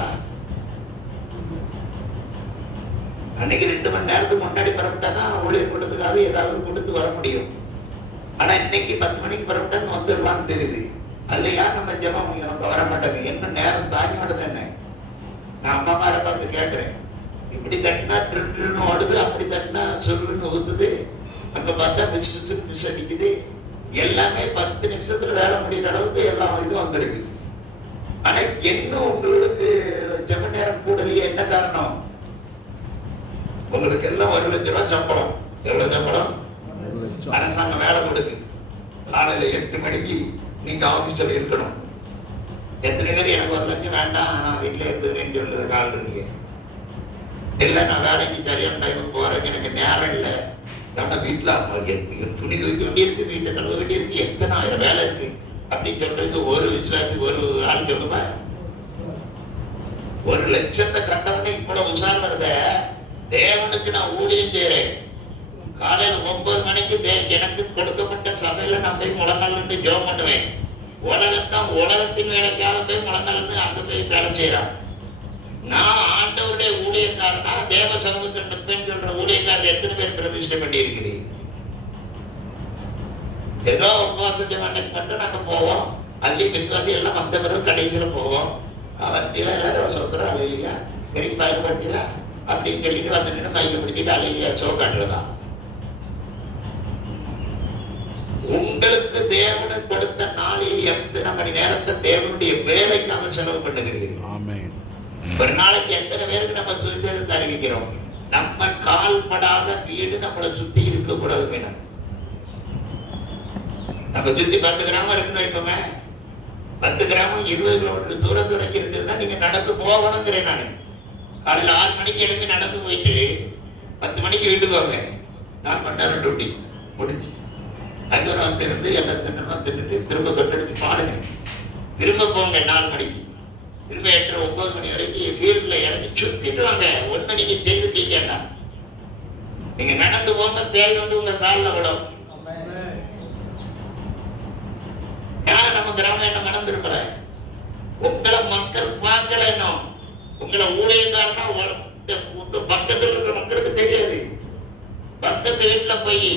அன்னைக்கு 2 மணி நேரத்துக்கு முன்னாடி பரப்பிட்டாதான் ஊழியர் கூட்டத்துக்காக ஏதாவது கொடுத்து வர முடியும். ஆனா இன்னைக்கு 10 மணிக்கு பரப்பிட்டா வந்துடலான்னு தெரியுது. அதுல யார் நம்ம ஜெபம் வர மாட்டாங்க. என்ன நேரம் தாய் மாட்டது என்ன? நான் அம்மா மாரை பார்த்து கேட்கிறேன், இப்படி தட்டினா ட்ரின்னு ஓடுது, அப்படி தட்டினா சொல்லுன்னு ஊத்துது, அங்க பார்த்தா மிஸ் அடிக்குது. எல்லாமே 10 நிமிஷத்துல வேலை முடிகிற அளவுக்கு எல்லாம் இது வந்திருக்கு. ஆனா என்ன உங்களுக்கு ஜெப நேரம் கூடலையே? என்ன காரணம்? உங்களுக்கு எல்லாம் 1 லட்சம் ரூபாய் சம்பளம். எவ்வளவு சம்பளம்? அரசாங்கம் வேலை கொடுக்கு. காலையில 8 மணிக்கு நீங்க ஆபீஸ்ல இருக்கணும். எத்தனை பேர் எனக்கு 1 லட்சம் வேண்டாம், நான் வீட்டுல இருந்து சொல்லுறது கால் இருக்கீங்க? இல்ல நான் வேலைக்கு சரியான டைமுக்கு போறேன், எனக்கு நேரம் இல்லை. ஆனா வீட்டுல துணி துவைக்க வேண்டி இருக்கு, வீட்டை கழுவ வேண்டி இருக்கு, எத்தனை ஆயிரம் வேலை இருக்கு அப்படின்னு சொல்றது ஒரு விசுவாசி ஒரு ஆள் சொல்லுவா? 1 லட்சத்தை கட்டவனே இவ்வளவு உசார் வருத. தேவனுக்கு நான் ஊழியம் செய்யறேன். காலையில 9 மணிக்கு எனக்கு கொடுக்கப்பட்ட சபையில நான் போய் முழங்கால் ஜெபம் பண்ணுவேன். உலகத்தின் வேலைக்காக போய் முழங்கால் அங்க போய் வேலை செய்யறான். நான் ஆண்டவருடைய ஊழியக்காரனா, தேவ சமூகத்தில் நிற்பேன்னு சொல்ற ஊழியக்காரர் எத்தனை பேர் பிரதிஷ்டை பண்ணி இருக்கிறீங்க? ஏதோ உபவாசத்தை மட்டும் நாங்க போவோம். அள்ளி விசுவாசி எல்லாம் மற்ற பிறகு கடைசியில போவோம். வண்டியில எல்லாரும் சொல்றோம் அலையிலையா, எனக்கு பயன்படுத்தல அப்படின்னு சொல்லிட்டு வந்துட்டு மைக்க பிடிச்சிட்டு அலையிலையா சோக்காட்டுறதான். உங்களுக்கு தேவனை கொடுத்த நாளில் எத்தனை மணி நேரத்தை தேவனுடைய வேலைக்காக செலவு பண்ணுகிறீர்கள்? ஒரு நாளைக்கு எத்தனை பேருக்கு நம்ம சுவிசேஷத்தை அறிவிக்கிறோம்? நம்ம கால் படாத வீடு நம்மளை சுத்தி இருக்க கூடாது. நம்ம சுத்தி 10 கிராமம் இருக்கணும். இப்பவே 10 கிராமம் 20 கிலோமீட்டர் தூரம் வரைக்கும் இருக்குதுன்னா நீங்க நடந்து போகணுங்கிறேன். நானு காலையில 6 மணிக்கு எழுப்பி நடந்து போயிட்டு 10 மணிக்கு வீட்டுக்கு வாங்க. 4 மணி நேரம் டியூட்டி முடிஞ்சு அதுவரம் திறந்து எல்லாம் தின்னுட்டு திரும்ப கட்டடிச்சு பாடுங்க. திரும்ப போங்க 4 மணிக்கு, திரும்ப 8, 9 மணி வரைக்கும் ஃபீல்ட்ல இறங்கி சுத்திட்டு வாங்க. 1 மணிக்கு செய்துட்டீங்கன்னா நீங்க நடந்து போங்க, தேல் உங்க காலில் விடும். நம்ம கிராமம் என்ன நடந்திருப்பல, உங்களை மக்கள் பார்க்கல. இன்னும் உங்களை ஊழியக்காரனா உங்க பக்கத்தில் இருக்கிற மக்களுக்கு தெரியாது. பக்கத்து வீட்டுல போய்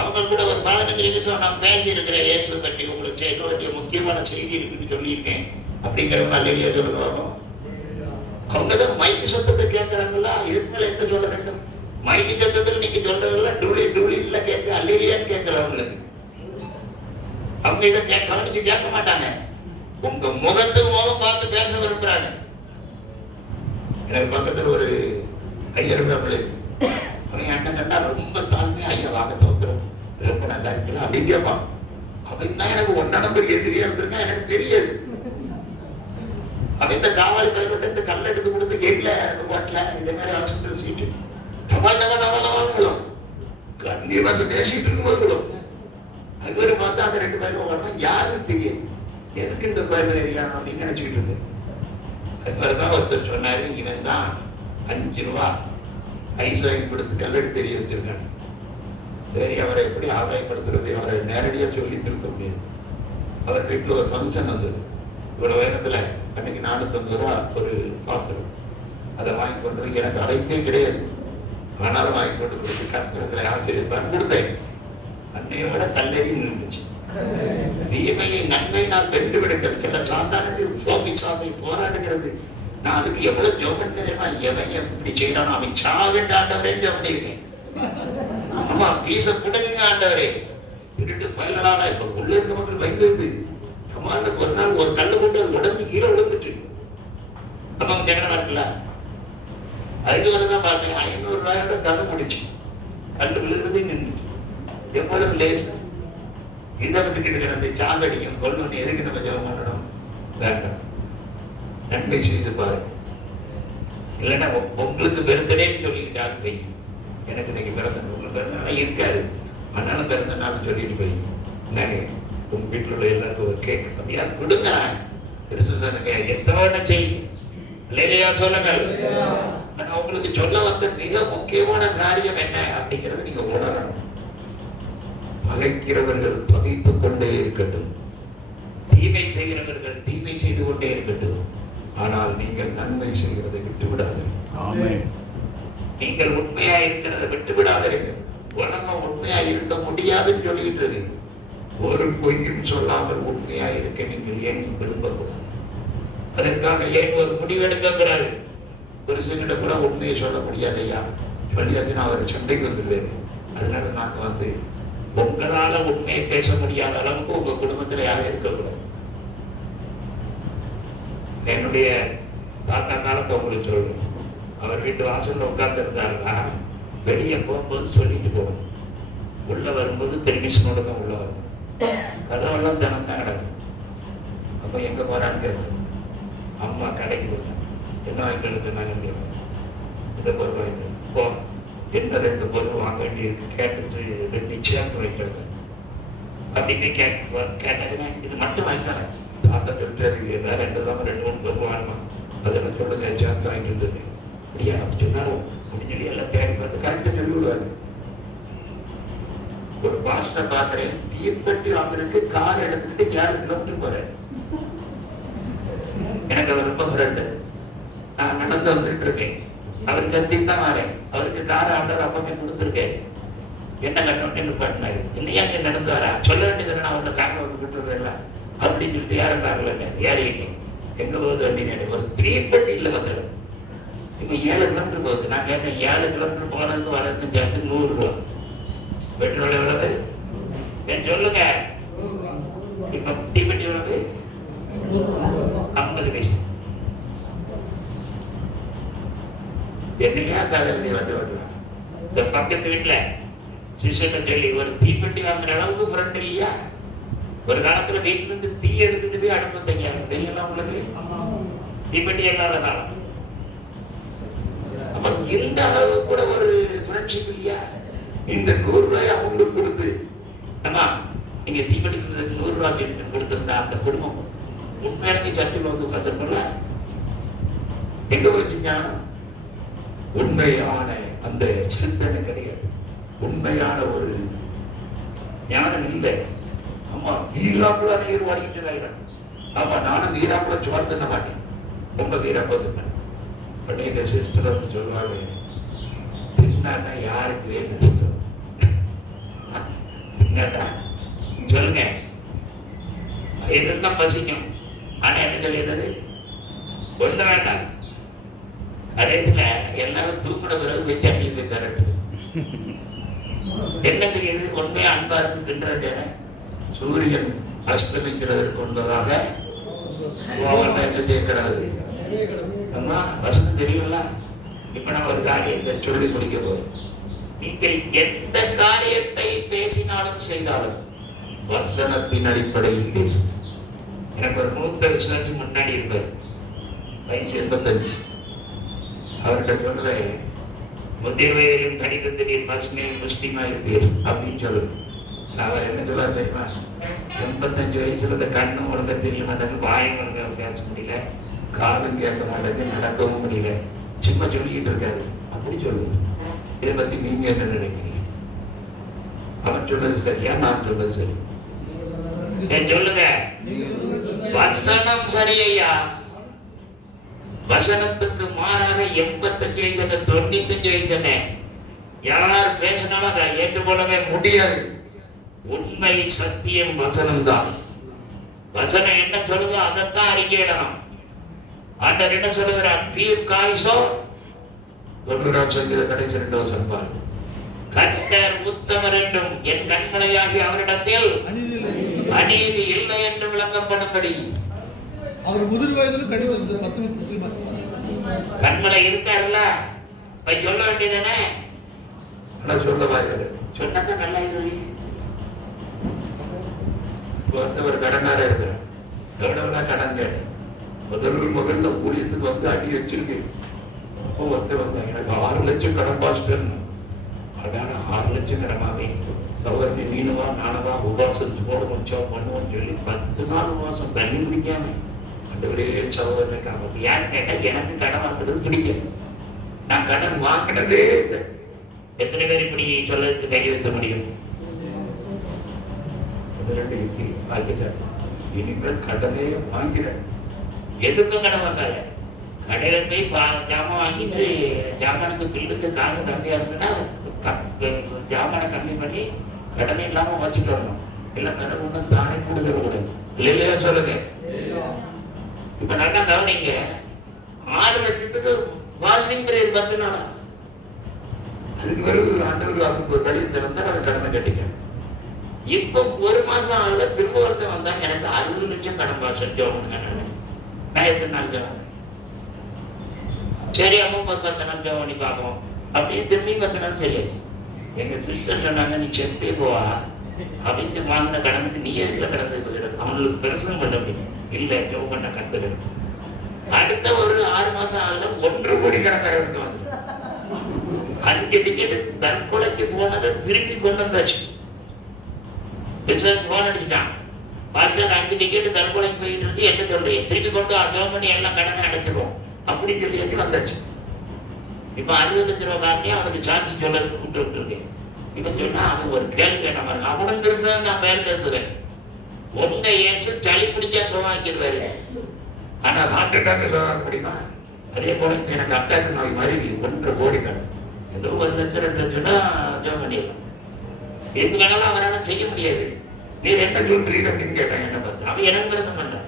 அவங்க கூட ஒரு 15 நிமிஷம் நான் பேசி இருக்கிறேன் இயேசு பற்றி, உங்களுக்கு செய்ய வேண்டிய முக்கியமான செய்தி இருக்குன்னு சொல்லியிருக்கேன் அப்படிங்கிறவங்க அல்லையா சொல்லுவாங்க. அவங்கதான் மைக்கு சத்தத்தை கேட்கிறாங்களா, இதுக்கு மேல என்ன சொல்ல வேண்டும்? மைக்கு சத்தத்தில் நீங்க சொல்றதெல்லாம் டூலி டூலி இல்ல கேட்க அல்லையான்னு கேட்கிறவங்களுக்கு. அவங்க இதை கவனிச்சு கேட்க மாட்டாங்க. உங்க முகத்துக்கு முகம் பார்த்து பேச விரும்புறாங்க. எனக்கு பக்கத்துல ஒரு ஐயர் ஃபேமிலி, அவன் அண்ணன் கண்டா ரொம்ப தாழ்மையா ஐயா வாங்க தோத்துரும் ரொம்ப நல்லா இருக்கலாம் அப்படின்னு கேட்பான். அவன் தான் எனக்கு ஒன்ன நம்பர் எதிரியா இருந்திருக்கான், எனக்கு தெரியாது. அவன் இந்த காவாலி பயன்பட்டு இந்த கல்ல எடுத்து கொடுத்து எரில ஓட்டல இதே மாதிரி ஹாஸ்பிட்டல் சீட்டு டவால் டவா டவா டவாலும் கண்ணீர் வாசம் பேசிட்டு இருக்கும்போது அது ஒரு பார்த்தா அந்த 2 பையனும் வரணும் யாருன்னு தெரியாது. எதுக்கு இந்த பையன் ஏரியானோ அப்படின்னு நினைச்சுக்கிட்டு இருந்தேன். அது மாதிரிதான் ஒருத்தர் சொன்னாரு, இவன் தான் 5 ரூபா ஐஸ் வாங்கி கொடுத்து கல்லெடுத்து தெரிய வச்சிருக்காங்க. சரி, அவரை எப்படி ஆதாயப்படுத்துறது? அவரை நேரடியாக சொல்லி திருத்த முடியாது. அவர் வீட்டில் ஒரு ஃபங்க்ஷன் வந்தது. இவ்வளவு வேகத்துல அன்னைக்கு 450 ரூபா ஒரு பாத்திரம், அதை வாங்கி கொண்டு போய் எனக்கு அழைப்பே கிடையாது, ஆனாலும் வாங்கி கொண்டு கொடுத்து கத்திரங்களை ஆசிரியர் கொடுத்தேன். அன்னையோட கல்லறி நின்றுச்சு. தீமையை நன்மையினால் வென்று விடுங்கள். சில சாத்தானுக்கு பிசாசை போராடுகிறது. நான் அதுக்கு எவ்வளவு ஜெபம் பண்ணேன். எவன் எப்படி செய்யறானோ அவன் சாவிட்டு ஆண்டவரே ஜெபம் பண்ணியிருக்கேன். ஆமா, பீச புடுங்க ஆண்டவரே. திருட்டு பயனாளா இப்ப உள்ள இருக்க மக்கள் பயந்தது. அம்மாண்ட ஒரு நாள் ஒரு கல்லு போட்டு உடம்பு கீழே விழுந்துட்டு அப்ப அவங்க ஜெகனா இருக்குல்ல, அதுக்கு வரதான் பார்த்தேன். 500 ரூபாயோட கதை முடிச்சு கல்லு விழுகிறதே நின்று எவ்வளவு லேசா. இதை விட்டுக்கிட்டு கிடந்து சாங்கடிக்கும் கொள்ளணும். எதுக்கு நம்ம ஜெபம் பண்ணணும்? வேண்டாம், நன்மை செய்து பாருங்க. இல்லைன்னா உங்களுக்கு பிறந்தனேன்னு சொல்லிக்கிட்டாரு போய், எனக்கு இன்னைக்கு பிறந்த உங்களுக்கு பிறந்த நாள் இருக்காது, ஆனாலும் பிறந்த நாள் சொல்லிட்டு போய் என்னங்க உங்க வீட்டில் உள்ள எல்லாருக்கும் ஒரு கேக் அப்படியா கொடுங்க. கிறிஸ்துவனுக்கு எத்தனை செய்யுங்க இல்லையா சொல்லுங்கள். ஆனா உங்களுக்கு சொல்ல வந்த மிக முக்கியமான காரியம் என்ன அப்படிங்கிறது நீங்க உணரணும். பகைக்கிறவர்கள் பகைத்துக் கொண்டே இருக்கட்டும், தீமை செய்கிறவர்கள் தீமை செய்து கொண்டே இருக்கட்டும், ஆனால் நீங்கள் நன்மை செய்கிறதை விட்டு விடாதீர்கள். நீங்கள் உண்மையா இருக்கிறதை விட்டு விடாதீர்கள். உலகம் உண்மையா இருக்க முடியாதுன்னு சொல்லிட்டு இருக்கு. ஒரு பொய்யும் சொல்லாமல் உண்மையா இருக்க நீங்கள் ஏன் விரும்பக்கூடாது? அதற்காக ஏன் ஒரு முடிவெடுக்கக்கூடாது? புருஷன்கிட்ட கூட உண்மையை சொல்ல முடியாது. ஐயா சொல்லியாச்சுன்னா அவர் சண்டைக்கு வந்துடுவாரு. அதனால நாங்க உங்களால உண்மையை பேச முடியாத அளவுக்கு உங்க குடும்பத்துல யாரும் இருக்கக்கூடாது. என்னுடைய தாத்தா காலத்தை உங்களுக்கு சொல்றேன். அவர் வீட்டு வாசல்ல உட்கார்ந்து இருந்தாருன்னா வெளியே போகும்போது சொல்லிட்டு போகணும், உள்ள வரும்போது பெர்மிஷனோட தான் உள்ள வரணும். கதவெல்லாம் தினம் தான் கிடக்கும். அப்ப எங்க போறான்னு கேட்பேன். அம்மா கடைக்கு போறேன், என்ன வாங்கிட்டு சொன்னாங்கன்னு கேட்பேன். இந்த பொருள் வாங்கிட்டு போ, என்ன 2 பொருள் வாங்க வேண்டியிருக்கு கேட்டுட்டு 2 சேர்த்து வாங்கிட்டு அப்படின்னு கேட்டாங்கன்னா இது மட்டும் வாங்கிட்டாங்க. தாத்தா சொல்லிட்டு வேற 2 பொருள் வாங்கணும், அதெல்லாம் சொல்லுங்க சேர்த்து வாங்கிட்டு வந்துருக்கேன். அப்படியா அப்படி சொன்னாலும் அப்படின்னு சொல்லி எல்லாம் தேடி பார்த்து கரெக்டா சொல்லி விடுவாங்க. ஒரு பாஸ்டர் பாக்குறேன், தீப்பெட்டி வாங்குறதுக்கு கார் எடுத்துக்கிட்டு 7 கிலோமீட்டர் போறேன். எனக்கு அவர் ரொம்ப ஃப்ரெண்டு. நான் நடந்து வந்துட்டு இருக்கேன், அவர் சர்ச்சைக்கு தான் வரேன். அவருக்கு கார் ஆர்டர் அப்பவே கொடுத்துருக்கேன். என்ன கட்டணும் பண்ணாரு, இல்லையா நீ நடந்து வரா சொல்ல வேண்டியது, நான் உன்னை காரில் வந்து விட்டுறேன்ல அப்படின்னு சொல்லிட்டு யாரும் காரில் இல்லை ஏறிட்டேன். எங்க போகுது வண்டி? ஒரு தீப்பெட்டி இல்லை வந்துடும். இப்ப 7 கிலோமீட்டர் போகுது. நான் கேட்டேன் 7 கிலோமீட்டர் போனதுக்கு வரதுக்கு சேர்த்து 100 ரூபா. பெட்ரோல் எவ்வளவு சொல்லுங்க. இப்ப தீப்பெட்டி எவ்வளவு? 50 பைசா. என்னையா காதலி வண்டி ஓட்டுவாங்க. இந்த பக்கத்து வீட்டுல சிசுட்ட சொல்லி ஒரு தீப்பெட்டி வாங்குற அளவுக்கு ஃப்ரெண்ட் இல்லையா? ஒரு காலத்துல வீட்டுல இருந்து தீ எடுத்துட்டு போய் அடுப்பு தைக்க தெரியல உங்களுக்கு. தீப்பெட்டி இல்லாத காலம். அப்ப இந்த அளவு கூட ஒரு ஃப்ரெண்ட்ஷிப் இல்லையா? இந்த 100 ரூபாய் அவங்களுக்கு கொடுத்து ஆமா நீங்க தீப்பெட்டி 100 ரூபாய் எடுத்து கொடுத்திருந்தா அந்த குடும்பம் உண்மையாலுமே சர்ச்சில் வந்து உட்காந்துருக்கோம்ல. எங்க வச்சு ஞானம்? உண்மையான அந்த சிந்தனை கிடையாது, உண்மையான ஒரு ஞானம் இல்லை. ஆமா வீராப்புல நீர் வாடிக்கிட்டு ஆமா நானும் வீராப்புல சோறு தின்ன மாட்டேன், ரொம்ப வீராப்புல தின்னேன். பள்ளியில சிஸ்டர் வந்து சொல்லுவாங்க, தின்னாட்டா யாருக்கு வேணும் சிஸ்டர்? தின்னாட்டா சொல்லுங்க, என்ன பசிக்கும். ஆனா என்ன சொல்லிடுறது, ஒண்ணு வேண்டாம். கடைசியில எல்லாரும் தூக்கின பிறகு வச்சு அடி தரட்டு. என்ன தெரியுது, உண்மையா அன்பா இருந்து தின்ற சூரியன் அஸ்தமிக்கிறதற்கு கொண்டதாக என்ன செய்யக்கூடாது. அம்மா வசனம் தெரியுங்களா? இப்ப நான் ஒரு காரியத்தை சொல்லி முடிக்க போறோம். நீங்கள் எந்த காரியத்தை பேசினாலும் செய்தாலும் வசனத்தின் அடிப்படையில் பேசும். எனக்கு ஒரு மூத்த விசுவாசி முன்னாடி இருப்பார், வயசு 85. அவர்கிட்ட சொல்லுவேன், முதிர் வயதிலும் கடிதத்தில் நீர் பசுமையில் முஸ்லீமா இருப்பீர் அப்படின்னு சொல்லுவேன். அவர் என்ன சொல்லுவார் தெரியுமா? 85 வயசுல இந்த கண்ணும் ஒழுங்க தெரிய மாட்டேங்குது, வாயும் ஒழுங்க பேச முடியல, காலும் கேட்க மாட்டேங்குது, நடக்கவும் முடியல, சும்மா சொல்லிக்கிட்டு இருக்காது அப்படி சொல்லுவோம். இதை பத்தி நீங்க என்ன நினைக்கிறீங்க? அவர் சொன்னது சரியா, நான் சொன்னது சரி? சொல்லுங்க. வசனம் சரியையா? வசனத்துக்கு மாறாக 85 வயசு 95 வயசு யார் பேசினாலும் அதை ஏற்றுக்கொள்ளவே முடியாது. உண்மை சத்தியம் வசனம் தான். வசனம் என்ன சொல்லுதோ அதைத்தான் அறிக்கையிடணும். ஆண்டவர் என்ன சொல்லுகிறார்? தீர்க்காயுசோ 90ஆம் சங்கீத கடைசி 2 வசனம் பாருங்க. கர்த்தர் உத்தமர் என்றும் என் கண்மலையாகி அவரிடத்தில் அநீதி இல்லை என்று விளங்கப்படும்படி. அவர் முதிர் வயதில் கடிதம் பசுமை முஸ்லீமா கண்மலை இருக்காருல்ல, போய் சொல்ல வேண்டியதானே? சொல்லவா? சொன்னது நல்லா இருக்கு. ஒருத்தவர் கடனார இருக்கிறார், எவ்வளவுனா கடன் கேட்டு முதல்ல ஊழியத்துக்கு வந்து அடி வச்சிருக்கு. அப்போ ஒருத்தர் வந்து எனக்கு 6 லட்சம் கடன் பாஸ்டர். அதான 6 லட்சம் கடனாவே சகோதரி மீனவா நானவா உபாசம் போட முடிச்சோம் பண்ணுவோம்னு சொல்லி 10 நாள் உபாசம் தண்ணி குடிக்காம அண்டவரே சகோதரனுக்காக. யான்னு கேட்டா எனக்கு கடன் வாங்குறது பிடிக்கும், நான் கடன் வாங்கினதே இல்லை. எத்தனை பேர் இப்படி சொல்றதுக்கு கை வைக்க முடியும்? இனிமேல் கடனே வாங்கிறேன். எதுக்கும் கடன் வாங்காத. கடையில போய் ஜாமான் வாங்கிட்டு ஜாமானுக்கு பில்லுக்கு காசு கம்மியா இருந்ததுன்னா ஜாமானை கம்மி பண்ணி கடனை இல்லாம வச்சுட்டு வரணும். இல்ல கடன் ஒன்றும் தானே கொடுக்க கூடாது. இல்லையா சொல்லுங்க. இப்ப நல்லா கவனிங்க, 6 லட்சத்துக்கு வாஷிங் பிரேயர் 10 நாளா? அதுக்கு பிறகு ஆண்டவர் அவருக்கு ஒரு வழியை திறந்தா அதை கடனை கட்டிக்க. இப்ப 1 மாசம் ஆகல, திரும்ப ஒருத்தன் வந்தா எனக்கு 60 லட்சம் கடன் பாஷன் ஜோபனுங்க. நான் எத்தனை நாள் ஜோபன்? சரி அப்போ 10 நாள் ஜோபன் பண்ணி பார்ப்போம் அப்படியே திரும்பி 10 நாள் சரியாச்சு. எங்க சிஸ்டர் சொன்னாங்க, நீ செத்தே போவா அப்படின்ட்டு வாங்கின கடனுக்கு நீ எதுல கடந்தது கிடையாது, அவங்களுக்கு பிரசனம் பண்ண முடியும். இல்ல ஜோபன் பண்ண கத்துக்கணும். அடுத்த ஒரு 6 மாசம் ஆகல 1 கோடி கணக்கார எடுத்து வந்து 5 டிக்கெட் தற்கொலைக்கு போனதை திருப்பி கொண்டு வந்தாச்சு. போன் அடிச்சுட்டான், பார்த்து 5 டிக்கெட் தற்கொலைக்கு போயிட்டு இருக்கு, என்ன சொல்றேன் திருப்பி கொண்டு ஜோம் பண்ணி எல்லாம் கடனை அடைச்சிடும் அப்படின்னு சொல்லி வந்தாச்சு. இப்ப 60 லட்ச ரூபாய் காரனே அவனுக்கு சார்ஜ் சொல்ல கூப்பிட்டு விட்டுருக்கேன். இப்ப சொன்னா அவன் ஒரு கேள்வி கேட்ட மாதிரி, அவனும் பெருசா நான் பேர் பேசுறேன். உங்க ஏச்சு சளி பிடிச்சா சுகமாக்கிடுவாரு, ஆனா ஹார்ட் அட்டாக் சுகமாக்க முடியுமா? அதே போல எனக்கு அட்டாக் நோய் மாதிரி 1.5 கோடி கடன், ஏதோ 1 லட்சம் 2 லட்சம்னா ஜோம் பண்ணிடலாம். எது வேணாலும் அவரால் செய்ய முடியாது. நீர் என்ன சொல்றீங்க அப்படின்னு கேட்டாங்க. என்ன பார்த்து அவன் எனக்கு பிரசம் பண்றான்.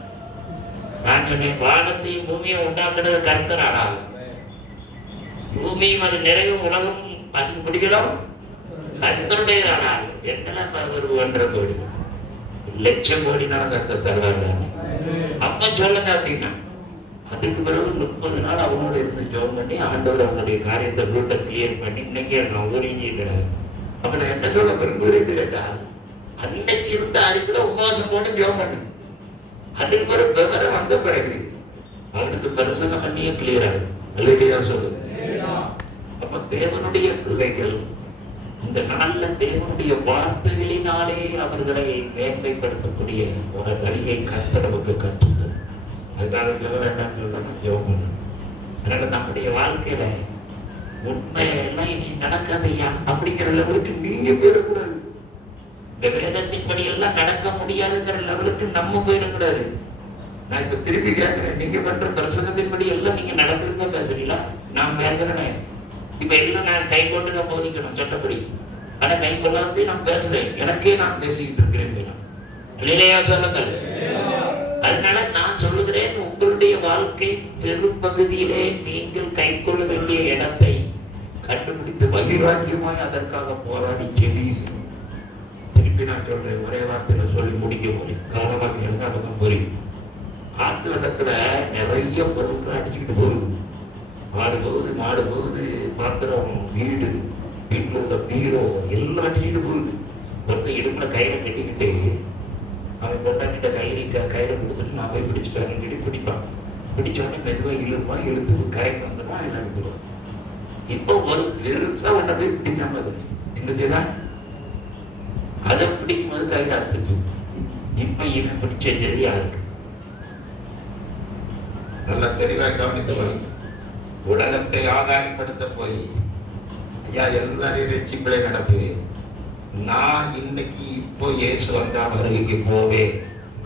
நான் சொன்னேன், வானத்தையும் பூமியை உண்டாக்குறது கர்த்தர். ஆனால் பூமியும் அது நிறைவும் உலகம் அது முடிகளும் கர்த்தருடையது. ஆனால் எத்தனை ஒரு 1.5 கோடி லட்சம் கோடினாலும் கர்த்தர் தருவாங்க. அப்ப சொல்லுங்க அப்படின்னா அதுக்கு பிறகு 30 நாள் அவனோட இருந்து ஜோம் பண்ணி ஆண்டவர் அவனுடைய காரியத்தை ரூட்டை கிளியர் பண்ணி இன்னைக்கு நான் ஊரிஞ்சிருக்கிறேன். அப்ப நான் என்ன சொல்ல விரும்புகிறேன்னு கேட்டா, அன்னைக்கு இருந்த அறிக்கையில உபவாசம் போட்டு ஜோம் பண்ணு. அதுக்கு ஒரு விவரம் வந்த பிறகு அவனுக்கு பிரசனம் பண்ணியே கிளியர் ஆகும். இல்லையா சொல்லு. அப்ப தேவனுடைய பிள்ளைகள் இந்த நாள்ல தேவனுடைய வார்த்தைகளினாலே அவர்களை மேன்மைப்படுத்தக்கூடிய ஒரு வழியை கர்த்தர் நமக்கு கற்றுத்தரும். அதுக்காக ஜெபம் வேண்டாம்னு சொல்லணும், ஜெபம் பண்ணணும். அதனால நம்முடைய வாழ்க்கையில உண்மையெல்லாம் இனி நடக்காதையா அப்படிங்கிற லெவலுக்கு நீங்க போயிடக்கூடாது. இந்த வேதத்தின்படி எல்லாம் நடக்க முடியாதுங்கிற லெவலுக்கு நம்ம போயிடக்கூடாது. நான் இப்ப திருப்பி கேட்கிறேன், நீங்க பண்ற பிரசங்கத்தின்படி எல்லாம் நீங்க நடந்துட்டு தான் பேசுறீங்களா? நான் பேசுறேனே இப்ப எல்லாம் நான் கை கொண்டு நான் போதிக்கணும் சட்டப்படி. ஆனா கை கொள்ளாதே நான் பேசுறேன், எனக்கே நான் பேசிக்கிட்டு இருக்கிறேன். இல்லையா சொல்லுங்கள். அதனால நான் சொல்லுகிறேன், உங்களுடைய வாழ்க்கை பெரும்பகுதியிலே நீங்கள் கை கொள்ள வேண்டிய இடத்தை கண்டுபிடித்து வைராக்கியமாய் அதற்காக போராடி செடியுங்கள். திருப்பி நான் சொல்றேன், ஒரே வார்த்தையில சொல்லி முடிக்க போறேன். காரணமாக கேளுங்க, அப்பதான் புரியும். ஆத்து வெள்ளத்துல நிறைய பொருட்கள் அடிச்சுக்கிட்டு போகுது. மாடு போகுது, பாத்திரம், வீடு, வீட்டுல உள்ள பீரோ எல்லாம் அடிச்சுக்கிட்டு போகுது. ஒருத்தர் இடுப்புல கயிறை கட்டிக்கிட்டு அவன் கொண்டாடிட்ட கயிறை கொடுத்துட்டு நான் போய் பிடிச்சிட்டாருன்னு சொல்லி பிடிப்பான். பிடிச்சோடனே மெதுவா இழுத்து கரைக்கு வந்துடுவான், எல்லாம் எடுத்துடுவான். இப்போ ஒரு பெருசா ஒன்ன போய் பிடிக்காம என்னதுதான் அதை பிடிக்கும் போது கயிறு அத்துட்டு இப்ப இவன் பிடிச்சது யாருக்கு? நல்லா தெளிவாக கவனித்து, உலகத்தை ஆதாயப்படுத்த போய் ஐயா எல்லாரையும் ரட்சிப்பிலே நடத்து, நான் இன்னைக்கு இப்போ இயேசு வந்தா வருகைக்கு போவேன்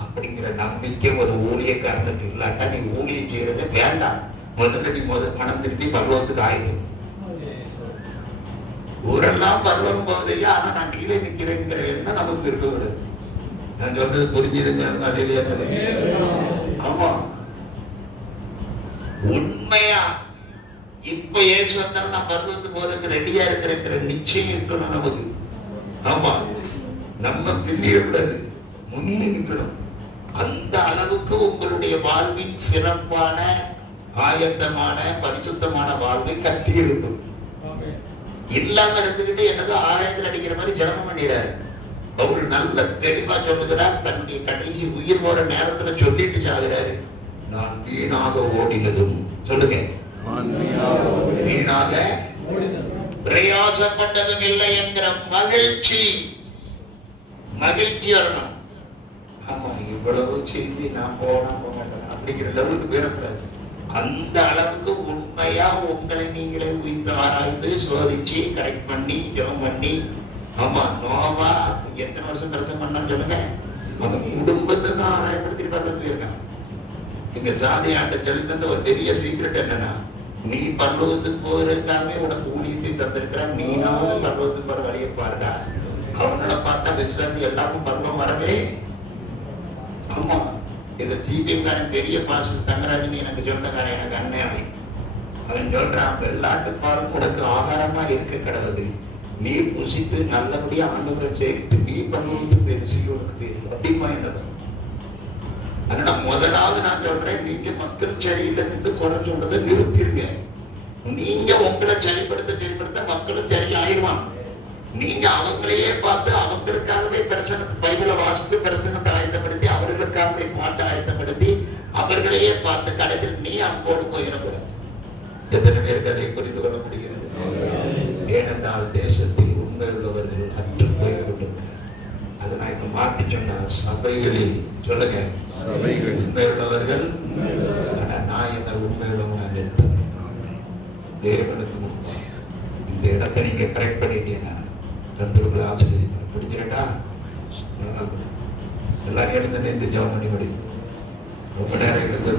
அப்படிங்கிற நம்பிக்கை ஒரு ஊழியக்காரனுக்கு இல்லாட்டா நீ ஊழியம் செய்யறதே வேண்டாம். முதல்ல நீ மனம் திருப்பி பருவத்துக்கு ஆயுதம். ஊரெல்லாம் பருவம் போதையா, ஆனா நான் கீழே நிக்கிறேங்கிற எண்ணம் நமக்கு இருக்க விடுது. நான் சொல்றது புரிஞ்சுதுங்க. ஆமா, உண்மையா இப்ப இயேசு வந்தாலும் நான் பருவத்துக்கு போறதுக்கு ரெடியா இருக்கிறேங்கிற நிச்சயம் இருக்கணும் நமக்கு. ஆமா, நம்ம பின்னிடக்கூடாது, முன்னே நிற்கணும். அந்த அளவுக்கு உங்களுடைய வாழ்வின் சிறப்பான ஆயத்தமான பரிசுத்தமான வாழ்வை கட்டி எழுதும். இல்லாம இருந்துகிட்டு என்னதோ ஆயத்தில் அடிக்கிற மாதிரி ஜனமும் பண்ணிடுறாரு. அவர் நல்ல தெளிவா சொல்லுகிறார், தன்னுடைய கடைசி உயிர் போற நேரத்துல சொல்லிட்டு சாகுறாரு, நான் வீணாக ஓடினதும், சொல்லுங்க, வீணாக பிரயாசப்பட்டதும் இல்லை என்கிற மகிழ்ச்சி வரணும். ஆமா, இவ்வளவு செய்தி நான் போக மாட்டேன் அப்படிங்கிற அளவுக்கு போயிடக்கூடாது. அந்த அளவுக்கு உண்மையா உங்களை நீங்களே உயிர்த்து ஆராய்ந்து சோதிச்சு கரெக்ட் பண்ணி ஜெபம் பண்ணி. ஆமா, நோவா எத்தனை வருஷம் பிரசங்கம் பண்ணான்னு சொல்லுங்க. அவன் குடும்பத்தை தான் ஆதாயப்படுத்திட்டு பக்கத்துல இருக்கான். எங்க ஜாதி ஆட்ட சொல்லி தந்த ஒரு பெரிய சீக்ரெட் என்னன்னா, நீ பல்லவத்துக்கு போயிருக்காமே உனக்கு ஊழியத்தை தந்திருக்கிறான், நீனாவது பல்லவத்துக்கு போற வழியை பாருடா. அவங்கள பார்த்தா விசுவாசி எல்லாருக்கும் பருவம் வரவே. ஆமா, இதை ஜிபிஎம்காரன் பெரிய பாஸ்டர் தங்கராஜன் எனக்கு சொந்தக்காரன், எனக்கு அண்ணன். அவன் சொல்றான், வெள்ளாட்டு பாலும் உனக்கு ஆகாரமா இருக்க கிடக்குது, நீ புசித்து நல்லபடியா ஆண்டவரை சேவித்து நீ பருவத்துக்கு பேரு செய்யோனுக்கு பேரு அப்படிமா என்ன. அதனால முதலாவது நான் சொல்றேன், நீங்க மக்கள் சரியில்லைன்னு குறை சொல்றதை நிறுத்திருங்க. நீங்க உங்களை சரிப்படுத்த மக்களும் சரி ஆயிடுவான். நீங்க அவங்களையே பார்த்து அவங்களுக்காகவே பிரசங்கத்தை பைபிளை வாசித்து பிரசங்கத்தை ஆயத்தப்படுத்தி அவர்களுக்காகவே பாட்டை ஆயத்தப்படுத்தி அவர்களையே பார்த்து கடையில் நீ அங்கோடு போயிடக்கூடாது. எத்தனை பேருக்கு அதை புரிந்து கொள்ள முடிகிறது? ஏனென்றால் தேசத்தில் உண்மை உள்ளவர்கள் அற்று போய் கொண்டிருக்கிறார். அதை நான் இப்ப மாற்றி சொன்ன சபைகளில் சொல்லுங்க, உண்மை உள்ளவர்கள். ஆனா நான் என்ன உண்மை உள்ளவங்க நிறுத்தேன் தேவனுக்கு முன்பு. இந்த இடத்தை நீங்க கரெக்ட் பண்ணிட்டீங்கன்னா கர்த்தருக்குள்ள ஆசீர்வதிப்பார். பிடிச்சிட்டா எல்லாரும் எழுந்து நின்று ஜெபம் பண்ணி முடியும். ரொம்ப நேரம் எடுத்து